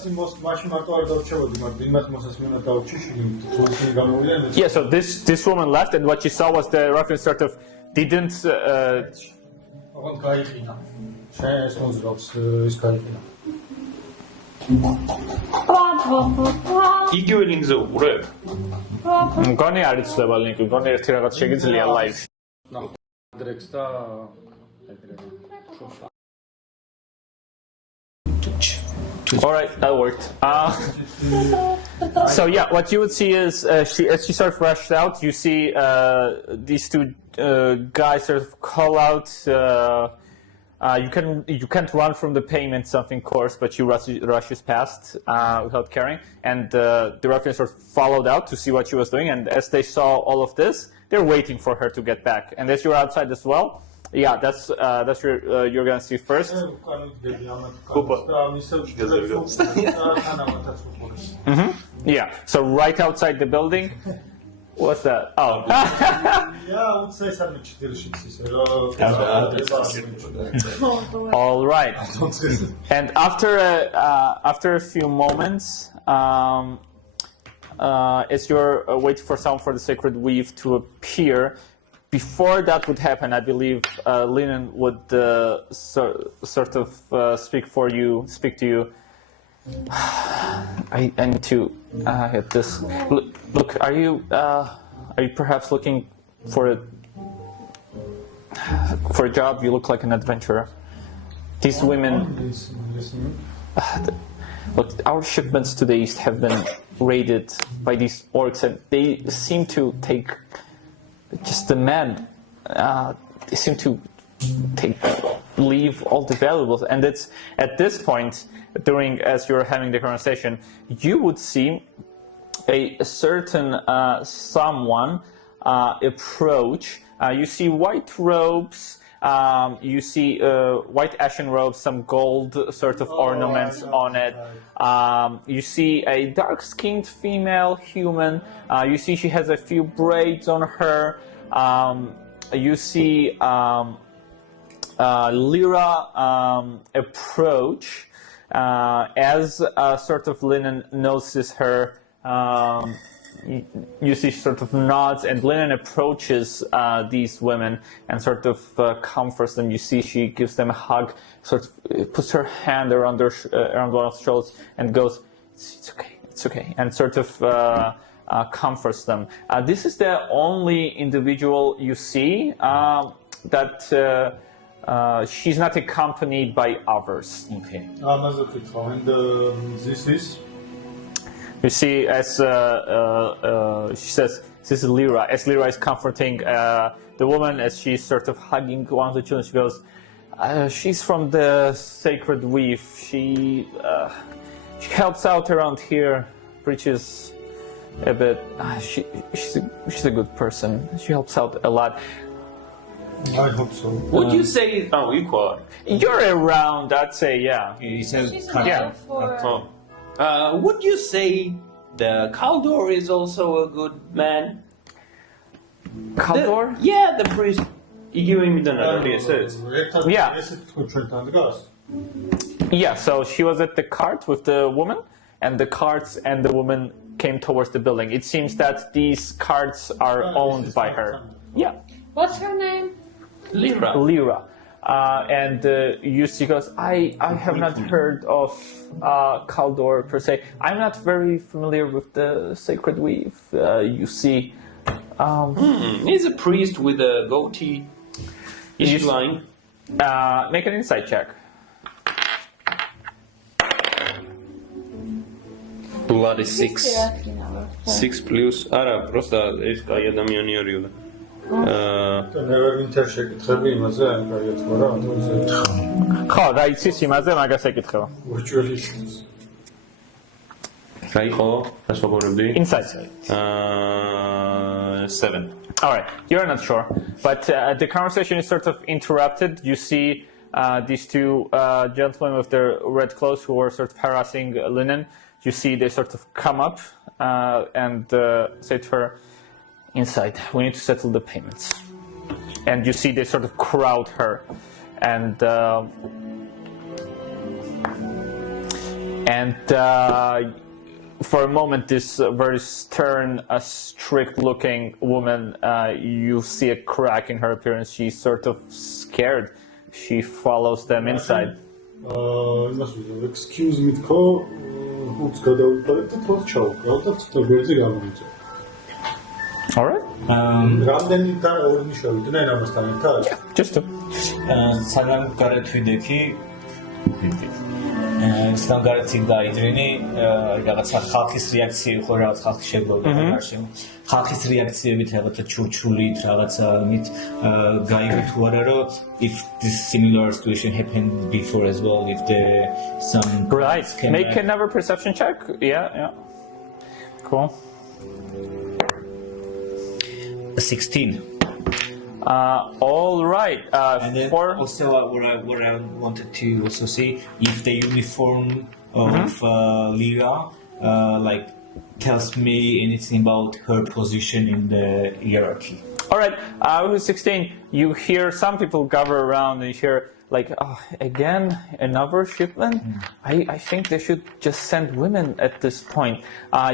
Yeah, so this woman left, and what you saw was the ruffian sort of didn't. იგივე ლინკზე უყურებ? მგონი არ იცლება ლინკი, მგონი ერთი რაღაც შეგიძლია live. All right, that worked. So yeah, what you would see is as she sort of rushed out, you see these 2 guys sort of call out. You can't run from the payment something course, but you rushes past without caring. And the ruffians sort of followed out to see what she was doing. And as they saw all of this, they're waiting for her to get back. And as you're outside as well. Yeah, that's where you're gonna see first. Yeah, so right outside the building. What's that? Oh. All right. And after a few moments, as you're waiting for someone for the sacred weave to appear. Before that would happen, I believe Linen would sort of speak to you. I need to hit this. Look, are you perhaps looking for a job? You look like an adventurer. These women. Look, our shipments to the east have been raided by these orcs, and they seem to take. Just the men, they seem to leave all the valuables, and it's at this point, as you're having the conversation, you would see a certain someone approach. You see white robes, you see white ashen robes, some gold sort of ornaments on it. You see a dark-skinned female human. You see she has a few braids on her. You see Lyra approach as sort of Linen notices her. You see she sort of nods, and Linen approaches these women and sort of comforts them. You see she gives them a hug, sort of puts her hand around around one of the shoulders and goes, it's okay, and sort of comforts them. This is the only individual you see that she's not accompanied by others. Okay. And this is? You see, as she says, this is Lyra. As Lyra is comforting the woman, as she's sort of hugging one of the children, she goes, she's from the Sacred Weave. She helps out around here, preaches a bit. She's a good person. She helps out a lot. I hope so. Would you say... Oh, equal. You're around, I'd say, yeah. He says, She's Yeah. enough for. Oh. Would you say the Kaldor is also a good man? Kaldor? Yeah, the priest. Igivim says. Yeah. Yeah. Yeah, so she was at the cart with the woman, and the carts and the woman came towards the building. It seems that these carts are owned by her. Yeah, What's her name? Lira. Lyra. And Yussi goes, I have not heard of Kaldor per se. I'm not very familiar with the sacred weave, Yussi. He's a priest with a goatee. He's lying. Make an insight check. Bloody 6. 6 plus. Არა, просто ეს კაი ადამიანი არისო და. Never winter შეკითხები იმაზე, აი გაიათქვა რა, ამაზე. ხო, რა იცის იმაზე, მაგას ეკითხება. Virtually isn't. რა იყო? გასაუბრებდი? Insight. 7. All right, you're not sure, but the conversation is sort of interrupted. You see these two gentlemen with their red clothes who were sort of harassing Linen. You see they sort of come up and say to her, inside, we need to settle the payments. And you see they sort of crowd her. And for a moment, this very stern, strict-looking woman, you see a crack in her appearance. She's sort of scared. She follows them inside. Excuse me, თქო, უც გადავიფარეთ და თავს ჩავკრავ და ცნობიერზე გამომიწევ. All right. რამდენი და ორი ნიშნავდნენ ამასთან ერთად? Just two. სანამ გარეთვიდექი სანამ გარეთი დაიძრინი რაღაცა ხალხის რეაქცია იყო რაღაც ხალხი შეგვეუბნა გარშემო ხალხის რეაქციებით რაღაცა ჩურჩულით რაღაცა მით გაიგე თუ არა რომ if this similar situation happened before as well if there some Right. Make another perception check. Yeah. Cool. 16. All right. And then also what I wanted to also see if the uniform of Lira like tells me anything about her position in the hierarchy. All right. With 16, you hear some people gather around and you hear like, oh, again, another shipment? I think they should just send women at this point.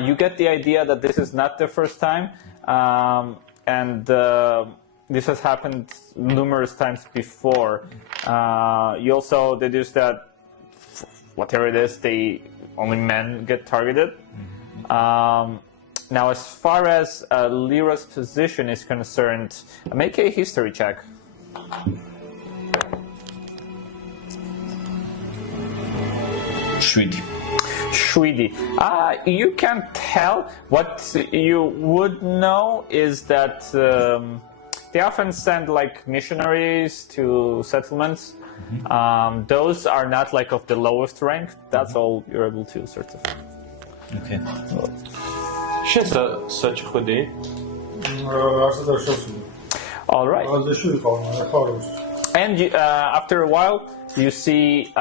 You get the idea that this is not the first time. And this has happened numerous times before. You also deduce that whatever it is, only men get targeted. Now, as far as Lyra's position is concerned, make a history check. Shwidi. You can tell. What you would know is that they often send like missionaries to settlements. Those are not like of the lowest rank. That's all you're able to sort of. Okay. საჭხოდი. All right. And after a while, you see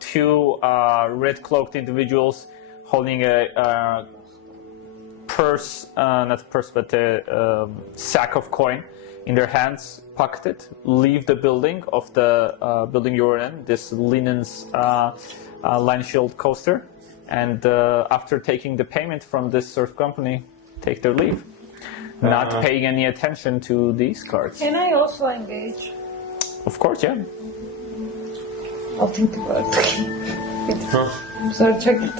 two red-cloaked individuals holding a purse, not purse, but a sack of coin in their hands, pocketed, leave the building of the building you were in, this Linen's line shield coaster, and after taking the payment from this surf company, take their leave, not paying any attention to these cards. Can I also engage? Of course, yeah. I'll think about it. So check it.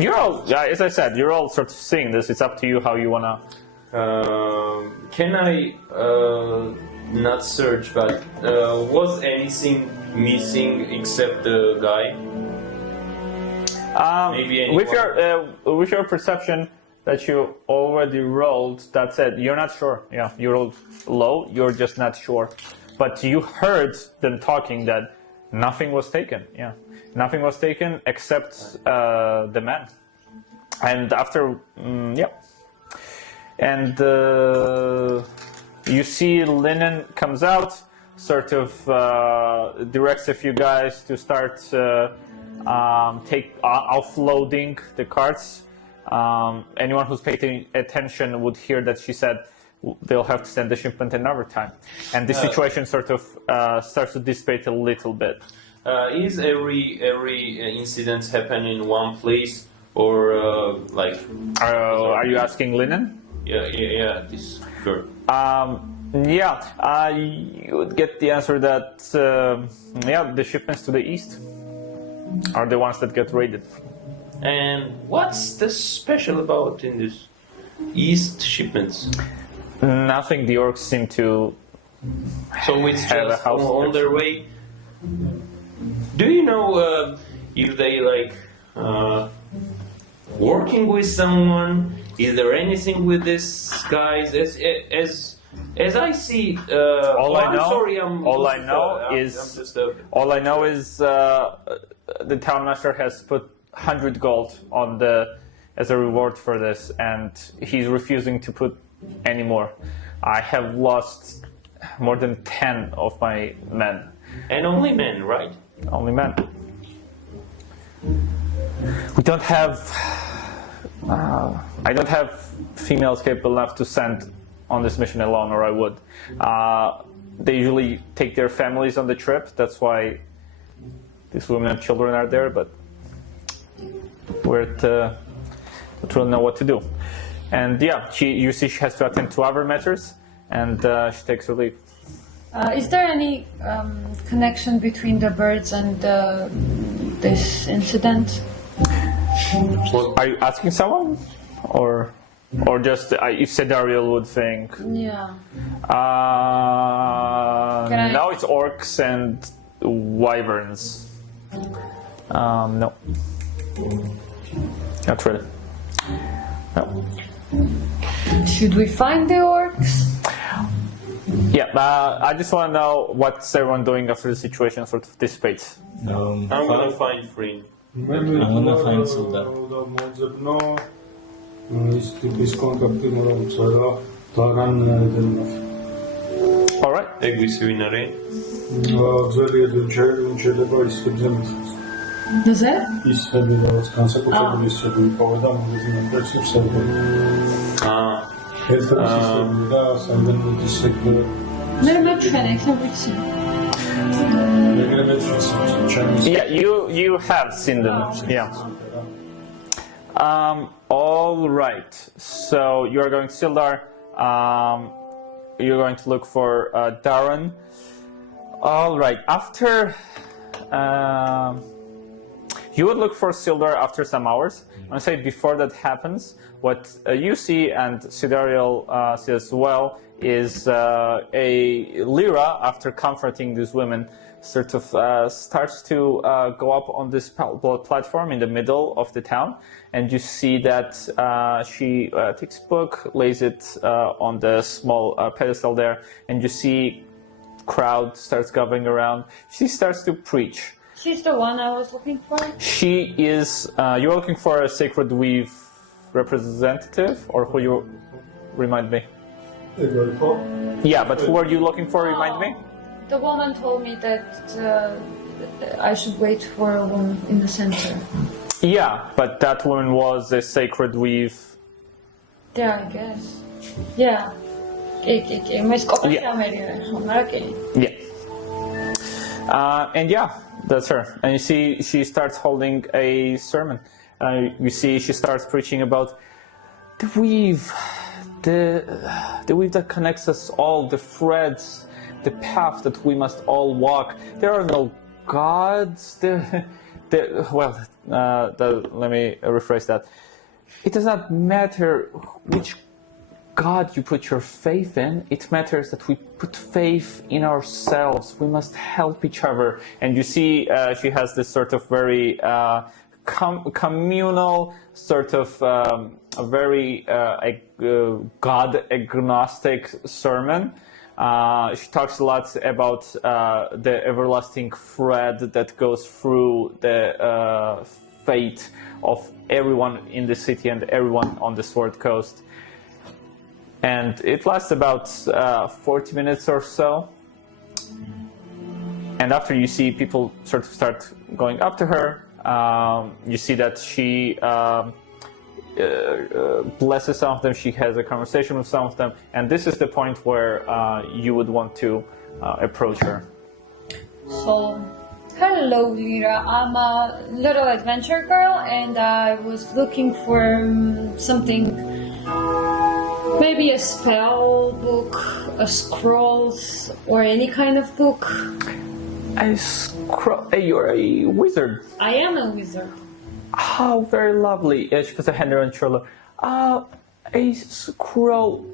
You're all, as I said, you're all sort of seeing this. It's up to you how you wanna. Can I not search, but was anything missing except the guy? Maybe anyone. With your perception that you already rolled, that's it. You're not sure. Yeah, you rolled low. You're just not sure. But you heard them talking that nothing was taken. Yeah, nothing was taken except the man. And after, yeah. And you see Linen comes out, sort of directs a few guys to start offloading the carts. Anyone who's paying attention would hear that she said they'll have to send the shipment another time. And the situation sort of starts to dissipate a little bit. Is every incident happen in one place or like? Are you asking Linen? Yeah. This girl. You would get the answer that the shipments to the east are the ones that get raided. And what's the special about in this east shipments? Nothing. The orcs seem to So it's have a just house on their way. Do you know if they like working with someone? Is there anything with these guys? As I see, All I know is the townmaster has put 100 gold on as a reward for this, and he's refusing to put any more. I have lost more than 10 of my men. And only men, right? Only men. We don't have. I don't have females capable enough to send on this mission alone, or I would. They usually take their families on the trip. That's why these women and children are there. But we don't really know what to do. And you see, she has to attend to other matters, and she takes her leave. Is there any connection between the birds and this incident? Are you asking someone, or just if Sedariel would think? Yeah. No, it's orcs and wyverns. No, not really. No. Should we find the orcs? Yeah, I just want to know what's everyone doing after the situation sort of dissipates. I'm gonna find Freen. I'm gonna find Sildar. All right. Does it? Yeah, you have seen them. Yeah. All right. So you are going to Sildar. You're going to look for Darren. All right. After you would look for Sildar after some hours. I say before that happens, what you see and Sidariel sees as well is a Lyra, after comforting these women, sort of starts to go up on this platform in the middle of the town, and you see that she takes a book, lays it on the small pedestal there, and you see crowd starts gathering around. She starts to preach. She's the one I was looking for? She is, you're looking for a Sacred Weave representative, or who you, remind me? Yeah, but who are you looking for, remind me? The woman told me that I should wait for a woman in the center. Yeah, but that woman was a Sacred Weave. Yeah, I guess. Yeah. And yeah, that's her. And you see she starts holding a sermon. You see she starts preaching about the weave, the weave that connects us all, the threads, the path that we must all walk. There are no gods. Let me rephrase that. It does not matter which God you put your faith in. It matters that we put faith in ourselves. We must help each other. And you see she has this sort of very communal, sort of a very God agnostic sermon. She talks a lot about the everlasting thread that goes through the fate of everyone in the city and everyone on the Sword Coast. And it lasts about 40 minutes or so. And after you see people sort of start going up to her, you see that she blesses some of them, she has a conversation with some of them, and this is the point where you would want to approach her. So, hello, Lira. I'm a little adventure girl, and I was looking for something, maybe a spell book, a scrolls, or any kind of book. A scroll. You're a wizard. I am a wizard. Oh, very lovely. She puts a hand around your shoulder. A scroll.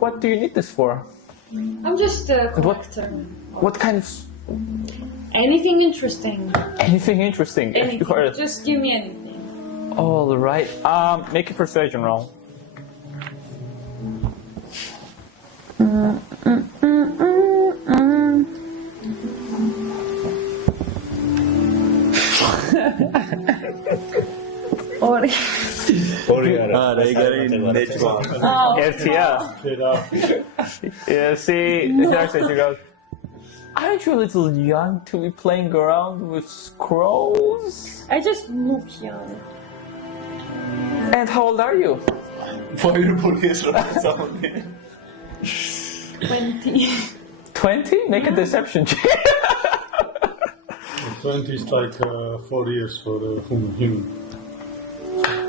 What do you need this for? I'm just a collector. What kind of... Anything interesting. Anything interesting? Anything. Just give me anything. All right. Make a persuasion roll. Yeah, see, actually she goes, aren't you a little young to be playing around with scrolls? I just look young. And how old are you? 20. 20? Make a deception check. 20 is like 4 years for a human.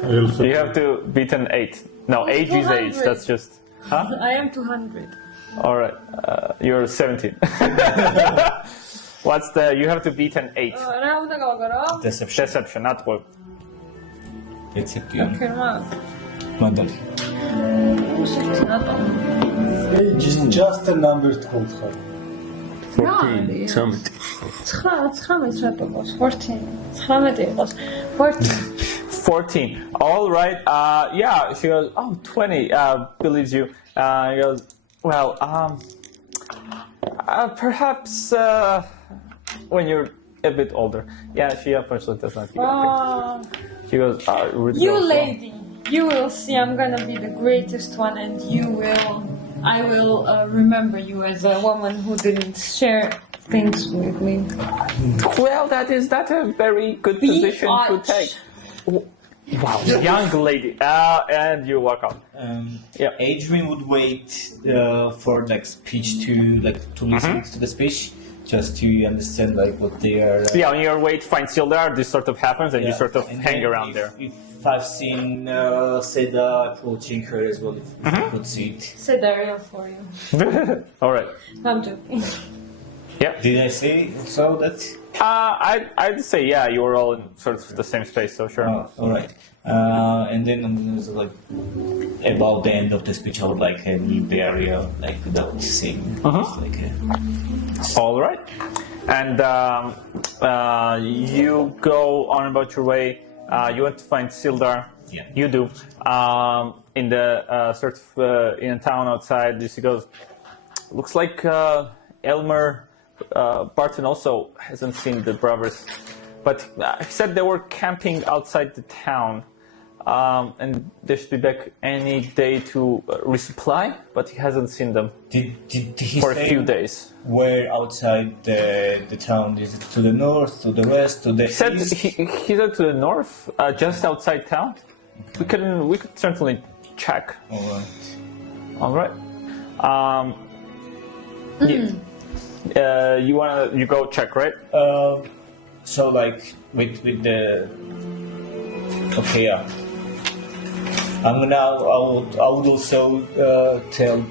You have to beat an 8. No, age is age, that's just... Huh? I am 200. Alright, you're 17. What's the... You have to beat an 8. Deception, not work. Reception. Okay, Age is just a number called her. 14, 17. 14. All right. Yeah. She goes, oh, 20. Believes you. He goes, well, perhaps when you're a bit older. Yeah. She unfortunately does not. She goes, you lady, you will see. I'm gonna be the greatest one, and I will remember you as a woman who didn't share things with me. Well, that's a very good position to take. Wow, young lady. And you walk out. Yeah. Adrian would wait for like speech to listen to the speech, just to understand like what they are. Yeah, on your way to find Sildar, this sort of happens, and you sort of hang around there. If I've seen Seda approaching her as well, if I could see it. Sedaria for you. All right. I'm joking. Yeah. Did I say so that? I'd say yeah. You were all in sort of the same space, so sure. Oh, all right. And then I'm gonna like about the end of the speech, I would like leave the area like without saying. Just like All right. And you go on about your way. You want to find Sildar. Yeah. You do. In the sort of in a town outside, this goes. Looks like Elmer Barton also hasn't seen the brothers, but he said they were camping outside the town, and they should be back any day to resupply. But he hasn't seen them Did he for a say few days. where outside the town? Is it to the north, to the west, to the He said east? he said to the north, just outside town. We could certainly check. All right. All right. You go check, right? So like with the okay, yeah. I would also tell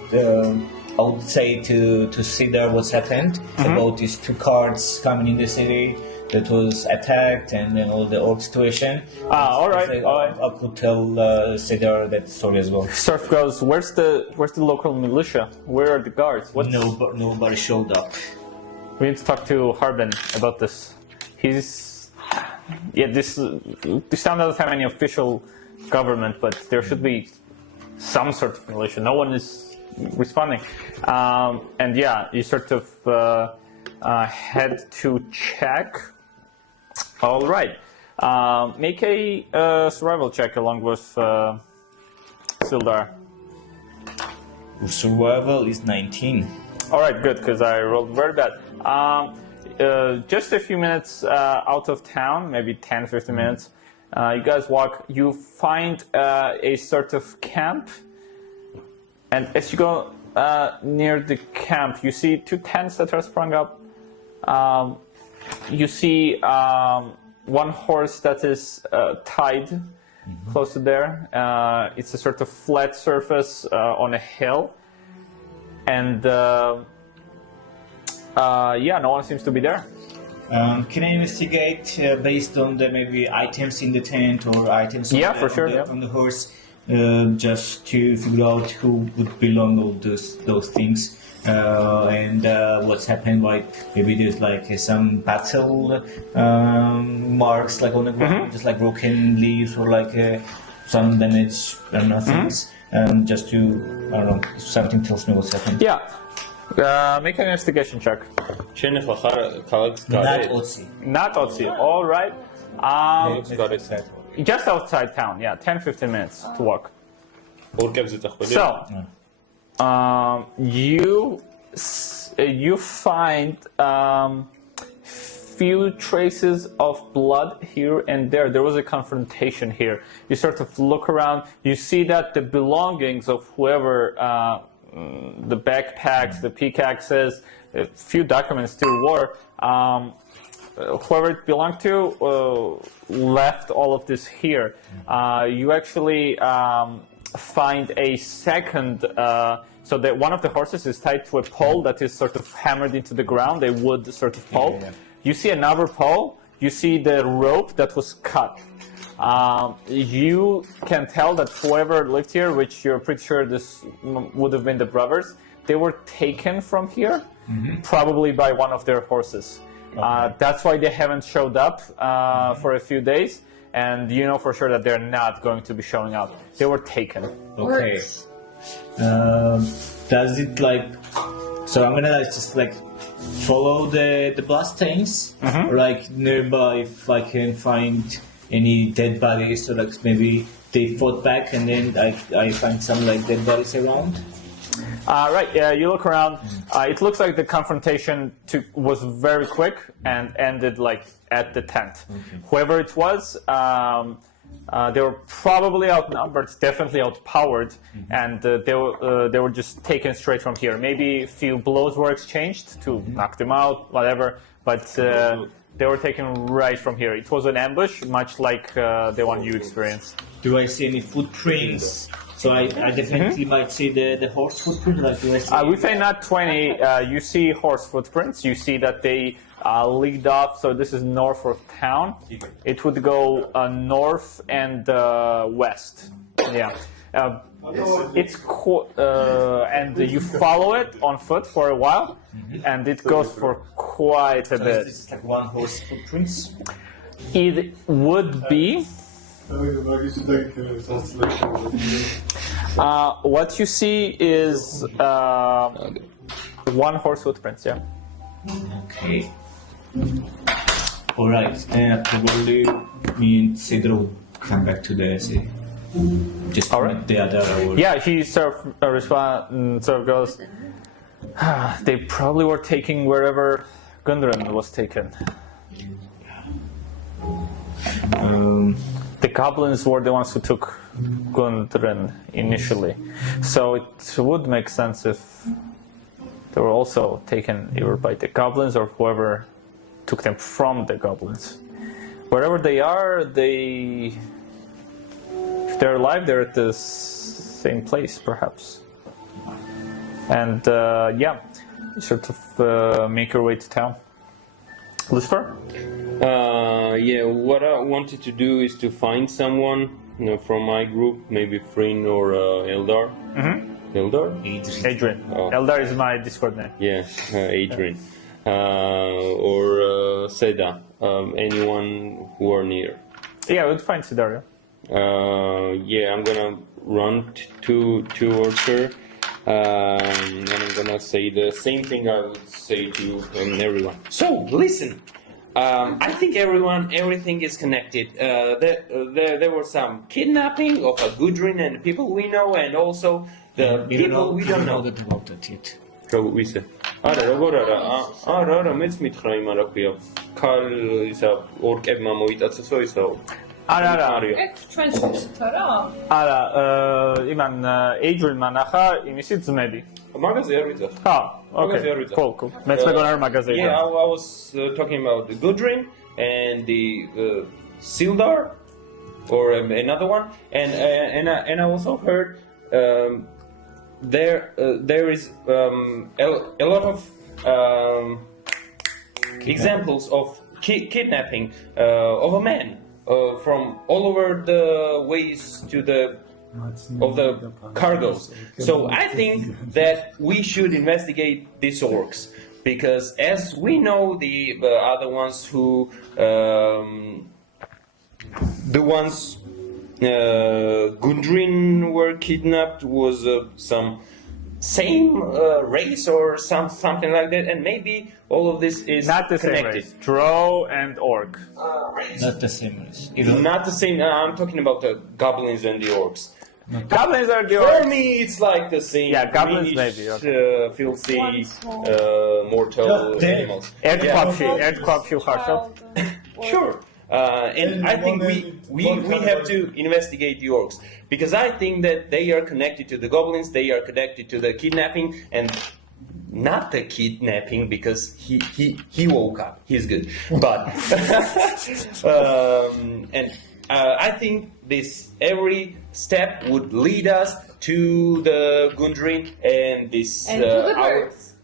I would say to Cedar what's happened about these two cards coming in the city that was attacked and then all the orc situation. All right. I could tell Cedar that story as well. Surf goes, where's the local militia? Where are the guards? Nobody showed up. We need to talk to Harbin about this. This town doesn't have any official government, but there should be some sort of militia. No one is responding. And yeah, you sort of head to check. All right. Make a survival check along with Sildar. Survival is 19. All right, good, because I rolled very bad. Just a few minutes out of town, maybe 10, 15 minutes. You guys walk. You find a sort of camp, and as you go near the camp, you see two tents that are sprung up. You see one horse that is tied close to there. It's a sort of flat surface on a hill, and yeah, no one seems to be there. Can I investigate based on the maybe items in the tent or items on, Yeah, the, for sure, on, the, yeah. on the horse, just to figure out who would belong all those things and what's happened? Like maybe there's like some battle marks like on the ground, just like broken leaves or like some damage. I don't know things. Just to I don't know if something tells me what's happened. Yeah. Make an investigation check. შენ ახლა ხარ ქალაქის Not გარე? Otzi. Not Otzi. All right. გარე. Just outside town. Yeah, 10-15 minutes to walk. ორკებზე წახვედი? So, you find few traces of blood here and there. There was a confrontation here. You sort of look around. You see that the belongings of whoever, the backpacks, the pickaxes, a few documents still were. Whoever it belonged to left all of this here. You actually find a second. So that one of the horses is tied to a pole that is sort of hammered into the ground, a wood sort of pole. You see another pole. You see the rope that was cut. You can tell that whoever lived here, which you're pretty sure this would have been the brothers, they were taken from here, probably by one of their horses. That's why they haven't showed up for a few days, and you know for sure that they're not going to be showing up. They were taken. Okay. Does it like? So I'm gonna like, just like follow the bloodstains, or like nearby if I can find any dead bodies, or like maybe they fought back and then I find some like dead bodies around. Right, yeah, you look around. It looks like the confrontation was very quick and ended like at the tent. Whoever it was, they were probably outnumbered, definitely outpowered, and they were just taken straight from here. Maybe a few blows were exchanged to knock them out, whatever, but they were taken right from here. It was an ambush, much like the one you experienced. Do I see any footprints? So I definitely might see the horse footprint. Like, do I see We say not 20. You see horse footprints. You see that they lead off. So this is north of town. It would go north and west. Yeah. And you follow it on foot for a while, and it goes for quite a so bit. this is like one horse footprints? It would be. What you see is one horse footprints, yeah. Okay. Alright, probably me and Cedro will come back to the city. Just Alright. the other or Yeah, he sort of responds, sort of goes, they probably were taking wherever Gundren was taken. The goblins were the ones who took Gundren initially. So it would make sense if they were also taken either by the goblins or whoever took them from the goblins. Wherever they are, if they're alive, they're at the same place, perhaps. And yeah, you sort of make your way to town. Lucifer? Yeah, what I wanted to do is to find someone, from my group, maybe Frin or Eldar. Eldar? Adrian. Oh. Eldar is my Discord name. Yeah, Adrian. Or Seda. Anyone who are near. Yeah, we'd find Sidaria. Yeah, I'm gonna run towards her. And I'm gonna say the same thing I would say to everyone. So, listen! I think everything is connected. There were some kidnapping of a Gudrun and people we know, and also the people we don't know. about it yet. ვისე? არა, როგორ არა? არა, მეც მითხრა იმ რა ქვია. ქალ ისა ორკებმა მოიტაცესო ისა. არა. ეგ ჩვენს ვიცით არა? არა, იმან Adrian-მა ნახა იმისი ძმები. მაგაზე არ ვიცახ. ხა, მაგაზე არ okay. ვიცახ. Cool. მეც მეგონა რომ მაგაზე Yeah, I was talking about the Gudrun and the Sildar, or another one, and I also heard there is a lot of examples of kidnapping of a man from all over the ways to of the cargoes. So I think that we should investigate these orcs, because as we know, the other ones who the ones Gudrun were kidnapped was some same race or something like that, and maybe all of this is not the connected. same race. Drow and orc. Not the same race. Not the same. I'm talking about the goblins and the orcs. Goblins are the For orcs. me, it's like the same. Yeah, goblins greenish, maybe, okay. Filthy, One small. mortal animals. Erdkopfju harshot. Sure. And I think we have to investigate the orcs, because I think that they are connected to the goblins, they are connected to the kidnapping, and not the kidnapping because he woke up, he's good. But and I think this every step would lead us to the Gundrin and this And to the birds.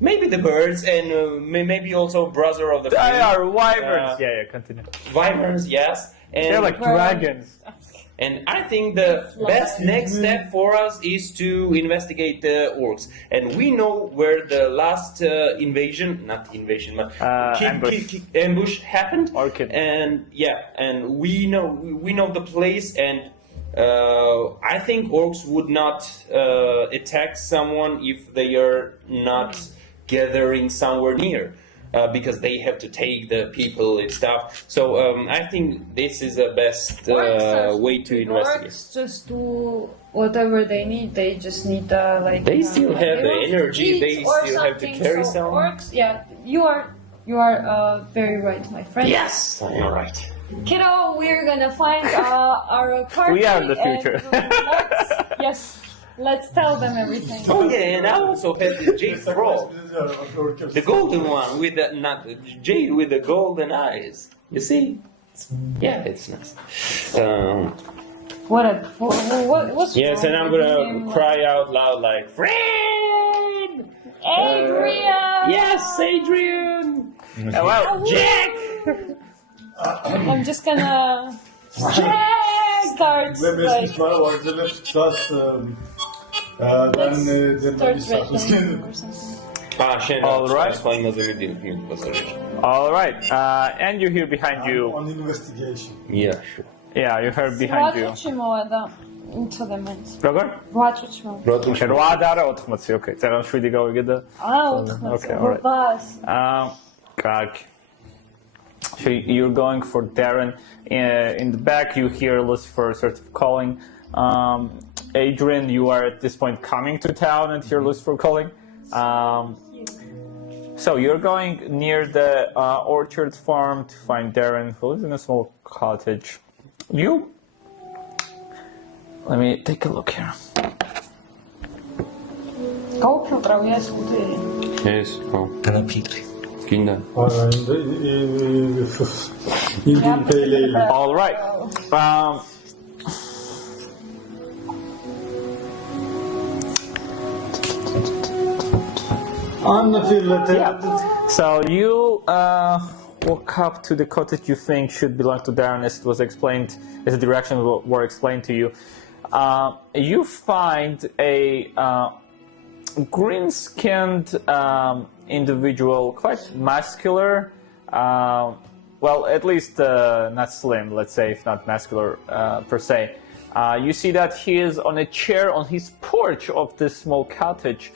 maybe the birds, and maybe also brother of the They queen. are wyverns. Yeah, continue. Wyverns, yes. And They're like dragons. And I think the best next step for us is to investigate the orcs. And we know where the last but ambush happened. Orchid. And yeah, and we know the place, and I think orcs would not attack someone if they are not gathering somewhere near. Because they have to take the people and stuff. So I think this is the best way to investigate. Orcs just do whatever they need. They just need like. They still have they the want to energy. eat They or still have to something. carry So some. Orcs, yeah, you are very right, my friend. Yes, you're right. Kiddo, we're gonna find our party. We are the future. Let's tell them everything. Oh yeah, and I also have the jade frog, the golden one with the not the jade with the golden eyes. You see? Yeah, it's nice. What's Yes, wrong and I'm with gonna him? cry out loud like, "Fred!" Adrian! Yes, Adrian! Hello. Jack! I'm just gonna start like start writing or something. All right. All right. And you hear behind you. On investigation. Yeah, sure. Yeah, you heard behind you. ვაჭუჩიმოა და იცოდე მეც. როგორ? ვაჭუჩიმო. შენ 8 და არა 80, okay. წერან 7 გავიგე და Okay, all right. ბას. Კარგი. So you're going for Darren. In the back, you hear Lucifer sort of calling. Adrian, you are at this point coming to town and hear Lucifer calling. So you're going near the orchard farm to find Darren, who lives in a small cottage. Let me take a look here. გაუფილტრავი ეს ხუთი. Yes, oh. განაფილტრი. Kinda. All right. So you walk up to the cottage you think should belong to Darren, as it was explained, as the directions were explained to you. You find a green-skinned individual, quite muscular. Well, at least not slim, let's say, if not muscular per se. You see that he is on a chair on his porch of this small cottage.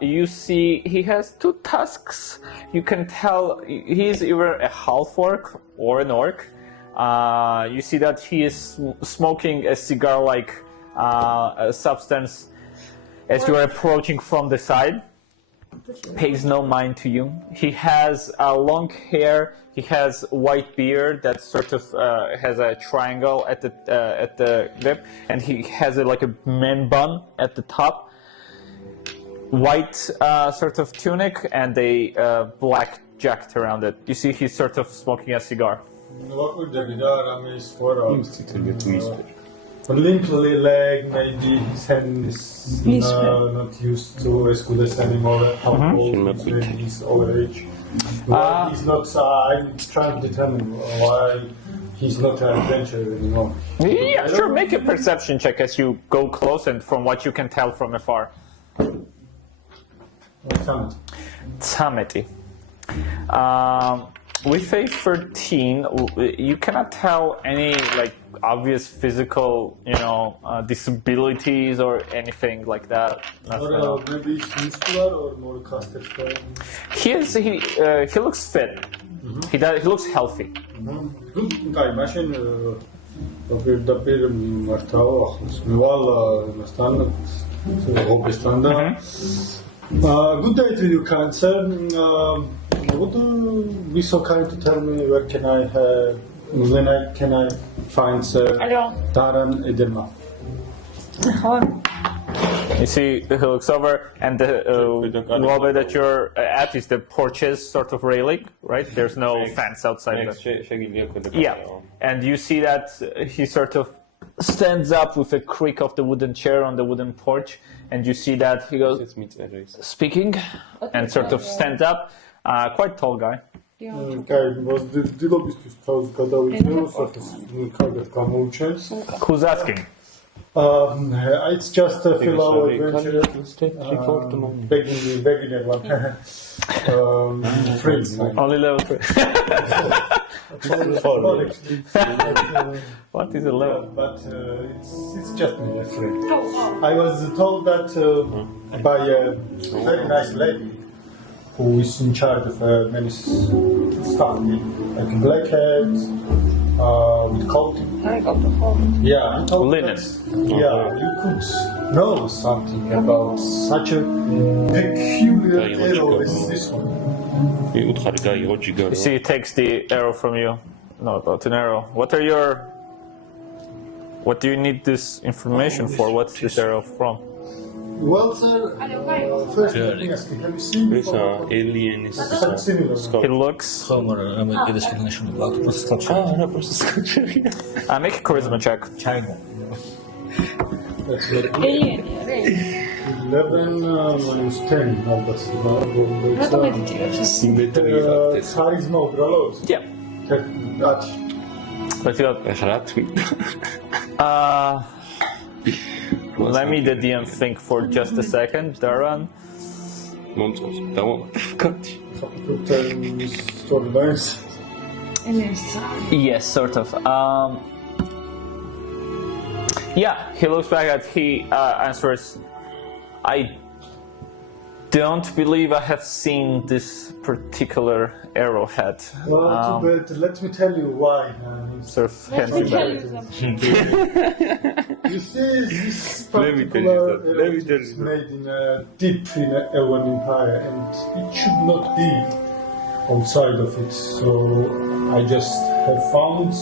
You see he has two tusks. You can tell he is either a half orc or an orc. You see that he is smoking a cigar-like substance as you are approaching from the side. Pays no mind to you. He has long hair. He has white beard that sort of has a triangle at the lip, and he has like a man bun at the top. White sort of tunic and a black jacket around it. You see, he's sort of smoking a cigar. A limp leg, maybe his hand is not used to as good as anymore. How old he's over age. Why he's not. I'm trying to determine why he's not an adventurer anymore. Yeah, sure. Make a perception check as you go close, and from what you can tell from afar. Tameti. With a 13, you cannot tell any like obvious physical, disabilities or anything like that. Maybe he's muscular or more casted. He looks fit. He looks healthy. Კაი, მაშინ პირდაპირ მართავ ახლოს. მევალ იმასთან, ოპესთან და good day to you, cancer. Would you be so kind to tell me where can I find Taran Edelma? You see, he looks over, and the wall that you're at is the porches sort of railing, right? There's no fence outside. Yeah, and you see that he sort of stands up with a creak of the wooden chair on the wooden porch, and you see that he goes speaking and sort of stands up. Quite tall guy. Who's asking? It's just a fellow adventurer, beginner one. Friends. Only level 3. What is a level? But it's just me, a friend. I was told that by a very nice lady who is in charge of many stuff, like a black hat, with coat. Yeah, Linen. You could know something about such a peculiar arrow as this one. You see, he takes the arrow from you. No, about an arrow. What do you need this information for? What's this arrow from? Well, sir, first let me ask you, have you seen something similar? He looks. Make a charisma check. That's very good. 11 minus 10, no, that's charisma uბრალოდ? Yeah. Let's go. Let me the DM think for just a second, Daran. Storylines. Yes, sort of. Yeah, he looks back at he answers, I don't believe I have seen this particular arrowhead. Well, too bad. Let me tell you why. Sort of hands it back. You see, this particular arrowhead is made deep in the Elven Empire, and it should not be outside of it. So I just have found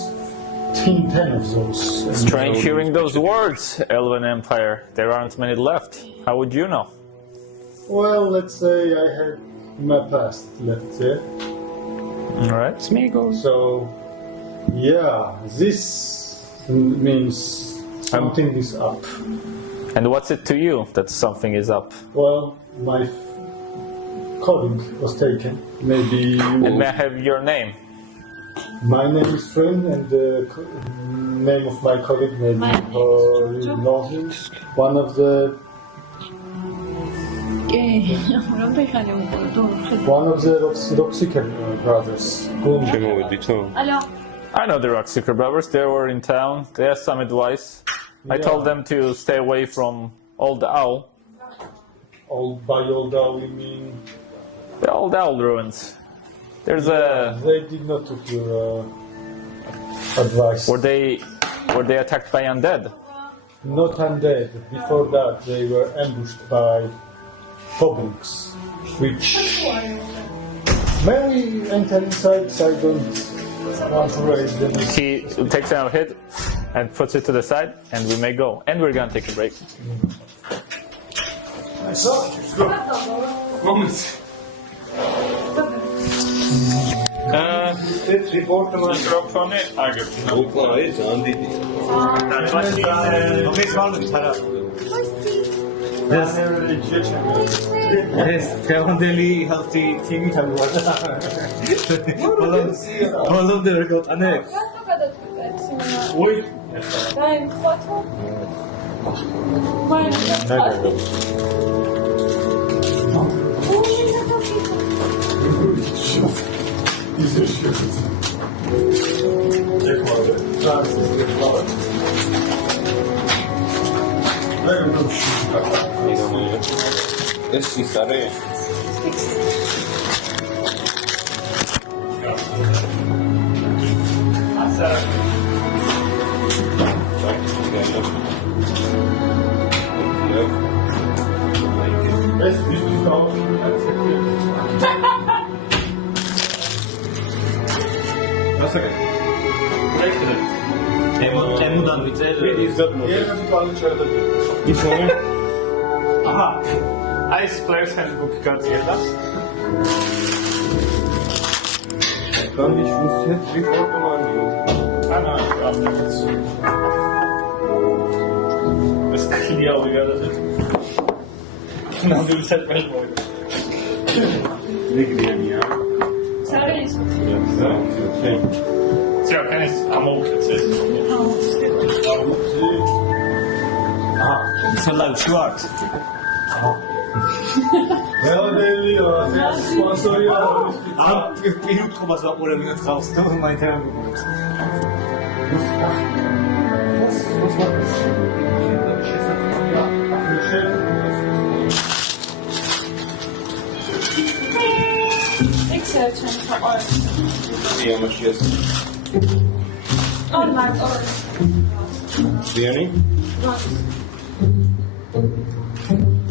10 of those. Strange hearing those words, Elven Empire. There aren't many left. How would you know? Well, let's say I had my past left there. Alright, Smeagol. So, yeah, this means something is up. And what's it to you that something is up? Well, my colleague was taken. Maybe And may I have your name? my name is Friend, and the name of my colleague, maybe you know him. One of the Rockseeker brothers. I know the Rockseeker brothers. They were in town. They have some advice. I told them to stay away from Old Owl. By old owl, you mean? The Old Owl ruins. There's a... They did not took your advice. Were they attacked by undead? Not undead. Before that, they were ambushed by goblins, which when we enter inside, I don't want to raise them. He takes a hit and puts it to the side, and we may go. And we're gonna take a break. მიკროფონი აგებთ. უკვე აი ძალიან დიდია. ეს თეონდელი healthy team თავია. ბოლომდე ვერ გავტანე. რატო გადაწყვეტეთ? უი, დაიმხოთო. ეს ის არის? ემოდან ვიწერ. აჰა. აი ეს players handbook გაწერდა. Conditions set report manual. ანა, ეს კლიაო ვიგადეთ. ნამდვილი საჭმელი მოიგო. რეგრიანია. სარის Ცა კანის ამოუხეცეს. სალავ შუარტ. Really, sponsor you. ამ პირუტყობას აყურებინათ ხალხს და მაინტერესებს. Excellent for all. Yes. All night, all. Really?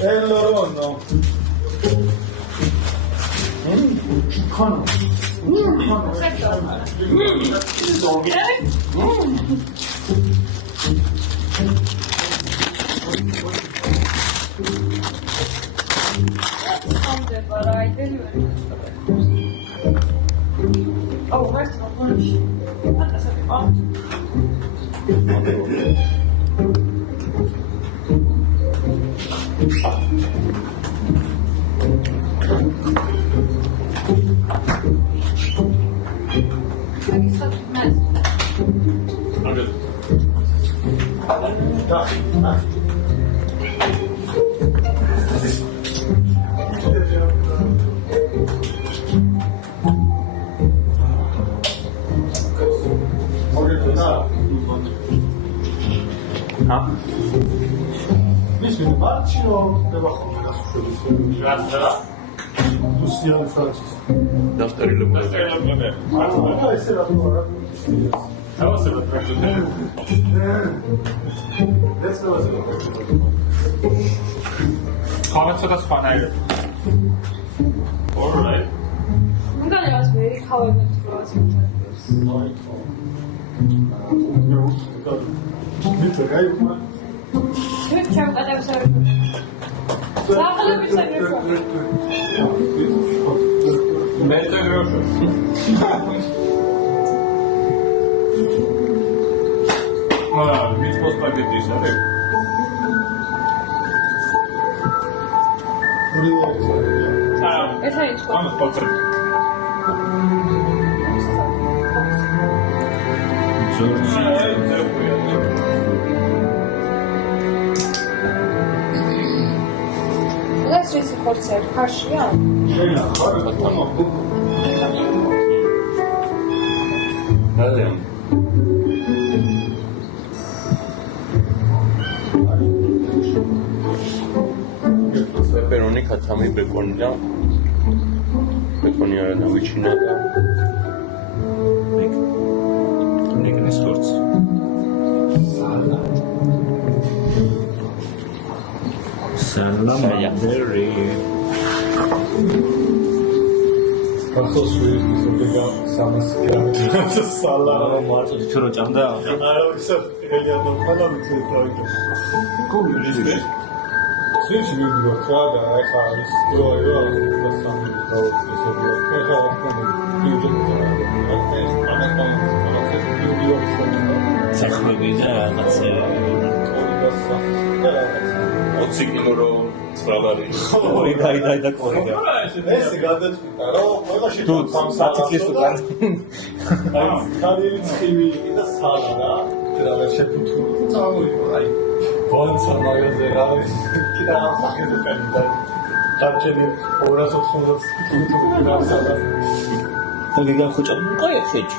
Hello, no. But I delivered. Oh, where's my lunch? That's a bit odd. It's such a mess. Mislim, Marcino treba hoditi na sušedu. Razda. Luciano Francis. Დასტარილებული. Aha, ese era tu, ¿verdad? Evo se da preko. That's what I was Comments are fine. All right. I'm gonna ask very how I went through us. Good job, but I'm sorry. Better Which was spaghetti, sorry. Это есть. I'm a potter. Let's just report it. Harsh, yeah. ძალიან. სამი ბეკონი და ბეკონი არა დავიჩინა და ნიკნის ხორც. Salamanderi. Καθώς σου ήρθες ότι σάμας και σάλα. Μάρτο τι რო ჭამდა? Άρα ვისახელი ადამიანა ვიცი პროექტი. Კული ის. სიში მიგვიო ხადა ახლა ის დროა და სამი დაუწესებია. ახლა საქმეები და რაღაცა 20 კილო რო ცხრალარი. ორი და კორიდა. ეს გადაწყვიტა რომ ყველაში თუ 10 წლის უკან. აი ხარილი ცხივი და სალა რა. და შეფუთული წავიდო აი ბონცა მაგაზე რა არის კიდე ამ სახეზე და დაჭერი 280 კილომეტრი გასადა. გიგა ხუჭა ყოი ხეჭ.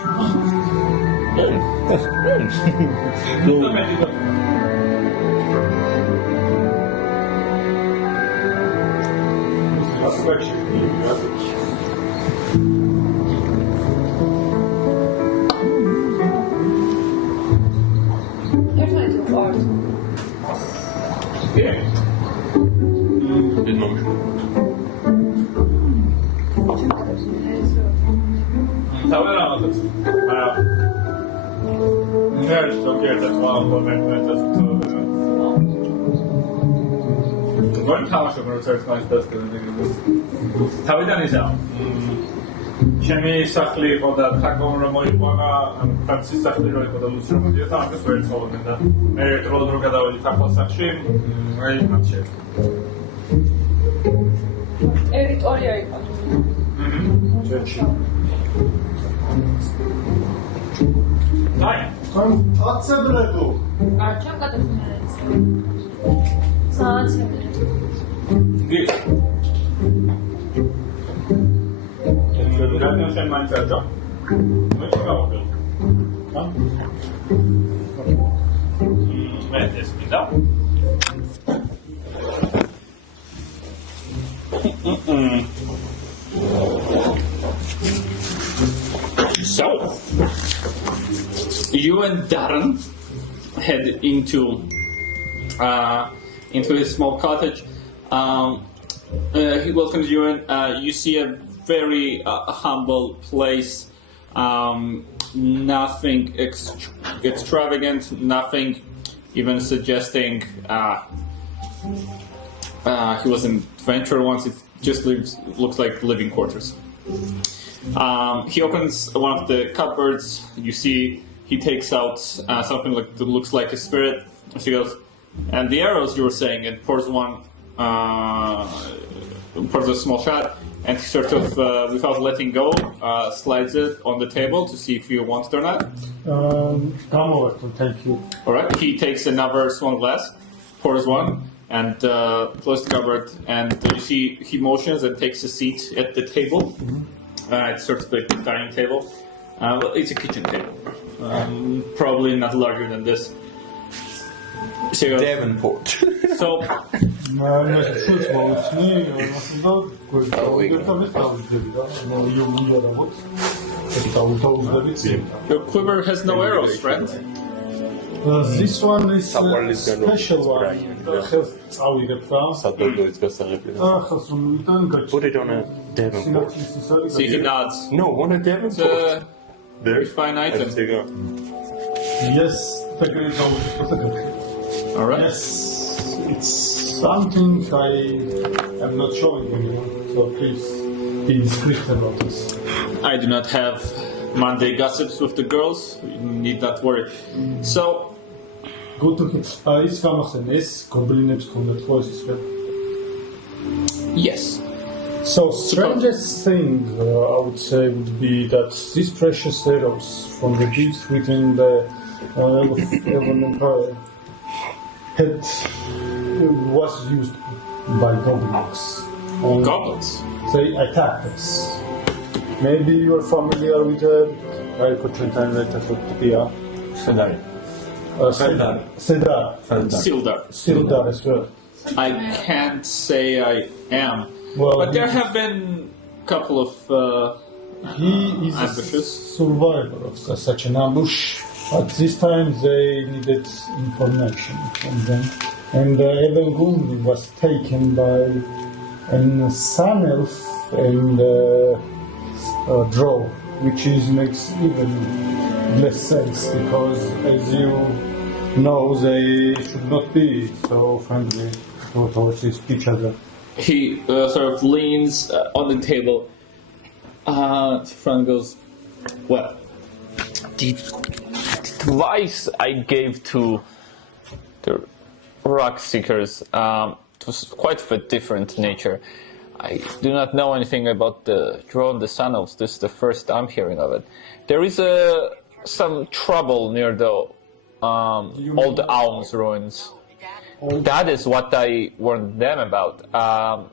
თავიდან ისა ჩემი სახლი იყო და თაკომ რომ მოიყვანა ფრანცის სახლი რო იყო და ლუცი რომ მოდიოდა ამას ვერ ცხოვრობდნენ და მე დრო გადავედი თახოს სახლში აი მათ შეეძლო ტერიტორია იყო. ჩეჩი. აი აცებრედო. არ ჩემ გადასხმეს. სააცებრედო. გი Gracias, hermano. No he chocado. Descuidado. So, you and Darren head into his small cottage. He welcomes you, and you see a very humble place. Nothing extravagant. Nothing even suggesting he was an adventurer once. It just looks like living quarters. He opens one of the cupboards. You see he takes out something that looks like a spirit. She goes, and the arrows you were saying, and pours a small shot, and he sort of, without letting go, slides it on the table to see if you want it or not. Thank you. All right. He takes another small glass, pours one, and closes the cupboard. And you see he motions and takes a seat at the table. It's sort of like a dining table. Well, it's a kitchen table. Probably not larger than this. So, Davenport. so your quiver has no arrows, friend. This one is special one. Put it on a Davenport. See, he nods. No, on a It's Davenport. a very fine item. Yes, All right. yes, it's something I am not showing you, so please be discreet about this. I do not have Monday gossips with the girls. You need not worry. So, Good to hit spice, გამახსენეს გობლინებს ქონდათ ხო ეს ისე. yes. So strangest thing I would say would be that these precious arrows from the gifts within the Elven Empire was used by goblins. Goblins. They attacked us. Maybe you are familiar with I could translate it to Sedari. Sedar. Sildar. Sildar as well. I can't say I am. Well, But there have been a couple of he is a ambushes. survivor of such an ambush. But this time they needed information from them. And Evan Gulden was taken by an sun elf and drow, which makes even less sense because, as you know, they should not be so friendly towards each other. He sort of leans on the table. Frank goes, well, The advice I gave to the rock seekers was quite of a different nature. I do not know anything about the drone, the sun elves. This is the first I'm hearing of it. There is some trouble near the old Alms ruins. That is what I warned them about. No,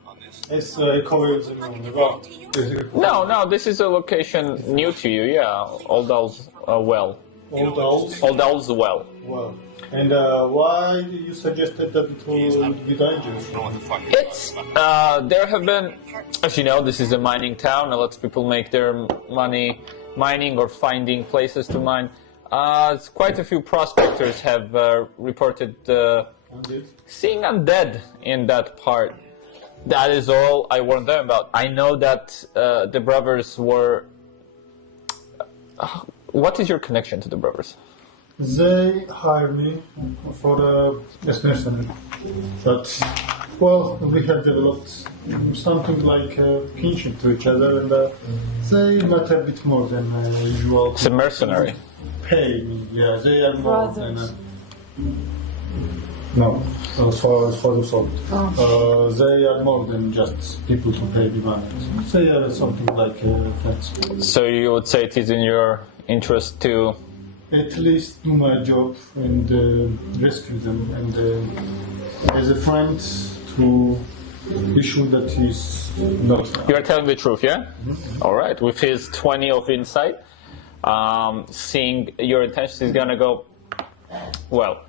this is a location new to you, yeah. Old Owl's Well. Old owls? Old Owl's Well. Well, and why you suggested that it would be dangerous? It's, there have been, as you know, this is a mining town. It lets people make their money mining or finding places to mine. Quite a few prospectors have reported seeing undead in that part. That is all I warned them about. I know that the brothers were... what is your connection to the brothers? They hired me for the destination, but well, we have developed something like kinship to each other, and they matter a bit more than usual. It's a mercenary. Pay me, yeah. They are more than Brothers. no, as far as they are more than just people to pay the money. They are something like friends. So you would say it is in your interest to... At least do my job and rescue them, and as a friend to be sure that he's not. You are telling the truth, yeah? Mm-hmm. All right. With his 20 of insight, seeing your intentions, he's gonna go, well,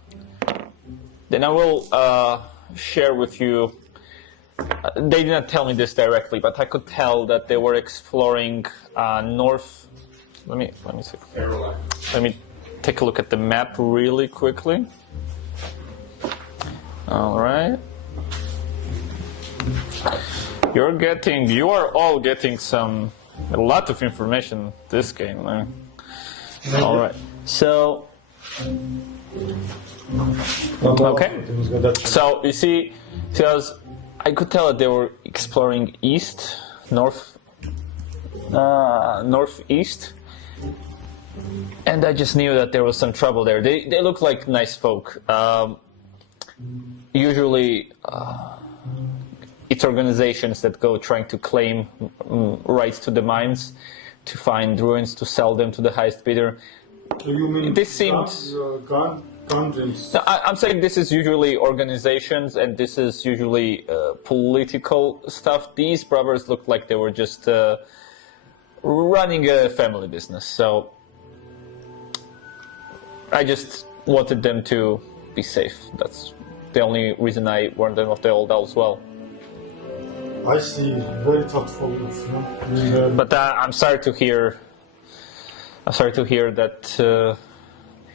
then I will share with you. They did not tell me this directly, but I could tell that they were exploring north. Let me see. Let me take a look at the map really quickly. All right. You are all getting a lot of information this game. All right. So, okay. So you see, because I could tell that they were exploring northeast. And I just knew that there was some trouble there. They look like nice folk. Usually, it's organizations that go trying to claim rights to the mines, to find ruins, to sell them to the highest bidder. So you mean this seemed... guns? No, I'm saying this is usually organizations, and this is usually political stuff. These brothers looked like they were just running a family business. So I just wanted them to be safe. That's the only reason I warned them of the old owls well. I see. Very thoughtful of you. But I'm sorry to hear. I'm sorry to hear that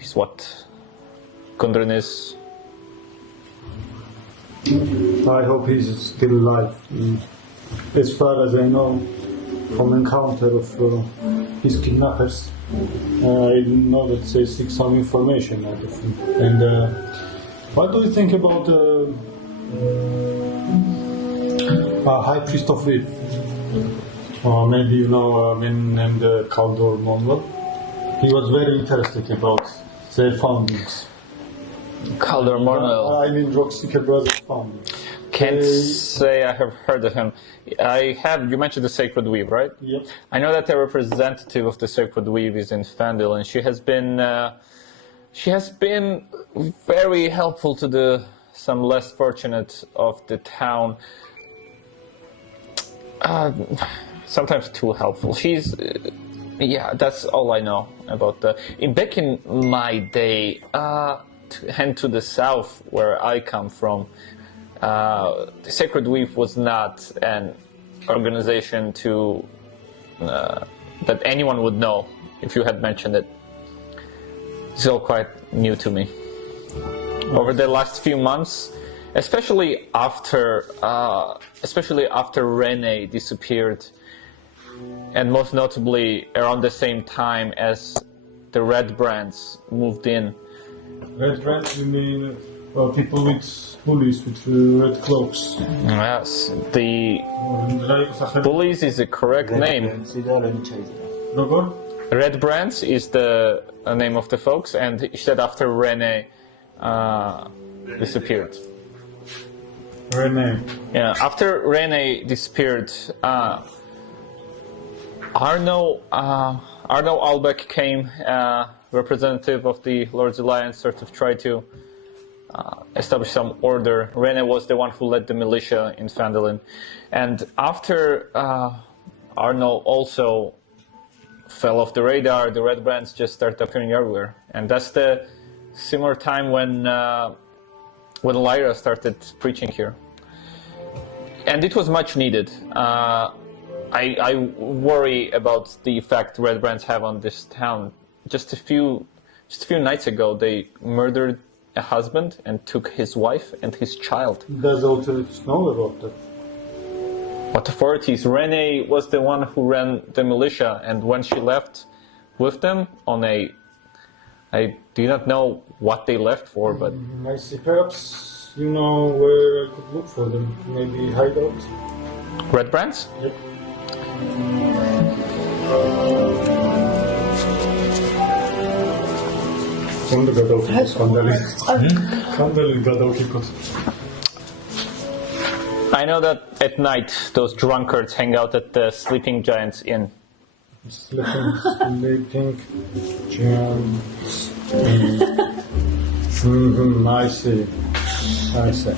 is what Gundren is. I hope he's still alive. As far as I know, from encounter of his kidnappers, I know that they seek some information out of him. And what do you think about High Priest of Eve? Or maybe you know a man named Caldor Monwell? He was very interested about their foundings. Calder Mornell. I mean Rockseeker Brothers foundings. Can't say I have heard of him. You mentioned the Sacred Weave, right? Yep. I know that a representative of the Sacred Weave is in Fandil, and she has been very helpful to some less fortunate of the town. Sometimes too helpful. She's, that's all I know about back in my day, to the south where I come from, the Sacred Weave was not an organization to that anyone would know if you had mentioned it. It's all quite new to me. Over the last few months, especially after Rene disappeared, and most notably around the same time as the red brands moved in. Red brands, you mean people with bullies with red cloaks? Yes, the bullies is the correct name. Robert? Red brands is the name of the folks, and he said after Rene disappeared. Rene. Yeah, after Rene disappeared, Arno Albeck came, representative of the Lord's Alliance, sort of tried to establish some order. Rene was the one who led the militia in Phandalin. And after Arno also fell off the radar, the red brands just started appearing everywhere. And that's the similar time when Lyra started preaching here. And it was much needed. I worry about the effect red brands have on this town. Just a few nights ago, they murdered a husband and took his wife and his child. Does authorities know about that? What authorities? Rene was the one who ran the militia, and when she left with them I do not know what they left for, but I see. Perhaps you know where I could look for them. Maybe hideout. red brands? Yep. I know that at night those drunkards hang out at the Sleeping Giants Inn. Sleeping giants. I see.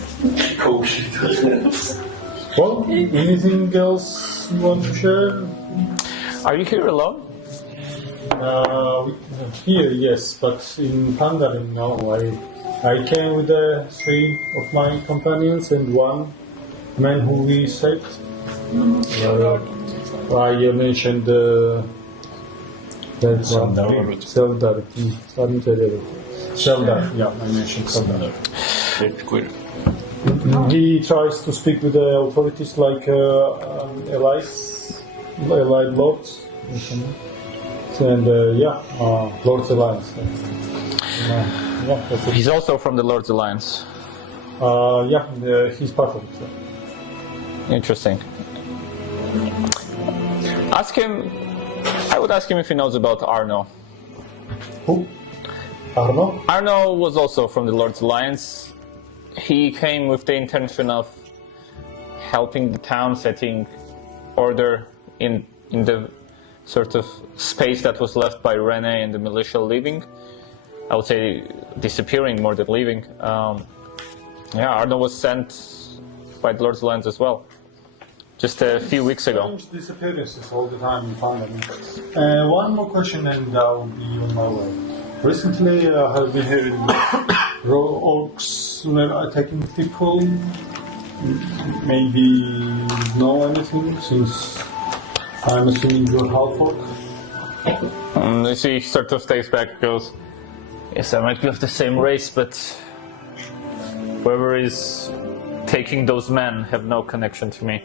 Well, anything else you want to share? Are you here alone? Here, yes, but in Phandalin, no. I came with 3 of my companions and 1 man who we saved. I mentioned that Seldar. Seldar, yeah, I mentioned Seldar. He tries to speak with the authorities like allied lords. And Lord's Alliance. That's it. He's also from the Lord's Alliance. He's part of it. Interesting. Ask him. I would ask him if he knows about Arno. Who? Arno? Arno was also from the Lord's Alliance. He came with the intention of helping the town, setting order in the sort of space that was left by Rene and the militia leaving. I would say disappearing more than leaving. Arno was sent by the Lord's Alliance as well, just a few weeks ago. Strange disappearances all the time in Phandalin. One more question and I'll be on my way. Recently I have been hearing that orcs were attacking people. Maybe know anything since I'm assuming you're half-orc? He sort of stays back, goes, yes, I might be of the same race, but whoever is taking those men have no connection to me.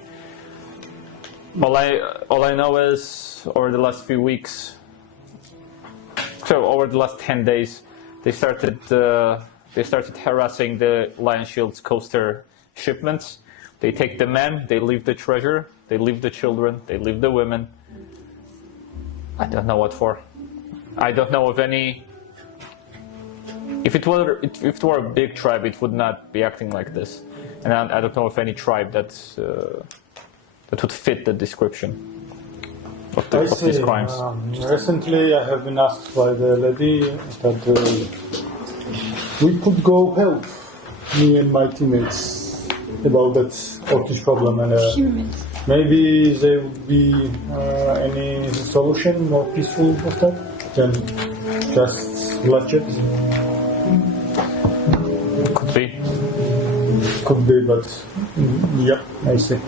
All I know is over the last few weeks, so over the last 10 days, they started harassing the Lion Shield's coaster shipments. They take the men, they leave the treasure, they leave the children, they leave the women. I don't know what for. I don't know of any. If it were a big tribe, it would not be acting like this. And I don't know of any tribe that would fit the description of these crimes. Recently, I have been asked by the lady that we could go help me and my teammates about that orcish problem, and maybe there would be any solution more peaceful of that than just bloodshed. Could be. Could be, but yeah, I see.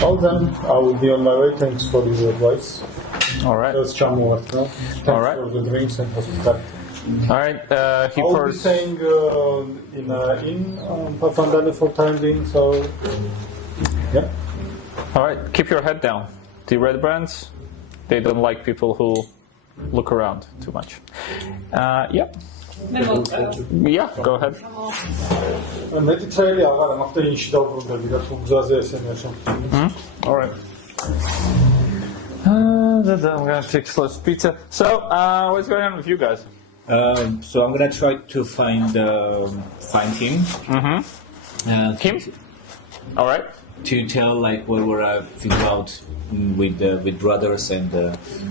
Well then, I will be on my way. Thanks for your advice. All right. Let's jump over. No? Thanks All right. for the drinks and hospitality. All right. He I will be pours. staying in an inn Papandreou for time being, so yeah. All right. Keep your head down. The red brands, they don't like people who look around too much. Yeah. Yeah. Go ahead. მეტი წელი აღარა მაგდა ინში დავბრუნდები და თუ გზაზე ესენია შემთხვევით. All right. I'm gonna take slice pizza. So, what's going on with you guys? So I'm gonna try to find him. Him? All right. To tell like what we're figured out with brothers and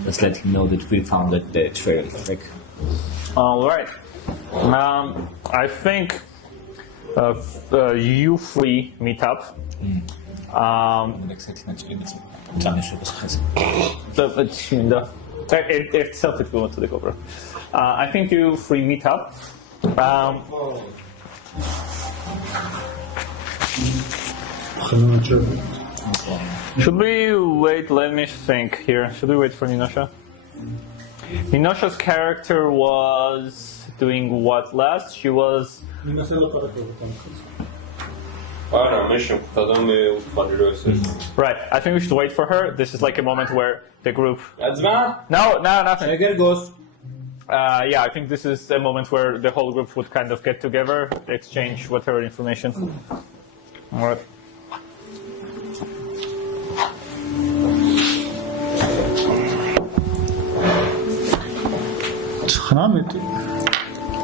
let's let him know that we found the trail. Like, All right. I think you three meet up. I think you three meet up. Should we wait? Let me think here. Should we wait for Ninosha? Ninosha's character was doing what last? She was. Right. I think we should wait for her. This is like a moment where the group. No, nothing. Yeah, I think this is a moment where the whole group would kind of get together, exchange whatever information. All right.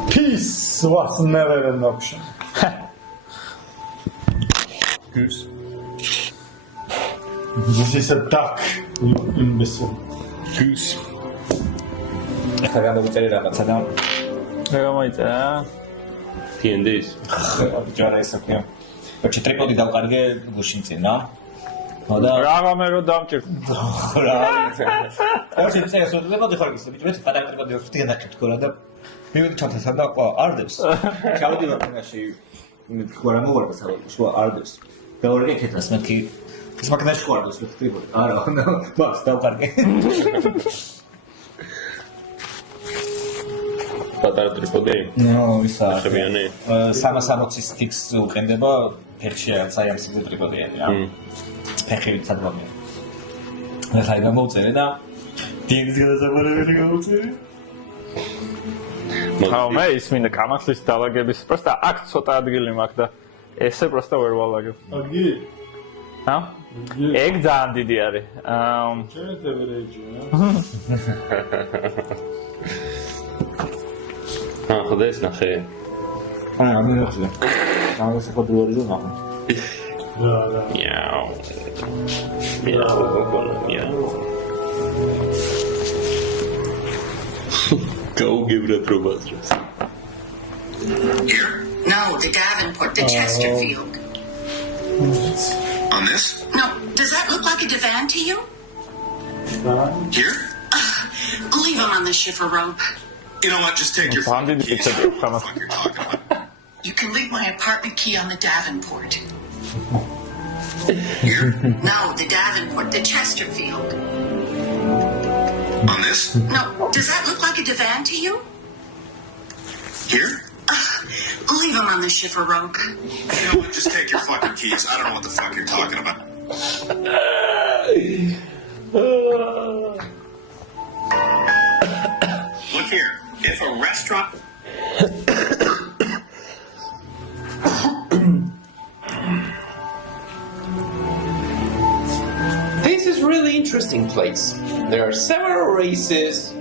Peace was never an option. Goose. This is a duck, you imbecile. Goose. ახლა გადავწერე რაღაცა და გამოიწერა. D&D's. ჯარა ისე ქვია. ბოჭი ტრიპოდი დავყარგე გუშინ წინ რა. და რაღაცა რო დამჭირ. რა. ოჩი წეს ტრიპოდი ხარ გისე, ბიჭი მე გადავ ტრიპოდი ვთი გადაკეთე თქო რა და მივიდი ჩათესან და ყვა არდებს. ჩავდი მაქინაში მე თქვა რა მოვარდა საბოლოო შუა არდებს. და ორი ეკეთას მეთქი ეს მაქინაში ყვა არდებს ტრიპოდი. არა, ბაქს დავყარგე. პატარა ტრიპოდი? ნო, ისა. ხებიანი? 360 სტიქს უყენდება ფეხში რაღაც აი ამ სიგნალ ტრიპოდიანი რა. ფეხით სადმომია. ახლა გამოვწერე და დინგის გადასაბარებელი გამოვწერე. ხაო მე ისმინა კამათლის დალაგების პროსტა აქ ცოტა ადგილი მაქვს და ესე პროსტა ვერ ვალაგებ. აგი? ჰა? ეგ ძალიან დიდი არის. ჩემი ევერეჯია. ხდეს ნახე. მე ხზე. ამ შეფოდრორი ზონა. რა. Miau. Miau. Გაუგებრა პრობაზრებს. Here? No, the Davenport, the Chesterfield. On this? No, does that look like a divan to you? Here? Leave him on the shiffer rope. You know what? Just take your Bandit fucking keys. picture I don't know what the come fuck you're talking about. You can leave my apartment key on the Davenport. Here? No, the Davenport, the Chesterfield. On this? No, does that look like a divan to you? Here? Leave him on the shiffer rope. You know what? Just take your fucking keys. I don't know what the fuck you're talking about. Look here. If a restaurant... This is really interesting place. There are several races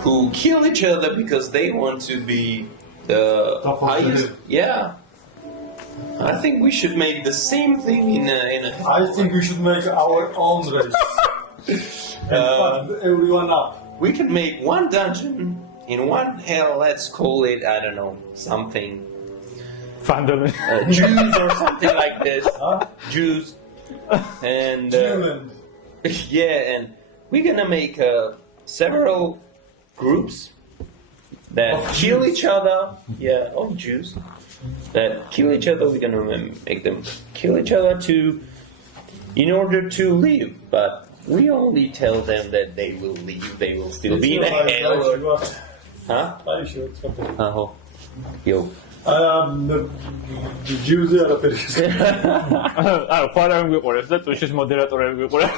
who kill each other because they want to be the Top of the highest. hill. Yeah. I think we should make the same thing in a I think we should make our own race. And fuck everyone up. we can make one dungeon in one hell. Let's call it, I don't know, something Fandom. Jews or something like this. Huh? Jews. And Human. yeah, and we're gonna make several groups that Of kill Jews. each other. Yeah, of Jews that kill each other. We're gonna make them kill each other to in order to live, but we only tell them that they will leave, they will still be in hell. Huh? Aho. Yo. Jews are a არა, ხარ არ მიყურებს და თუ შეს მოდერატორები მიყურებს.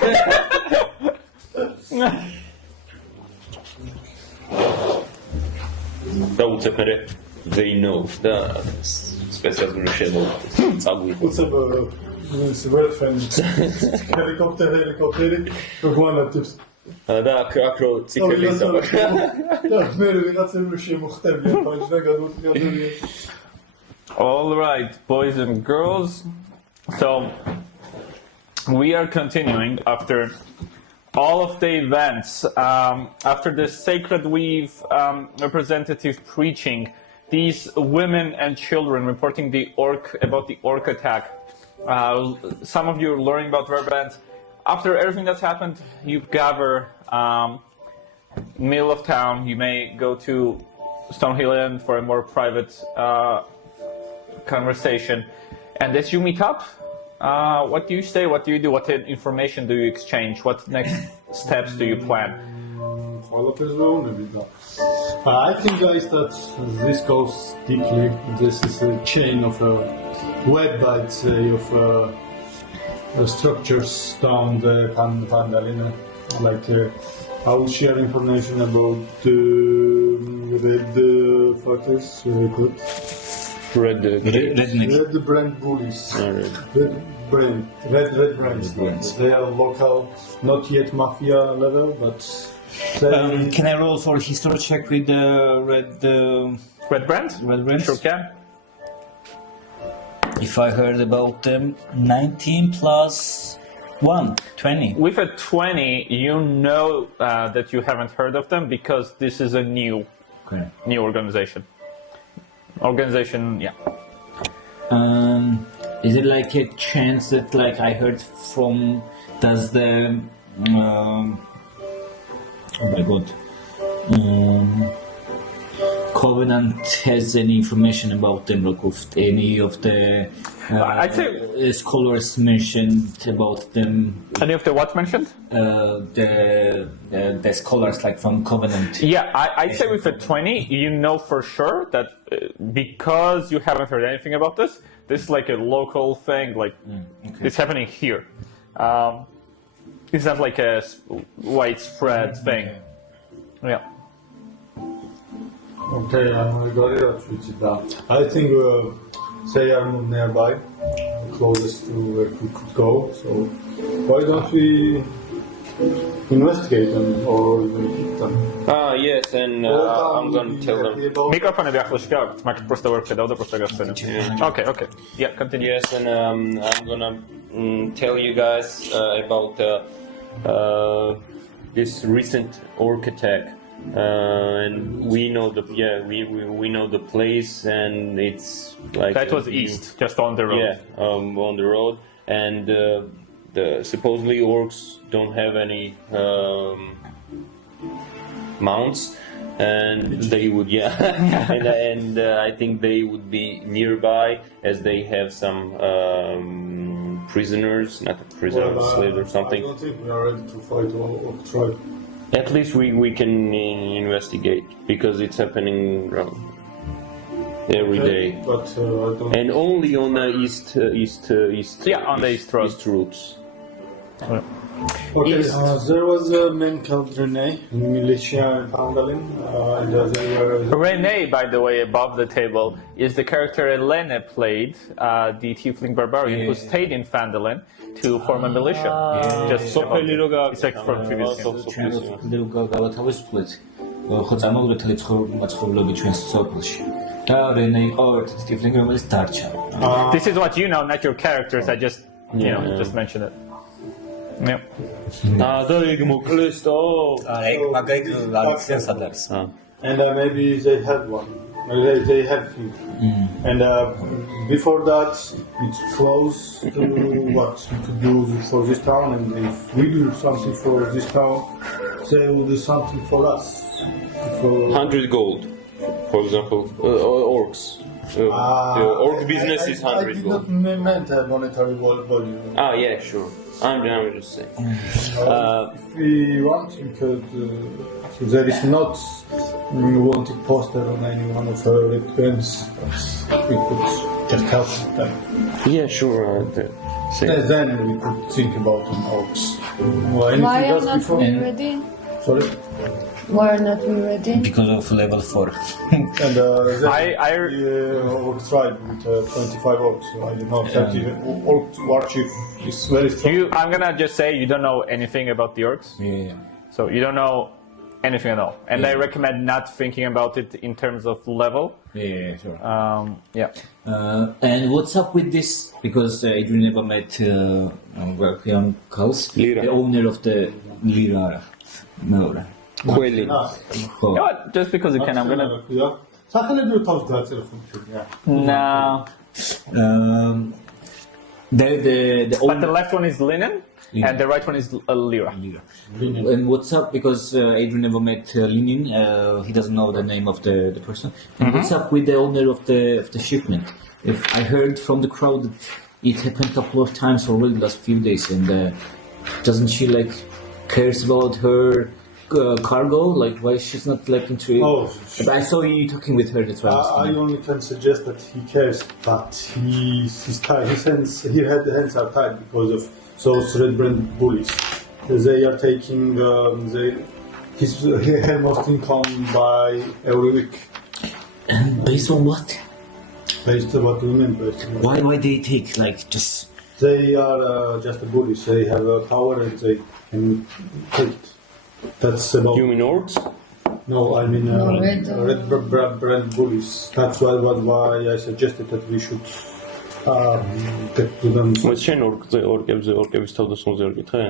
და უცებერე they know და სპეციალური შემოგვიყვება. წაგვიყვება. It's well friends. Helicopter, გოანატებს. და აქ რო ციფრები იზამახ. და მე ვიღაცები შემოხტებიან პაჟნა გადმოწყვეტილია. All right, boys and girls. So we are continuing after all of the events, after the Sacred Weave representative preaching, these women and children reporting about the orc attack. Some of you are learning about Verband. After everything that's happened, you gather middle of town. You may go to Stonehill Inn for a more private conversation. And as you meet up, what do you say? What do you do? What information do you exchange? What next steps do you plan? I think, guys, that this goes deeply. This is a chain of a web, I'd say, of structures down the Pandalina. Like, I will share information about the red fighters, good. Red brand bullies. Red brands. They are local, not yet mafia level, but. Can I roll for history check with the Red brand? Red brands? Sure can. If I heard about them, 19 plus 1, 20. With a 20, you know that you haven't heard of them because this is a new organization. Yeah. Is it like a chance that, like, I heard from? Does the oh my god, Covenant has any information about them? Like, of any of the I'd say scholars mentioned about them? Any of the what mentioned? The scholars, like, from Covenant. Yeah, I'd say with a 20, you know for sure that because you haven't heard anything about this is like a local thing, like it's happening here. It's not like a widespread thing. Yeah. Okay, I think they are nearby, closest to where we could go. So why don't we investigate them or even keep them? Yes, and I'm gonna tell them. Microphone ახლოს გაქვთ, მაგით просто ვერ ხედავ და просто გახსენებ. Okay. Yeah, continue. Yes, and I'm gonna tell you guys about this recent orc attack. And we know we know the place, and it's like that was east, just on the road. Yeah, on the road, and the supposedly orcs don't have any mounts, and they would and I think they would be nearby as they have some prisoners, not a prisoner, slaves or something. I don't think we are ready to fight or try. At least we can investigate because it's happening every day. But I don't. And only on the east. Yeah, on the east road. East routes. Okay, there was a man called Rene, militia in Pandalin, and they were. Rene, by the way, above the table, is the character Elena played, the tiefling barbarian who stayed in Phandalin to form a militia. Just it's like from previous This is what you know, not your characters. I just, just mention it. Yeah. And maybe they have one. They have him. And before that, it's close to what we could do for this town. And if we do something for this town, they will do something for us. 100 gold. For example, orcs. The orc business is 100 I did gold. not meant a monetary volume. Ah, yeah, sure. I'm just saying. If we want, we could. There is not wanted poster on any one of her events. We could just help them. Yeah, sure. And then we could think about an orcs. Or anything Why are else not before? we ready? Sorry. Why are not we ready? Because of level 4. And then I orc tribe with 25 orcs. So I don't know. 30 orc war chief is very strong. I'm gonna just say you don't know anything about the orcs, Yeah. so you don't know anything at all. And I recommend not thinking about it in terms of level. Yeah, sure. Yeah. And what's up with this? Because Adrian never met Welcome Kaus, Lira. the owner of the Lira. No. Quelli. You know what? Just because you can, I'm gonna. სახელები თავს დაწერა. No. The But the left one is linen, and the right one is lira. And what's up? Because Adrian never met Linin, he doesn't know the name of the person. And what's up with the owner of the shipment? If I heard from the crowd that it happened a couple of times already last few days, and doesn't she like cares about her cargo? Like why she's not like into it? Oh, But I saw you talking with her. That's why. I only can suggest that he cares, but he's tied. His hands are tied because of those red brand bullies. They are taking her most income by every week. And based on what? Based on what do you mean? Based on what? Why they take like just? They are just bullies. They have power and they can take it. That's about. You mean orcs? No, I mean red, red brand bullies. That's why I suggested that we should get to them. Բայց չեն օրկებზე თავდასხმაზე არ գիտე?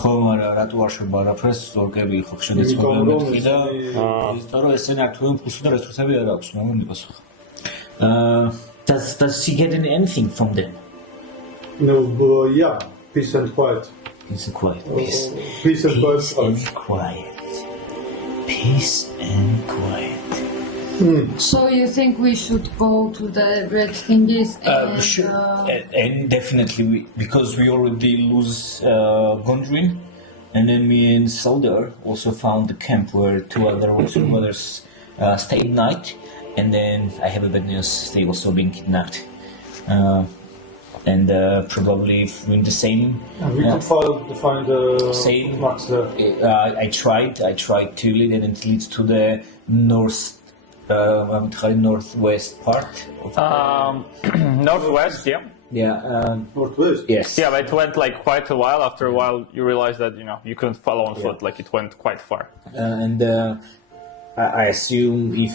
ხო, მაგრამ რატო არ შევარაფრეს ზორგები ხო შეგეცხოვე მეთქი და იმიტომ რომ ესენი აქტუალურ ფულს და რესურსები არ აქვს, მაგრამ პასუხი. Does she get anything from them? No, yeah, peace and quiet. Peace and quiet. Peace and quiet. Peace and quiet. So you think we should go to the red thingies and Sure. And definitely, because we already lose Gondrin, and then me and Saldar also found the camp where two other Western brothers stayed night, and then I have a bad news, they also been kidnapped. And probably in the same. We could find Same. Max there. I tried to lead, and it leads to the northwest part of Northwest, yeah. Northwest. Yes. Yeah, but it went like quite a while. After a while, you realize that you couldn't follow on foot. Like it went quite far. And I assume if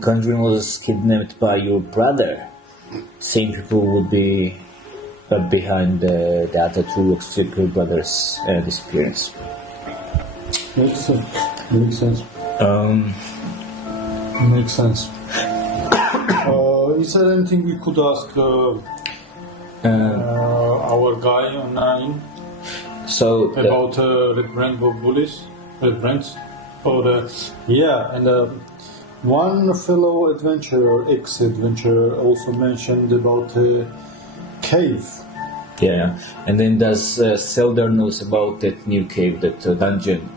Gondrin was kidnapped by your brother, same people would be behind the other two Executor brothers' disappearance. Makes sense. Makes sense. Is there anything we could ask our guy online about red brand bullies? Red brands? And one fellow ex-adventurer also mentioned about a cave. Yeah, and then does Seldar knows about that new cave, that dungeon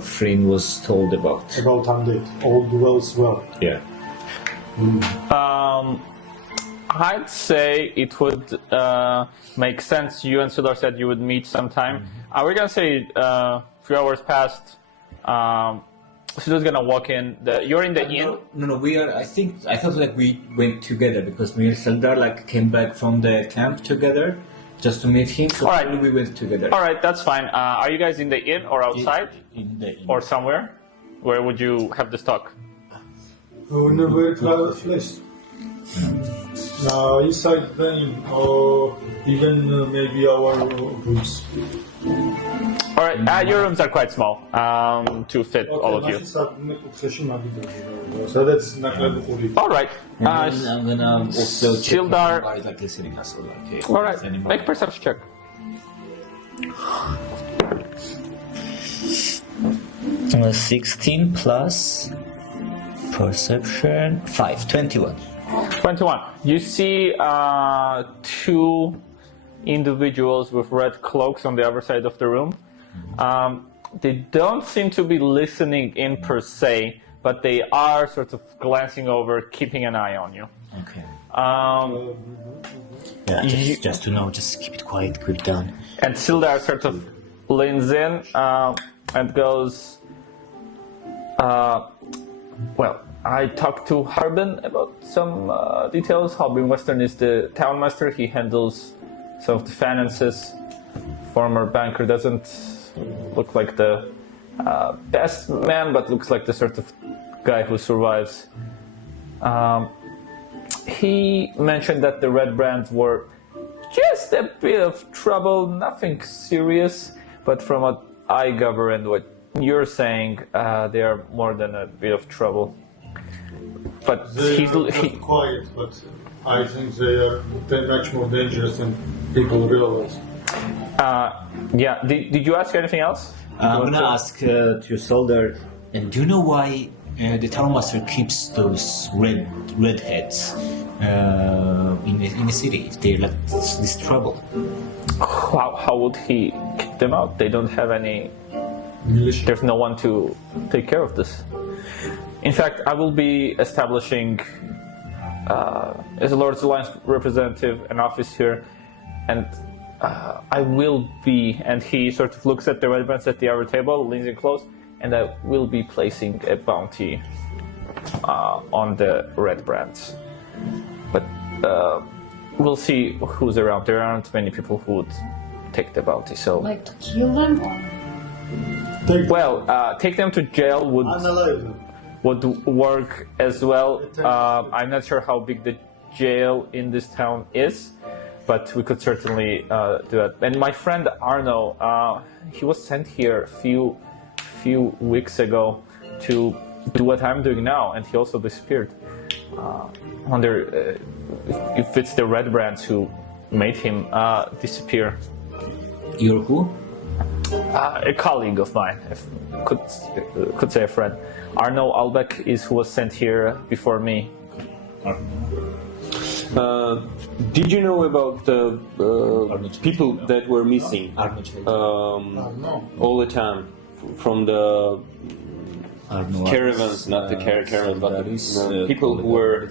Freen was told about? About undead. All dwells well. Yeah. I'd say it would make sense. You and Sudar said you would meet sometime. We're gonna say a few hours passed. Sudar's gonna walk in. You're in the inn. No. I thought like we went together because me and Seldar like came back from the camp together just to meet him. So All right. we went together. All right, that's fine. Are you guys in the inn or outside In the inn. or somewhere? Where would you have this talk? In a very private place. Inside the inn, or even maybe our rooms. All right, your rooms are quite small to fit all of you. So that's not All right. And then I'm gonna also check Sildar. if anybody's like listening us or like. All right. Make a perception check. 16 plus perception 5, 21. 21. You see two individuals with red cloaks on the other side of the room. They don't seem to be listening in per se, but they are sort of glancing over, keeping an eye on you. Okay. Yeah, just to know, just keep it quiet, keep it down. And Sildar sort of leans in and goes, well, I talked to Harbin about some details. Harbin Western is the town master. He handles some of the finances. Former banker doesn't look like the best man, but looks like the sort of guy who survives. He mentioned that the Red Brands were just a bit of trouble, nothing serious, but from what I gather and what you're saying, they are more than a bit of trouble. But They are just quiet, but I think they're much more dangerous than people realize. yeah. Did you ask anything else? I'm gonna ask to your soldier, and do you know why the town master keeps those redheads in the city if they let this trouble? How would he kick them out? They don't have any. Militia. There's no one to take care of this. In fact, I will be establishing, as a Lord's Alliance representative, an office here, and I will be, and he sort of looks at the Red Brands at the other table, leans in close, and I will be placing a bounty on the Red Brands. But we'll see who's around. There aren't many people who would take the bounty, so... Like to kill them? Or... Well, take them to jail would work as well. I'm not sure how big the jail in this town is, but we could certainly do that. And my friend Arno, he was sent here a few weeks ago to do what I'm doing now, and he also disappeared. Wonder if it's the Red Brands who made him disappear. You're who? A colleague of mine, if could say a friend. Arno Albeck is who was sent here before me. Did you know about the people that were missing all the time from the caravans, not the caravans, but the people who were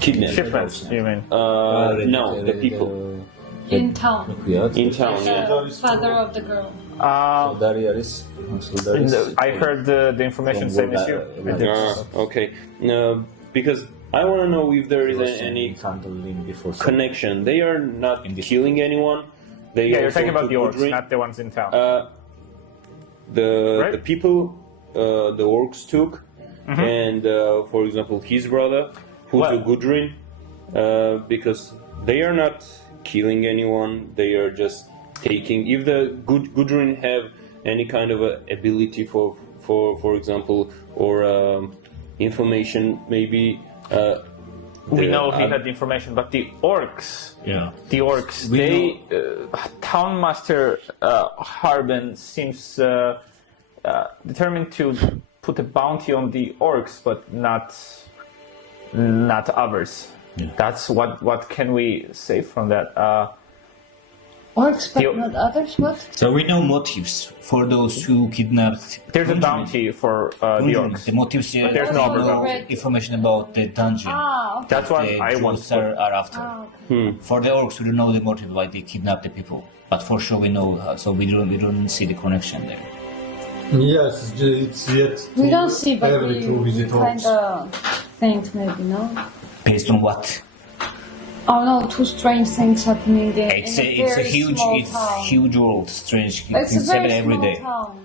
kidnapped? Shipments, you mean? No, the people In town. in town. Yeah. The father of the girl. I heard the information same as you. Okay. Because I want to know if there is any connection. They are not killing anyone. They Yeah, you're talking about the orcs, not the ones in town. The people the orcs took, and for example his brother, who's a Gudrun, because they are not killing anyone. They are just taking. If the Gudrun have any kind of ability for example, or information, maybe. We know he had the information, but the orcs, Town Master Harbin seems determined to put a bounty on the orcs, but not others. Yeah. That's what can we say from that? Orcs, but not others? What? So we know motives for those who kidnapped. There's a bounty for the orcs. The motives. There's no other information about the dungeon. Okay. That's what I want. Are after. For the orcs, we don't know the motive why they kidnapped the people, but for sure we know. So we don't see the connection there. Yes, it's yet. We don't see, but we visit kind orcs. of think maybe, no? Based on what? Oh no, two strange things happening in It's a very huge, small it's town. huge world, strange. It's a very every small day. town.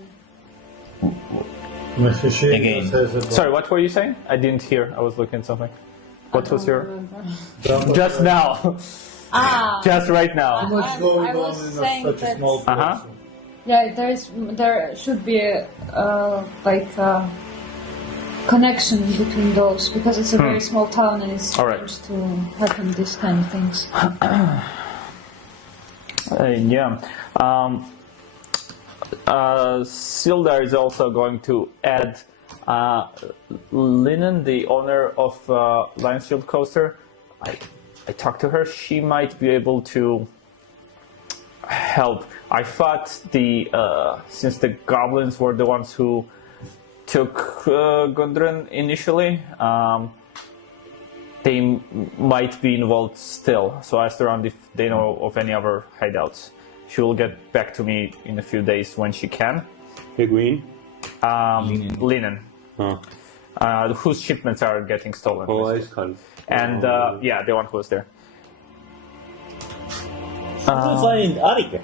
Again. Sorry, what were you saying? I didn't hear. I was looking at something. What was your? Remember. Just now. Just right now. Too much going I on was in saying such a that- small place. Yeah, there should be a connection between those because it's a very small town and it's All right. supposed to happen these kind of things. Yeah. Sildar is also going to add Linen, the owner of Lion's Shield Coaster. I talked to her. She might be able to help. I thought since the goblins were the ones who took Gundren initially, they might be involved still. So I asked around if they know of any other hideouts. She will get back to me in a few days when she can. Penguin? Linen. Whose shipments are getting stolen. it's called. And yeah, the one who was there. Find Arike.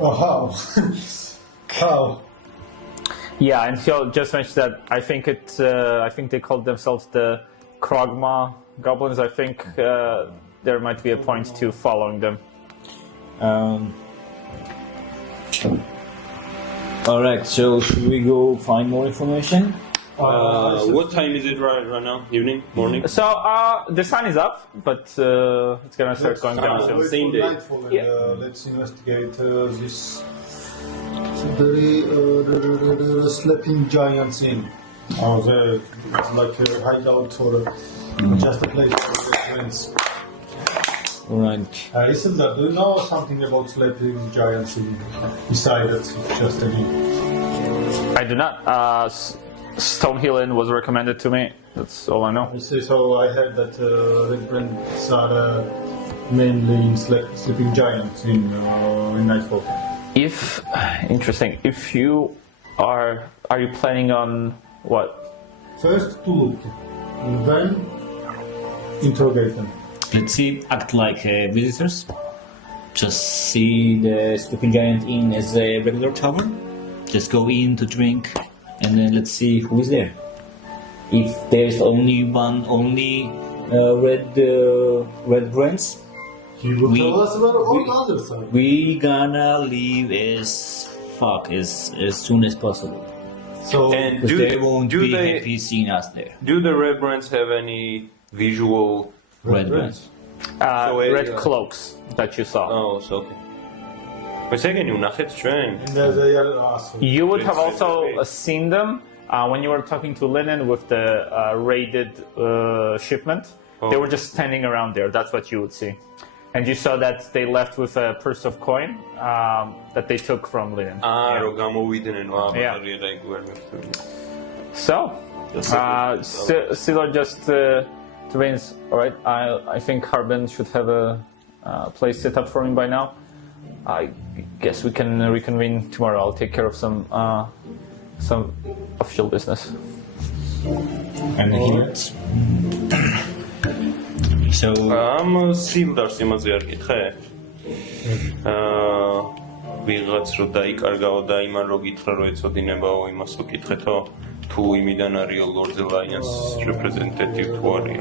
Oh, how? How? Yeah, and he just mentioned that I think they called themselves the Krogma goblins. I think there might be a point to following them. Alright, so should we go find more information? What time is it right now? Evening? Morning? So the sun is up, but it's gonna start going down soon. Wait Same for day. nightfall and, Yeah. let's investigate this. The sleeping giants inn. It's like a hideout or just a place for the friends. Alright. Listen, do you know something about sleeping giants inn? Besides that, it's just a inn. I do not. Stonehill Inn was recommended to me. That's all I know. So I heard that Red Brands are mainly in sleeping giants in Nightfall. Interesting. If you are you planning on what? First to look, and then interrogate them. Let's see, act like visitors. Just see the Sleeping Giant Inn as a regular tavern. Just go in to drink, and then let's see who is there. If there's only red brands, He will We- tell us about all we- the other side. we gonna leave as soon as possible. So, And Because do they won't do be they happy seeing us there. do the red brands have any visual? Red brands. So, Red cloaks that you saw. Oh, so okay. Second, you nachet train. and they are awesome. You would have It's also great. seen them when you were talking to Linen with the raided shipment. They Oh. were just standing around there. That's what you would see. And you saw that they left with a purse of coin that they took from Linen. Yeah. რო გამოვიდნენ Yeah. like ვერ მეხსოვს. So, Silo just remains. All right, I think Harbin should have a place set up for him by now. I guess we can reconvene tomorrow. I'll take care of some official business. And here. So ამ სიმდარს იმაზე არ გითხე? ვიღაც რო დაიკარგაო და იმან რო გითხრა რო ეწოდინებაო იმას რო გითხეთო თუ იმიდან არის ლორდ ლაინს რეპრეზენტატივ თუ არის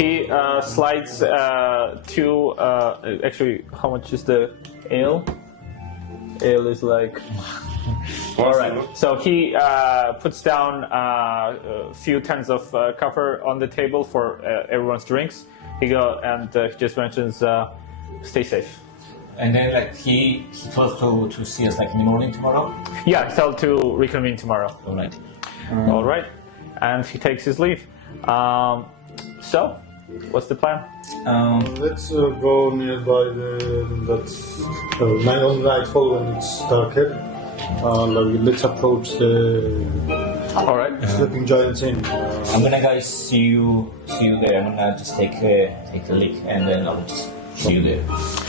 He slides two. Actually, how much is the ale? Ale is like. All right. So he puts down a few tons of copper on the table for everyone's drinks. He just mentions, "Stay safe." and then like he supposed to see us like in the morning tomorrow. Yeah, tell to reconvene tomorrow. Alright. All right, and he takes his leave. So, what's the plan? Let's go nearby that's nightfall when it's darker. Let's approach the All right. sleeping giants inn. I'm gonna guys see you there. I'm gonna just take a leak and then I'll just see you there.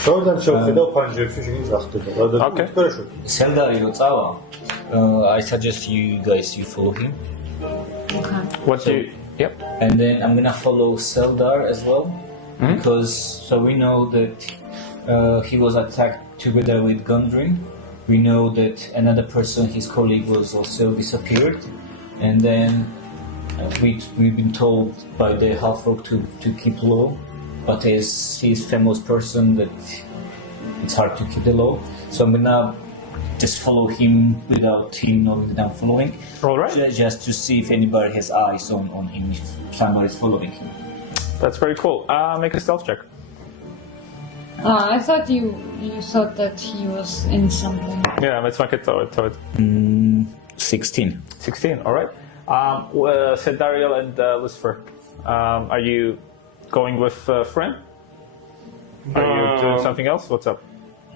Jordan შევხედავ ფანჯრებში შეგინ ძახდება. Okay. Seldar Yotawa, I suggest you guys follow him. Okay. What do you? Yep. And then I'm gonna follow Seldar as well, because so we know that he was attacked together with Gundren. We know that another person, his colleague, was also disappeared, and then we've been told by the half-orc to keep low, but as he's famous person, that it's hard to keep the low. So I'm gonna just follow him without him knowing that I'm following. All right. Just to see if anybody has eyes on him, if somebody's following him. That's very cool. Make a stealth check. I thought you thought that he was in something. Yeah, let's make it to it. 16. 16, alright. Said Dariel and Lucifer. Are you going with Fren? Are you doing something else? What's up?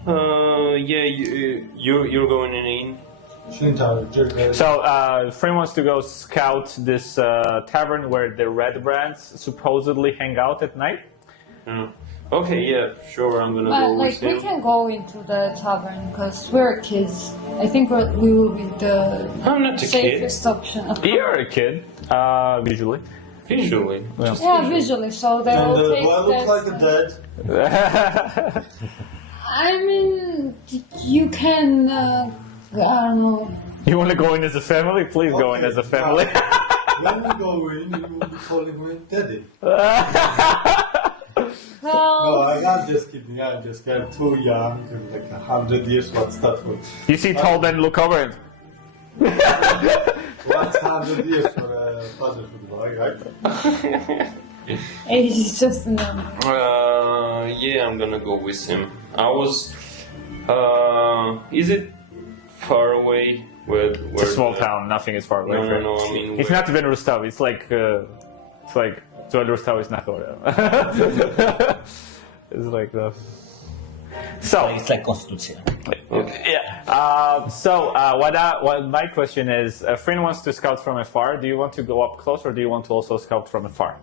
Yeah, you're going in. So, Fren wants to go scout this tavern where the Red Brands supposedly hang out at night. Okay, yeah, sure, I'm gonna go Like with we him. can go into the tavern because we're kids. I think we will be the I'm not a kid. safest option. You're a kid, visually. Visually. Yeah, visually. So they And will do take I look that- like a dead? I mean, you can. I don't know. You want to go in as a family? Please go in Okay, as a family. When we go in, you will be calling me daddy. No, Well, I'm just kidding. I'm just kidding. I'm too young. Like 100 years. What's that for? You see tall men look over it. What's 100 years for a fatherhood boy, right? age is just a number. Yeah, I'm gonna go with him. I was. Is it far away? Where It's a small town. Nothing is far away. No, from no, it. I mean. It's not even Rustav. It's like Rustav is not over. It's like the. So It's like Constitution. yeah. What my question is, Frin wants to scout from afar. Do you want to go up close, or do you want to also scout from afar?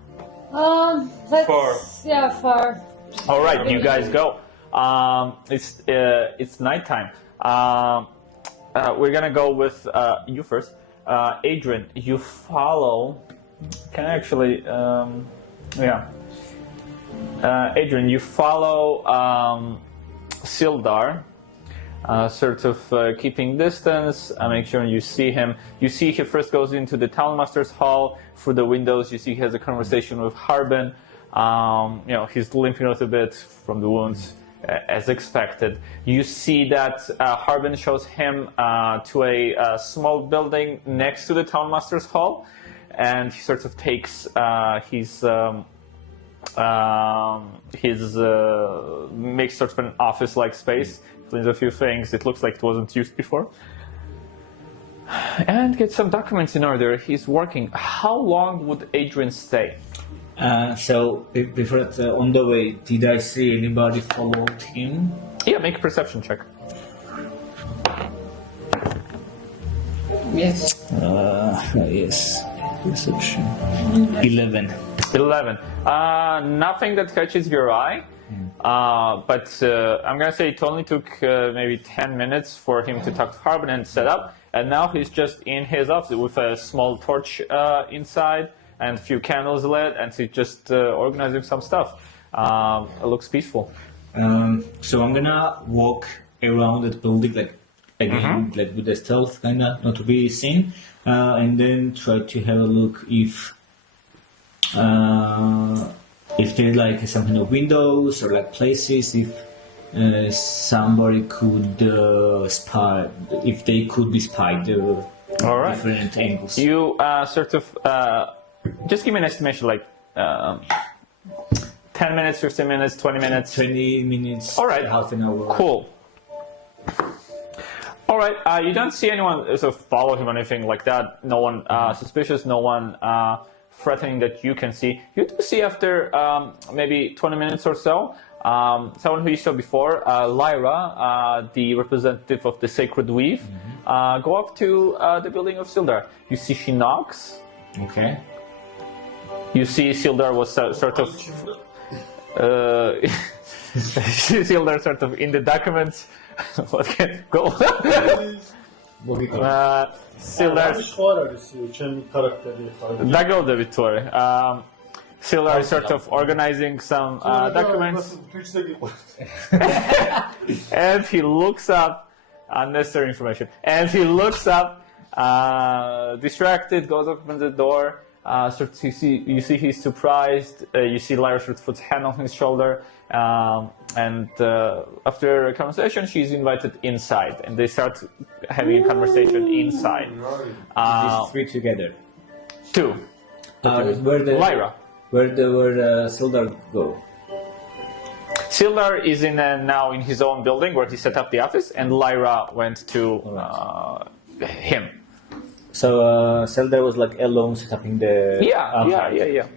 Let's. Far. Yeah, far. All right, you guys go. It's nighttime. We're gonna go with you first. Adrian, you follow. Can I actually? Adrian, you follow Sildar, sort of keeping distance. Make sure you see him. You see he first goes into the townmaster's hall. Through the windows, you see he has a conversation with Harbin. He's limping a little bit from the wounds, as expected. You see that Harbin shows him to a small building next to the townmaster's hall, and he sort of takes makes sort of an office-like space, cleans a few things. It looks like it wasn't used before, and gets some documents in order. He's working. How long would Adrian stay? So before that, on the way, did I see anybody followed him? Yeah, make a perception check. Yes. Yes. Perception. 11. 11. Nothing that catches your eye, but I'm gonna say it only took maybe 10 minutes for him to talk to Harbin and set up, and now he's just in his office with a small torch inside and a few candles lit, and he's just organizing some stuff. It looks peaceful. So I'm gonna walk around that building, like again, like with the stealth, kinda not to be seen, and then try to have a look if there's like some kind of windows or like places, if somebody could spy, if they could be spied, All right. different angles. You sort of just give me an estimation, like 10 minutes, 15 minutes, 20 minutes. 20 minutes, All right. half an hour. Cool. All right. You don't see anyone sort of follow him or anything like that. No one suspicious. No one threatening that you can see. You do see after maybe 20 minutes or so, someone who you saw before, Lyra, the representative of the Sacred Weave, go up to the building of Sildar. You see she knocks. Okay. You see Sildar was sort of. Sildar sort of in the documents. Go. Sildar. Dagodevit Tori. Sildar is sort of organizing some documents, and he looks up unnecessary information. And he looks up, distracted, goes up, opens the door. You see he's surprised. You see Lyra sort of puts hand on his shoulder, and after a conversation, she's invited inside, and they start having a conversation inside. These three together. Two. Where the Lyra. Where Sildar go? Sildar is now in his own building where he set up the office, and Lyra went to him. So Sildar was like alone setting the. Yeah.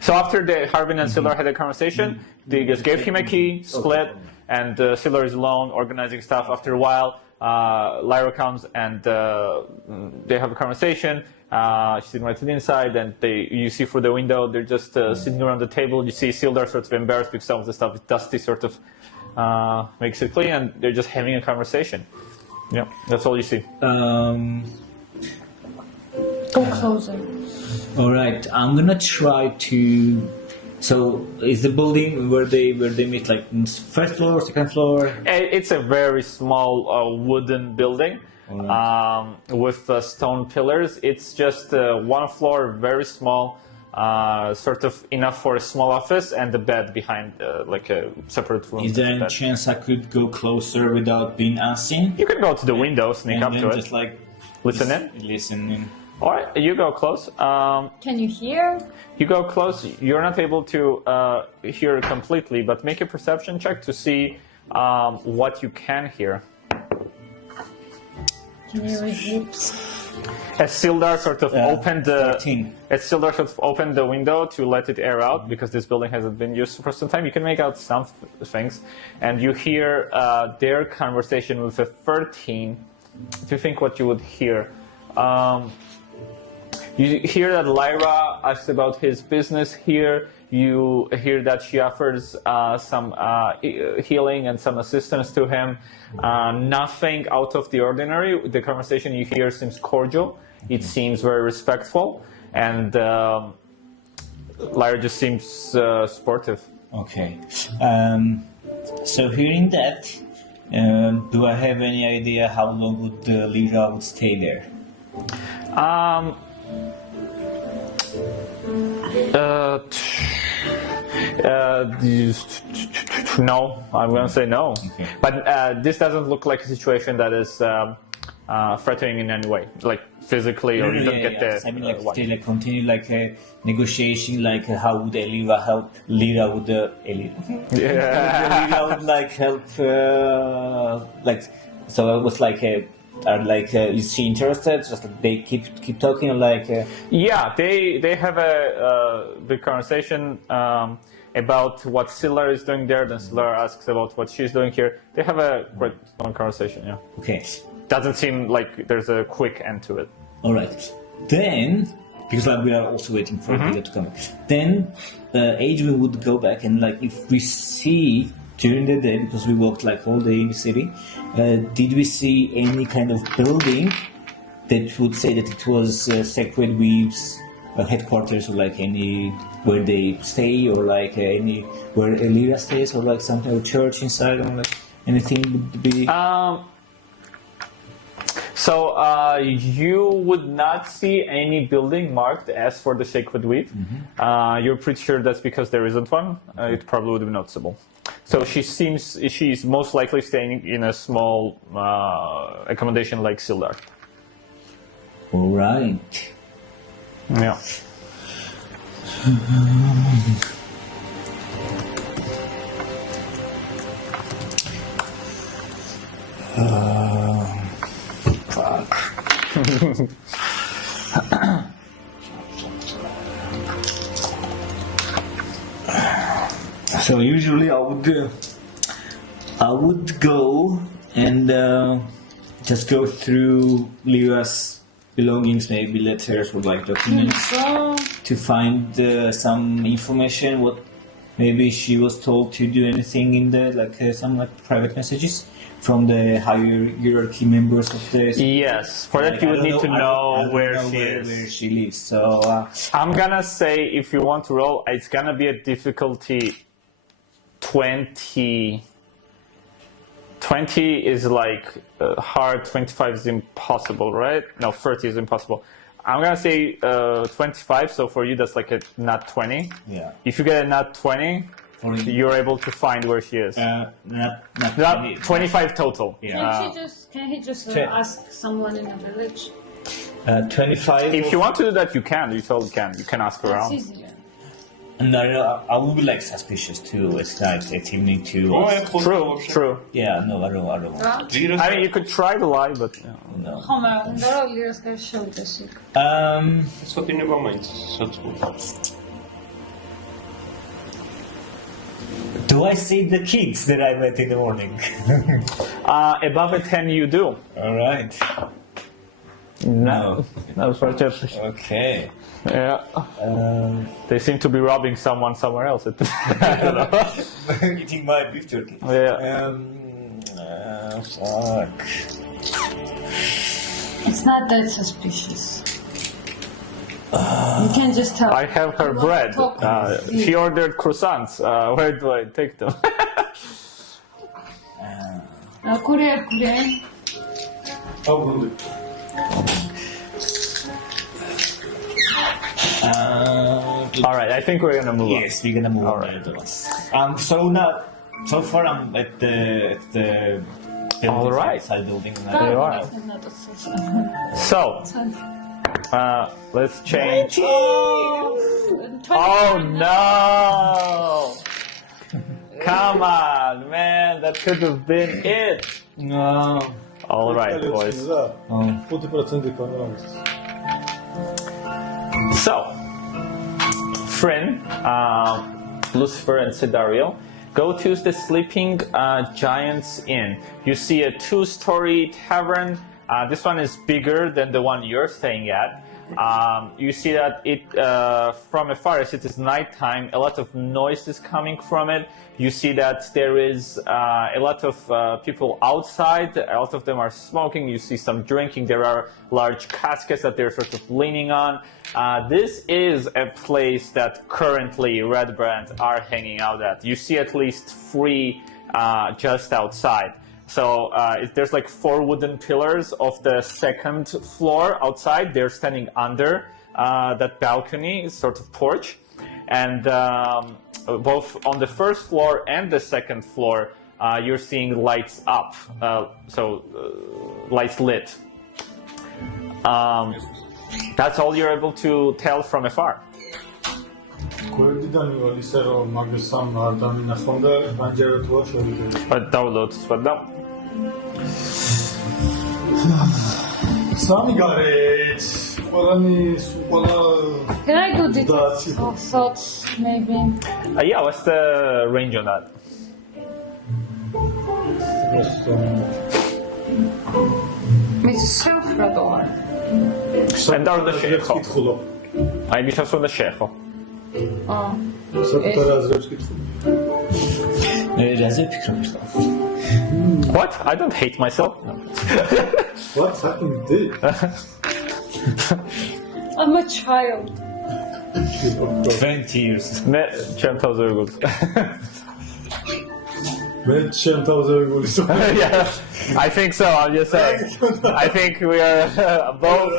So after Harbin and Sildar had a conversation, they just gave him a key, split, and Sildar is alone organizing stuff. After a while, Lyra comes and they have a conversation. She's invited inside, and you see through the window they're just sitting around the table. You see Sildar sort of embarrassed because some of the stuff is dusty, sort of makes it clean, and they're just having a conversation. Yeah, that's all you see. Go closer. All right, I'm gonna try to. So, is the building where they meet like first floor, second floor? It's a very small wooden building with stone pillars. It's just one floor, very small, sort of enough for a small office, and the bed behind, like a separate room. Is there any chance I could go closer without being unseen? You can go to the window, sneak up to it, just like listen in. Listen in. All right, you go close. Can you hear? You go close. You're not able to hear completely, but make a perception check to see what you can hear. Can you repeat? As Sildar sort of opened the window to let it air out, because this building hasn't been used for some time, you can make out some things, and you hear their conversation with a 13. Do you think what you would hear? You hear that Lyra asks about his business here. You hear that she offers some healing and some assistance to him. Nothing out of the ordinary. The conversation you hear seems cordial. It seems very respectful. And Lyra just seems sportive. Okay. So hearing that, do I have any idea how long would Lyra would stay there? No, I'm going to say no. Okay. But this doesn't look like a situation that is threatening in any way, like physically, or you don't get the. I mean, like still like continue like a negotiation, like how would Lyra help? Lyra would Lyra would like help, like so it was like a. Is she interested? Just like they keep talking, like. Yeah, they have a big conversation about what Sildar is doing there. Then Sildar asks about what she's doing here. They have a quite long conversation. Yeah. Okay. Doesn't seem like there's a quick end to it. All right. Then, because like we are also waiting for Peter to come back. Then, Adrian would go back and like if we see. During the day, because we walked like all day in the city, did we see any kind of building that would say that it was Sacred Weave's headquarters, or like any where they stay, or like any where Lyra stays, or like some kind of church inside, or like anything would be? So you would not see any building marked as for the Sacred Weave. You're pretty sure that's because there isn't one. It probably would be noticeable. So she's most likely staying in a small accommodation like Sildar. All right. Yeah. Fuck. So usually I would go and just go through Lyra's belongings, maybe letters or like documents, to find some information. What maybe she was told to do anything in the like some like private messages from the higher hierarchy members of the. Yes, for that you would need to know where she is. Where she lives. So I'm gonna say if you want to roll, it's gonna be a difficulty 20. 20 is like hard, 25 is impossible, right? No, 30 is impossible. I'm gonna say 25, so for you that's like a nat 20. Yeah. If you get a nat 20, you're able to find where she is. Not 25 total. Yeah. Can he just ask someone in the village? 25. If you want to do that, you can. You totally can. You can ask around. That's easier. And I will be like suspicious too. It's like attempting to. True. Yeah, no, I don't want. I mean, you could try to lie, but No. ხო მე უნდა რომ ლირას გარშე შევიდეს იქ. სოდინება მაინც სოწყო. Do I see the kids that I met in the morning? above a 10 you do. All right. No, unfortunately. Okay. Yeah. They seem to be robbing someone somewhere else. I don't know. Eating my beef jerky. Yeah. Fuck. It's not that suspicious. You can just tell. I have her bread. She ordered croissants. Where do I take them? Kurier. All right, I think we're gonna move on. Yes, we're gonna move on. So far I'm at the building, All right. outside building. You are. So, let's change. Oh no! Come on, man, that could have been it. No. All right, boys. 5% economics. So, Frin, Lucifer, and Sidario go to the Sleeping Giants Inn. You see a 2-story tavern. This one is bigger than the one you're staying at. You see that it from afar, as it is nighttime, a lot of noise is coming from it. You see that there is a lot of people outside. A lot of them are smoking. You see some drinking. There are large caskets that they're sort of leaning on. This is a place that currently Red Brands are hanging out at. You see at least 3 just outside. So there's like 4 wooden pillars of the 2nd floor outside. They're standing under that balcony, sort of porch. And both on the 1st floor and the 2nd floor, you're seeing lights up, lights lit. That's all you're able to tell from afar. გვერდიდან ისე რომ მაგასამ არ დამინახონ და პანჯერათოა შევიდე. დავდოთ სხვა. სამი გარეთ. Can I do details of thoughts, maybe? Yeah, what's the range on that? It's self-radar. And are the shekho. I wish I saw the shekho. What? I don't hate myself. What's happening? I'm a child. 20 years. Me ჩემთავზე ვიგულს. Yeah, I think so. I'm just saying. I think we are both.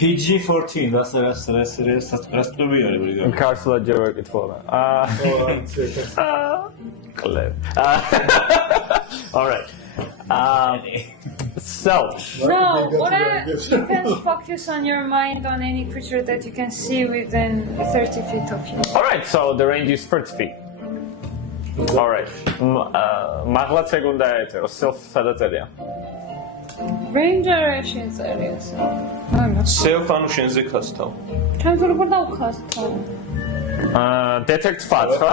PG-14. That's Carcela Jerk it for all right. So. No, you can focus on your mind on any creature that you can see within 30 feet of you. All right. So the range is 30 feet. All right. Maglat segunda etero self sadatelia. Ranger actions areas. Self ანუ შენზე ქასთავ. Can you put down custom? Detect fats, რა?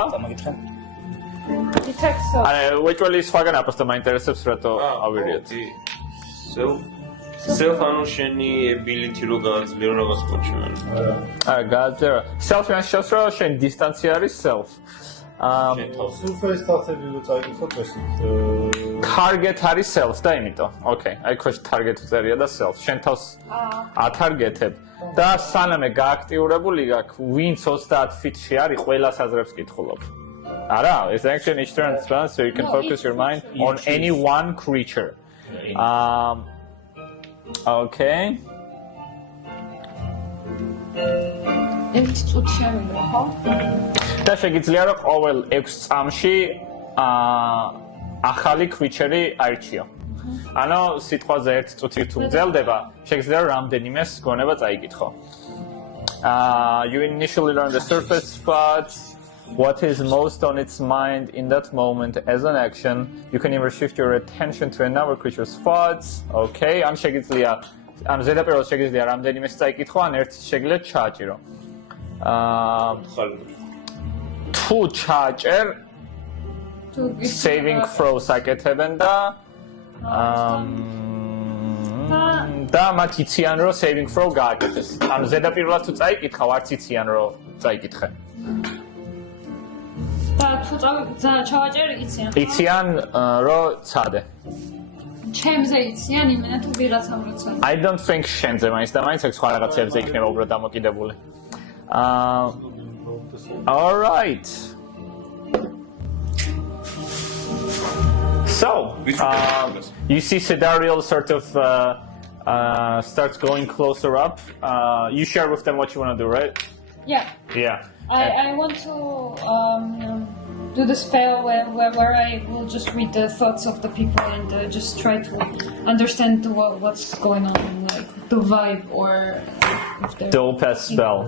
Detect so. არა, უეჭველი სხვაგან აპოსტა მაინტერესებს რატო ავირიეთ. Self ანუ შენი ability რო გააძლიერო რაღაც პოჩმენ. არა, გააძლიერო. Self ან შევს რომ შენ დისტანცია არის self. Surface თათები რო წაიკითხოთ ესეთ target არის self და იმიტომ. Okay, აი ხო target წერია და self. შენ თავს ატარგეტებ და სანამე გააქტიურებული გაქვს, ვინც 30 feet-ში არის, ყველა საზრებს კითხულობ. არა, it's actually each turn, so you can focus your mind on any one creature. Okay. ერთი წუთი შემიძლია, ხო? და შეგიძლია რომ ყოველ 6 წამში ახალი creature-ი აირჩიო. ანუ სიტყვაზე ერთ წუთი თუ გრძელდება, შეგიძლია რამდენიმეს გონება წაიკითხო. You initially learn the surface spots, what is most on its mind in that moment as an action. You can either shift your attention to another creature's thoughts. Okay, ან შეგიძლია ანუ ზედაპირულად შეგიძლია რამდენიმეს წაიკითხო, ან ერთ შეგიძლია ჩააჭირო. თუ ჩააჭერ saving throws აკეთებენ და და მათ იციან რომ saving throw გააკეთეს. ანუ ზედაპირულად თუ წაიკითხავ, არც იციან რომ წაიკითხე. და თუ ჩავაჭერ იციან. იციან რომ წადე. ჩემზე იციან იმენა თუ ვიღაცამ როცა. I don't think შენზე მაინც და მაინც სხვა რაღაცებზე იქნება უბრალოდ დამოკიდებული. All right. So, you see Sidariel sort of starts going closer up. You share with them what you want to do, right? Yeah. Yeah. I want to do the spell where I will just read the thoughts of the people and just try to understand what's going on, like the vibe or if they're... The Opus spell.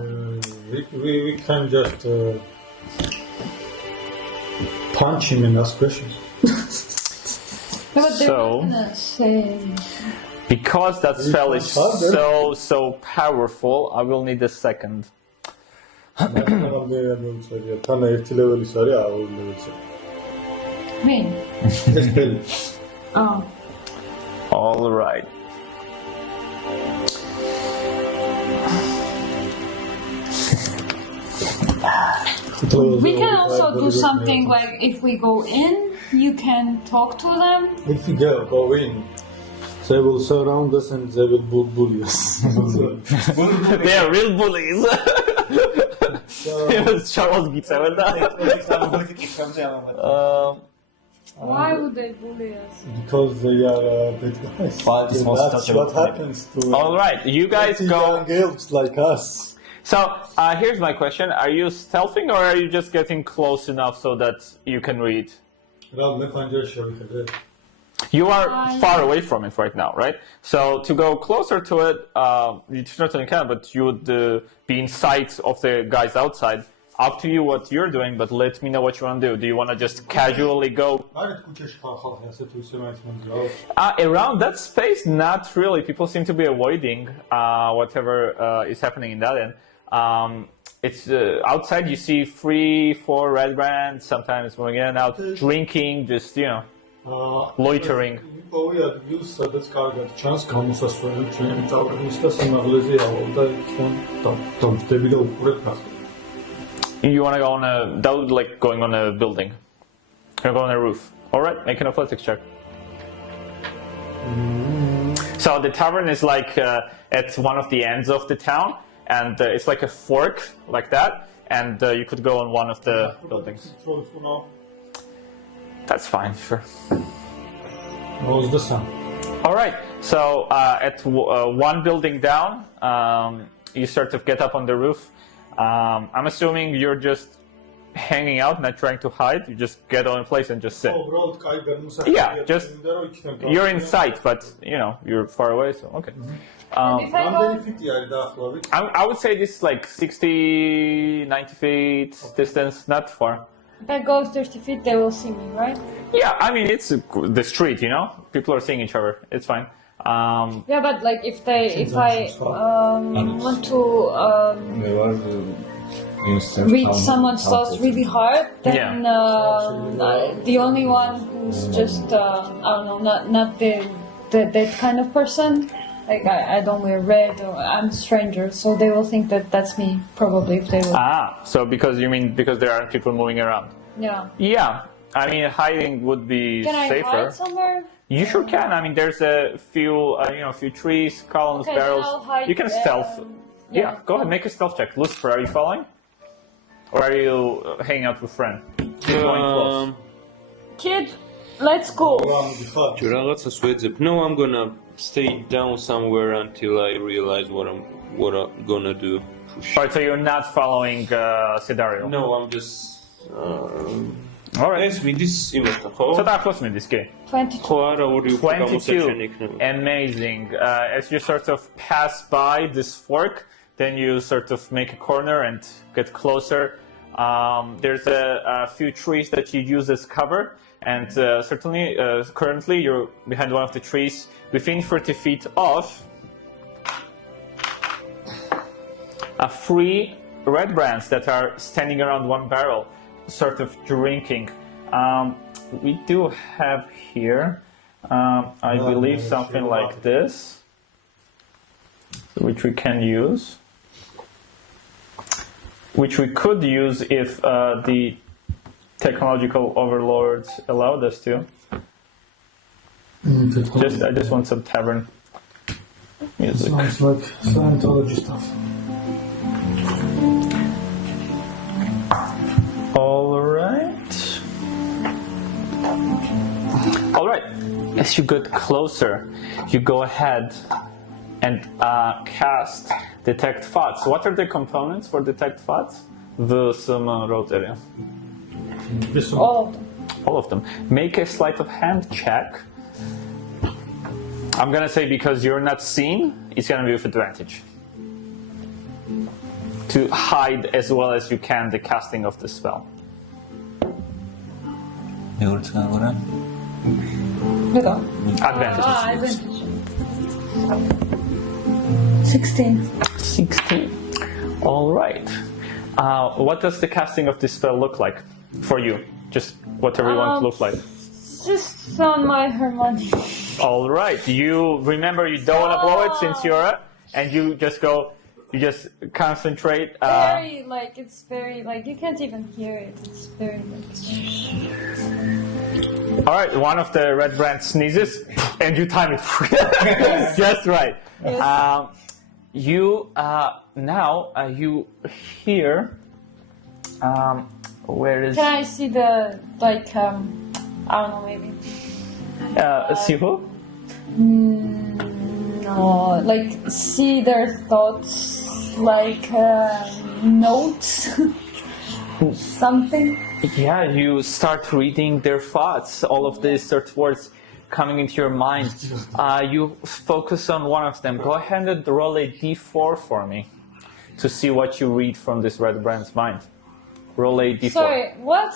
We can just punch him and ask questions. But they're So- not gonna say... Because that spell is so powerful, I will need a second. თან ერთი ლეველის არის, აუ ლეველის. Me? ეს ფელი. Oh. All right. We can also do something like if we go in, you can talk to them. If we go in, they will surround us and they will bully us. They are real bullies. Charles გიწევენ და Why would they bully us? Because they are bad guys. But it's most That's what happens to All right, you guys go. young elves like us. So here's my question: are you stealthing or are you just getting close enough so that you can read? You are far away from it right now, right? So to go closer to it, you certainly can, but you would be in sight of the guys outside. Up to you what you're doing, but let me know what you want to do. Do you want to just casually go around that space? Not really. People seem to be avoiding whatever is happening in that end. It's outside. You see 3-4 red brands sometimes going in and out, drinking, just loitering. You want to go on a that would like going on a building. You're going on a roof. All right, make an athletics check. So the tavern is like at one of the ends of the town, and it's like a fork like that, and you could go on one of the buildings. That's fine, sure. What's the sun? All right. So at one building down, you sort of get up on the roof. I'm assuming you're just hanging out, not trying to hide. You just get on a place and just sit. Yeah, just you're in sight, but you're far away. So okay. If I go, I would say this is like 60, 90 feet distance, not far. if I go 30 feet, they will see me, right? Yeah, I mean it's the street, People are seeing each other. It's fine. Yeah, but like if I want to read someone's thoughts really hard, then the only one who's just I don't know, not that kind of person. Like I don't wear red, or I'm a stranger, so they will think that that's me probably if they will. So because there aren't people moving around. Yeah. Yeah, I mean hiding would be Can I safer. hide somewhere? You sure can. I mean, there's a few, few trees, columns, Okay, barrels. then I'll hide, You can stealth. Yeah, go ahead, make a stealth check. Lucifer, are you following? Or are you hanging out with friend? You're going close. Kid, let's go. რაღაცას ვეძებ. No, I'm gonna stay down somewhere until I realize what I'm gonna do. Alright, so you're not following Sidario? No, I'm just All right. ეს ვინდის იმასთან, ხო? ცოტა ახლოს მიდის, კი. 22. ხო, არა, ორი უფრო გამოსაჩენი 22. იქნება. Amazing. As you sort of pass by this fork, then you sort of make a corner and get closer. There's a few trees that you use as cover, and certainly currently you're behind one of the trees within 30 feet of three red brands that are standing around one barrel, sort of drinking. We do have here, I believe, something like this, which we can use. Which we could use if the technological overlords allowed us to. I just want some tavern music. Sounds like Scientology stuff. All right. All right. As you get closer, you go ahead and cast detect thoughts. What are the components for detect thoughts? The some road area. All of them. Make a sleight of hand check. I'm gonna say because you're not seen, it's gonna be with advantage. To hide as well as you can the casting of the spell. Advantage. advantage. 16. 16. All right. What does the casting of this spell look like for you? Just whatever you want to look like. Just on my Hermione. All right. You remember you don't want to blow it since you're up, and you just go. You just concentrate. Very like it's very like you can't even hear it. It's very like. All right. One of the red brands sneezes, and you time it just right. Yes. You now you hear. Where is? Can I see the like I don't know maybe. See who? No, like see their thoughts, like notes, something. Yeah, you start reading their thoughts. All of these sort of words coming into your mind. You focus on one of them. Go ahead and roll a d4 for me to see what you read from this red brand's mind. Roll a d4. Sorry, what?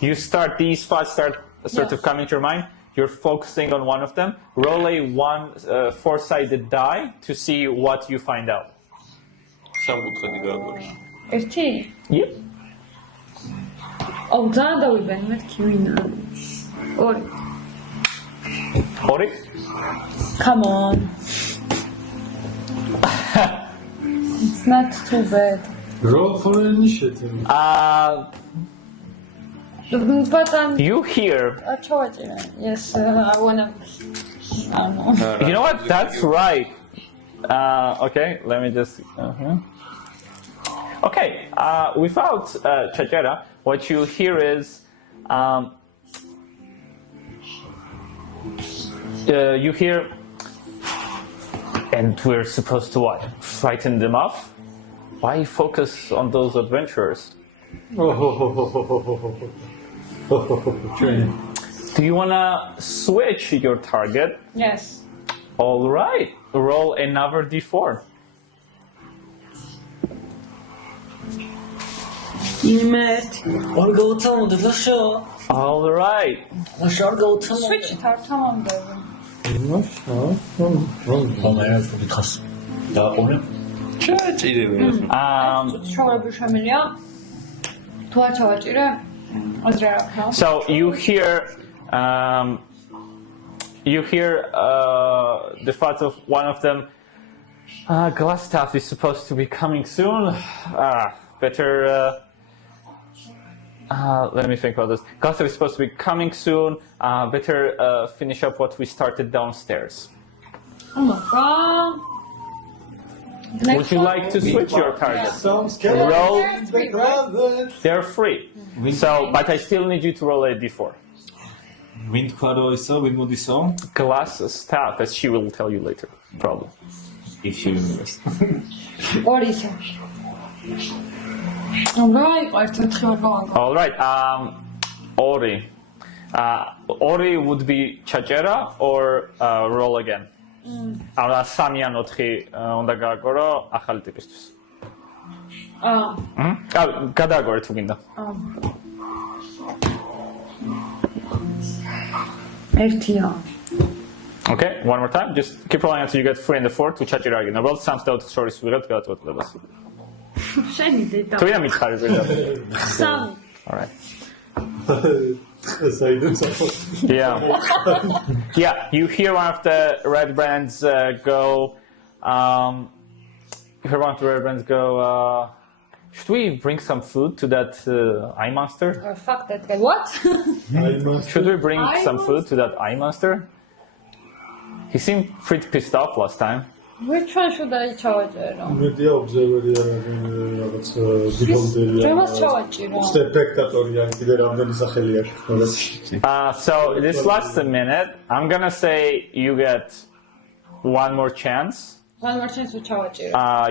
You start, these thoughts start sort of coming to your mind. You're focusing on one of them. Roll a four-sided die to see what you find out. სამკუთხედი გააგვარი. ერთი? Yep. აუ, ძალიან დავიბენი მეთქი ვინა. ორი. Ori? Come on. It's not too bad. Roll for initiative. But You hear. Yes, I wanna. I don't know. You know what? That's right. Okay, let me just. Okay, without Chajera, what you hear is. You hear. And we're supposed to what? Frighten them off? Why focus on those adventurers? Training. Do you want to switch your target? Yes. All right. Roll another d4. All right. Switch it out, tamamdır. ჩავარები შემილია. თუ არ ჩავაჭირე, აზრი არ აქვს. So you hear the thoughts of one of them. Glassstaff is supposed to be coming soon. Better. Let me think about this. Glassstaff is supposed to be coming soon. Better finish up what we started downstairs. Oh my god. Would you like to switch your target? Sounds Roll. scary. They're free. So, but I still need you to roll a d4. ვინ თქვა რომ ისო, ვინ მოდისო? Glassstaff, as she will tell you later, probably. If she remembers. ორი. Alright, I thought you were going. All right. Ori. Ori would be chachera or roll again. Არა სამიან 4 უნდა გააგორო ახალი ტიპისთვის. გადააგორე თუ გინდა. ერთია. Okay, one more time. Just keep rolling until you get 3 and the 4 to chachera again. Well, some stuff stories ვიღებთ გადაწყვეტილებას. შენი დედა. თუ ვინმე მითხარი ვიღებ. სამი. All right. Yeah. Yeah, you hear one of the red brands go. You hear one of the red brands go. Should we bring some food to that eye monster? Oh, fuck that guy. What? Should we bring some food to that eye monster? He seemed pretty pissed off last time. Which one should I charge? Media observer რაღაც beholder. Dreamers charge, you know. Spectator-ია, კიდე რამდენი სახელი აქვს. So this lasts a minute. I'm gonna say you get one more chance. One more chance to charge you.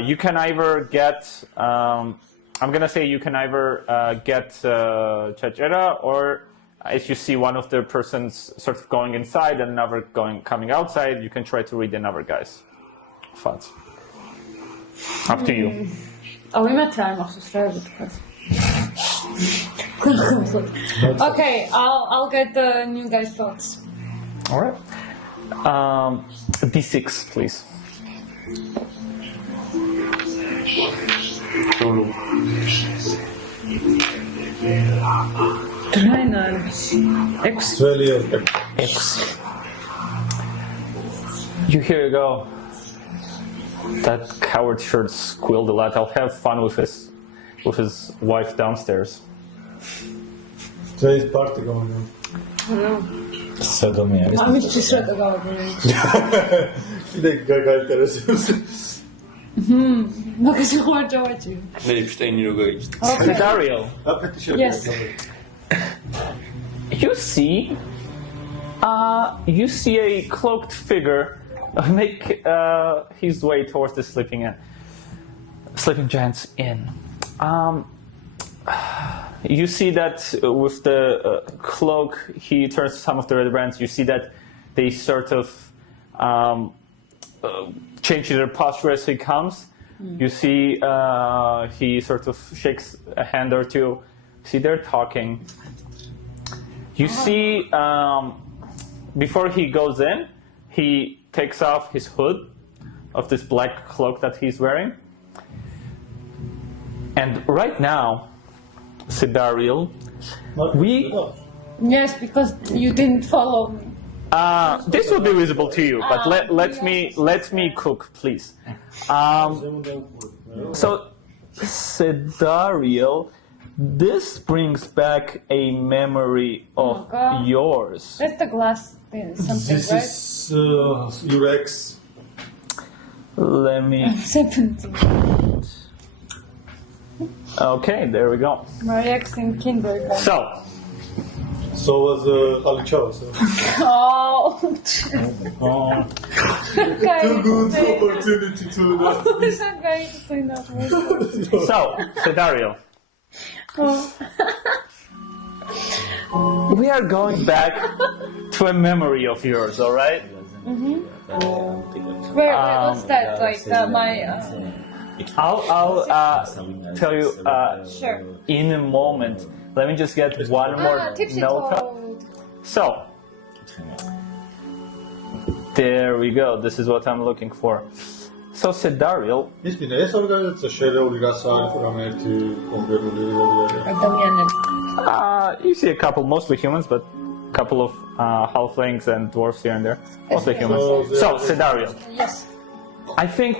You can either get. I'm gonna say you can either get chachera, or if you see one of the persons sort of going inside and another coming outside, you can try to read another guy's thoughts. Up to you. Oh, we met time after started. Okay, I'll get the new guy's thoughts. All right. D6, please. X. You hear you go. That coward sure squealed a lot. I'll have fun with his wife downstairs. There is party going on. Sodomia. I'm just read about it. კიდე გაინტერესებს. Because you want to watch you. მე ეპშტეინი რო გაიჭდა. Dario. Yes. You see a cloaked figure make his way towards the sleeping giant's inn. You see that with the cloak, he turns to some of the red brands. You see that they sort of change their posture as he comes. You see he sort of shakes a hand or two. See, they're talking. You see, before he goes in, he takes off his hood of this black cloak that he's wearing. And right now, Sidariel, Yes, because you didn't follow me. this will be visible to you, but let me cook, please. So, Sidariel, this brings back a memory of yours. That's the glass thing, something, This right? is your ex. Let me. 17. Okay, there we go. My ex in kindergarten. So was Khalichov. Oh. Too good opportunity to I'm not going to say that word. So, Sidariel, we are going back to a memory of yours, all right? Wait, what's that? Like my. I'll tell you Sure. in a moment. Let me just get one more tipsy note. toad. So, there we go. This is what I'm looking for. So, Sidariel, ის მინდა ეს ორგანიზაცია შერეული რას არის რამე ერთი კონკრეტული ადამიანები. you see a couple, mostly humans, but a couple of halflings and dwarves here and there. Mostly humans. So, Sidariel, Yes. I think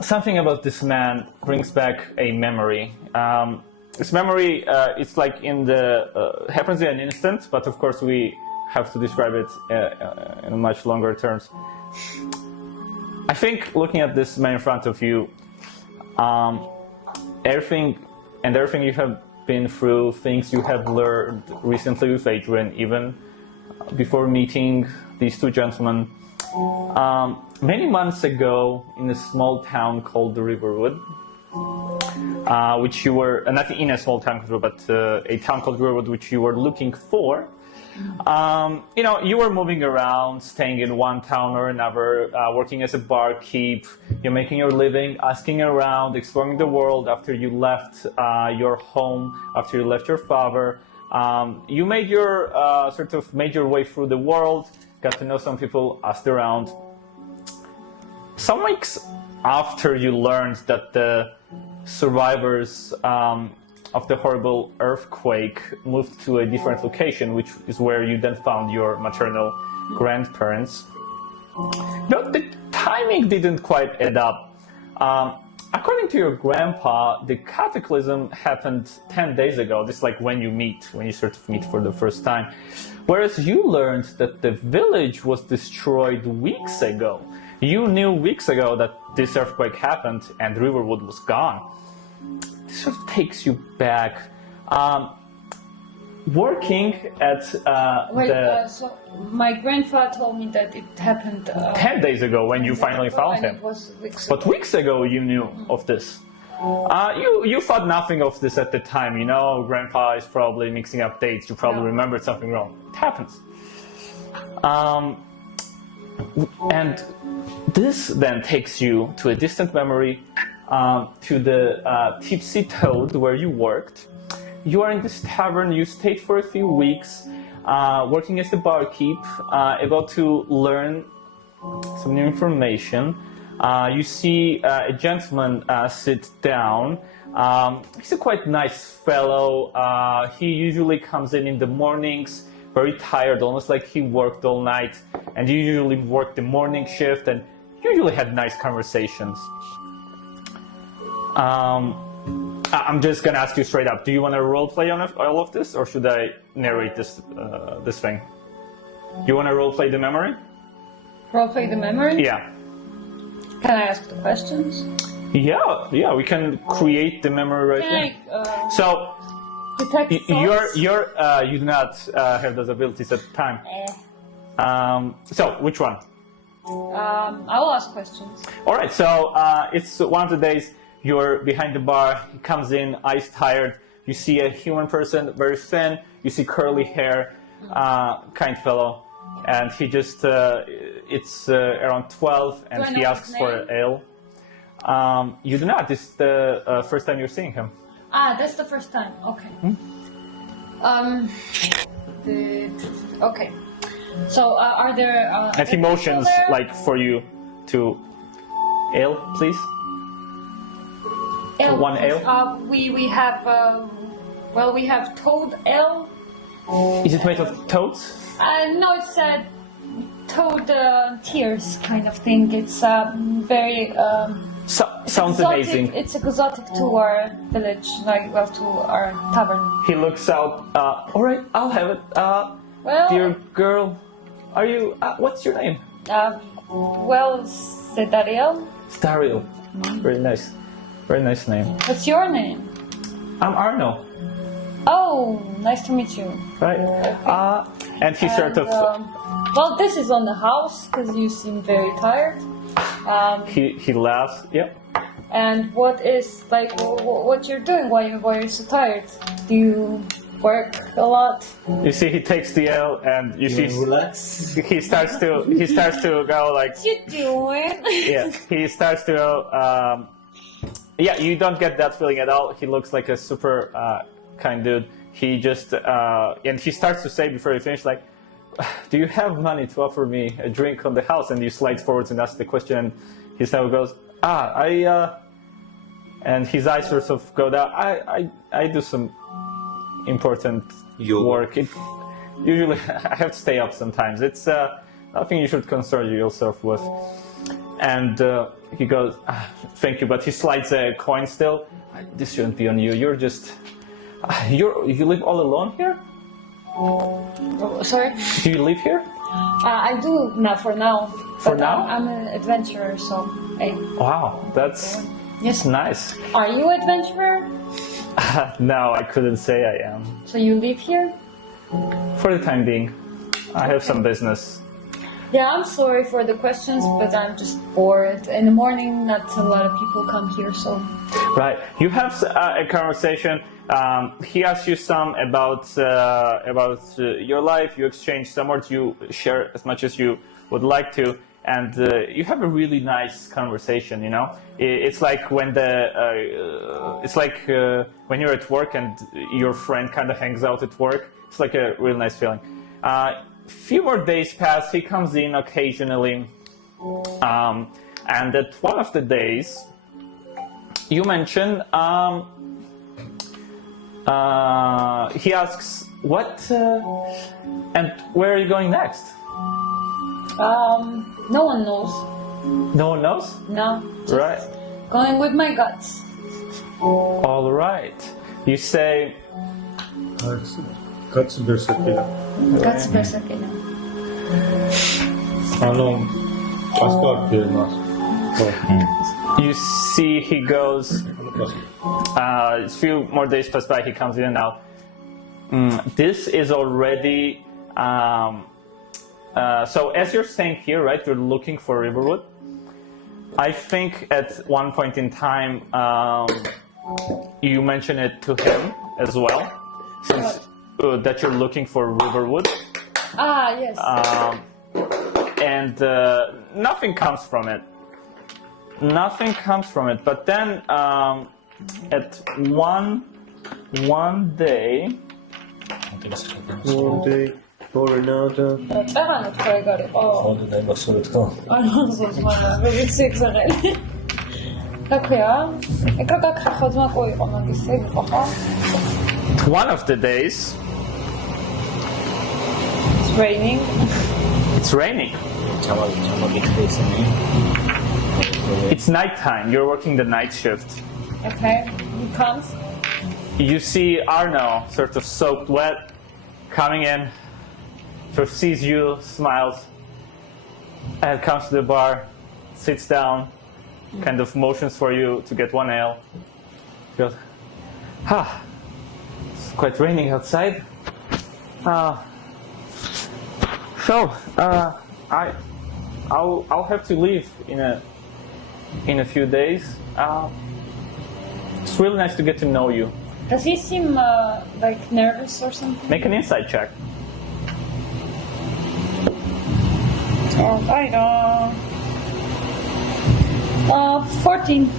something about this man brings back a memory. This memory, it's like in the happens in an instant, but of course we have to describe it in much longer terms. I think looking at this man in front of you, everything you have been through, things you have learned recently with Adrian, even before meeting these two gentlemen. Many months ago, in a small town called the Riverwood, which you were not in a small town called Riverwood, but a town called Riverwood, which you were looking for. You were moving around, staying in one town or another, working as a barkeep. You're making your living, asking around, exploring the world after you left your home, after you left your father. You made your made your way through the world, got to know some people, asked around. Some weeks after you learned that the survivors of the horrible earthquake moved to a different location, which is where you then found your maternal grandparents. But the timing didn't quite add up. According to your grandpa, the cataclysm happened 10 days ago. This is like when you meet for the first time. Whereas you learned that the village was destroyed weeks ago. You knew weeks ago that this earthquake happened and Riverwood was gone. This sort of takes you back. Working at so my grandfather told me that it happened 10 days ago when you finally found him. It was weeks But weeks ago you knew of this. You thought nothing of this at the time. Grandpa is probably mixing up dates. You probably remembered something wrong. It happens. And this then takes you to a distant memory, to the Tipsy Toad where you worked. You are in this tavern, you stayed for a few weeks, working as the barkeep, about to learn some new information. You see a gentleman sit down. He's a quite nice fellow. He usually comes in the mornings, very tired, almost like he worked all night. And you usually work the morning shift and usually had nice conversations. I'm just gonna ask you straight up. Do you want to role play on all of this, or should I narrate this thing? You want to role play the memory? Role play the memory? Yeah. Can I ask the questions? Yeah. We can create the memory right Can now. So detect thoughts? you do not have those abilities at the time. So which one? I will ask questions. All right. So it's one of the days. You're behind the bar, he comes in, eyes tired. You see a human person, very thin. You see curly hair, kind fellow. And he just, it's around 12, and he asks for an ale. You do not. This is the first time you're seeing him. That's the first time. Okay. Okay. So, are there... and he motions, like, for you to ale, please. Ale, one ale? We have we have toad ale. Is it made of toads? No, it's a toad tears kind of thing. It's very sounds exotic. amazing. It's exotic to our village, to our tavern. He looks out. All right, I'll have it. Dear girl, are you? What's your name? Sedariel. Stariel. Very nice. Very nice name. What's your name? I'm Arno. Oh, nice to meet you. Right. And he sort of... this is on the house, because you seem very tired. He laughs. Yep. And what is, what you're doing? Why are you so tired? Do you work a lot? You see, he takes the ale, and you see... Relax. He starts to go like... What you doing? Yeah, he starts to go... yeah, you don't get that feeling at all. He looks like a super kind dude. He just, and he starts to say before you finish, like, do you have money to offer me a drink on the house? And you slide forwards and ask the question, and he now goes, and his eyes sort of go down. I do some important work. Usually, I have to stay up sometimes. It's nothing you should concern yourself with. And he goes, thank you, but he slides a coin still. This shouldn't be on you. You're just, you live all alone here? Sorry? Do you live here? I do, not for now. For now? I'm an adventurer, so... Wow, that's nice. Are you an adventurer? No, I couldn't say I am. So you live here? For the time being. I have some business. Yeah, I'm sorry for the questions, but I'm just bored. In the morning, not a lot of people come here, so. Right. You have a conversation. He asks you some about your life. You exchange some words. You share as much as you would like to, and you have a really nice conversation. You know, it's like when when you're at work and your friend kind of hangs out at work. It's like a real nice feeling. Few more days pass. He comes in occasionally, and at one of the days, you mention. He asks, "What? And where are you going next?" No one knows. No one knows. No. Just Right. going with my guts. All right. You say. Кац берсакеля. Guts Bersakina. Ano, паскак нас. You see, he goes. A few more days pass by. He comes in now. This is already. So as you're staying here, right? You're looking for Riverwood. I think at one point in time, you mention it to him as well, since that you're looking for Riverwood. Ah, yes. And nothing comes from it. Nothing comes from it. But then at one day, for another. წერანო თქვა ეგ არის. ხონდა დაიმახსოვრე თქო. არ მოგწონს მაგრამ მე ვიცი ეგ ზაღელი. რა ქვია? ეგ რა გაქრა ძმაკო იყო მაგის ეგ იყო ხო? one of the days, It's raining. it's raining. ჩამოგიქრე ისინი. It's nighttime. You're working the night shift. Okay. He comes. You see Arno, sort of soaked wet, coming in, sort of sees you, smiles, and comes to the bar, sits down, kind of motions for you to get one ale. He goes, it's quite raining outside. I'll have to leave in a few days. It's really nice to get to know you. Does he seem like nervous or something? Make an insight check. Oh, I know. 14.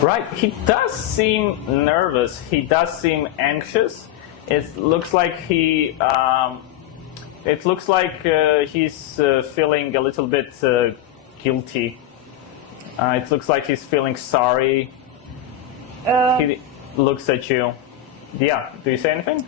Right, he does seem nervous. He does seem anxious. It looks like he's feeling a little bit guilty. It looks like he's feeling sorry. He looks at you. Yeah, do you say anything?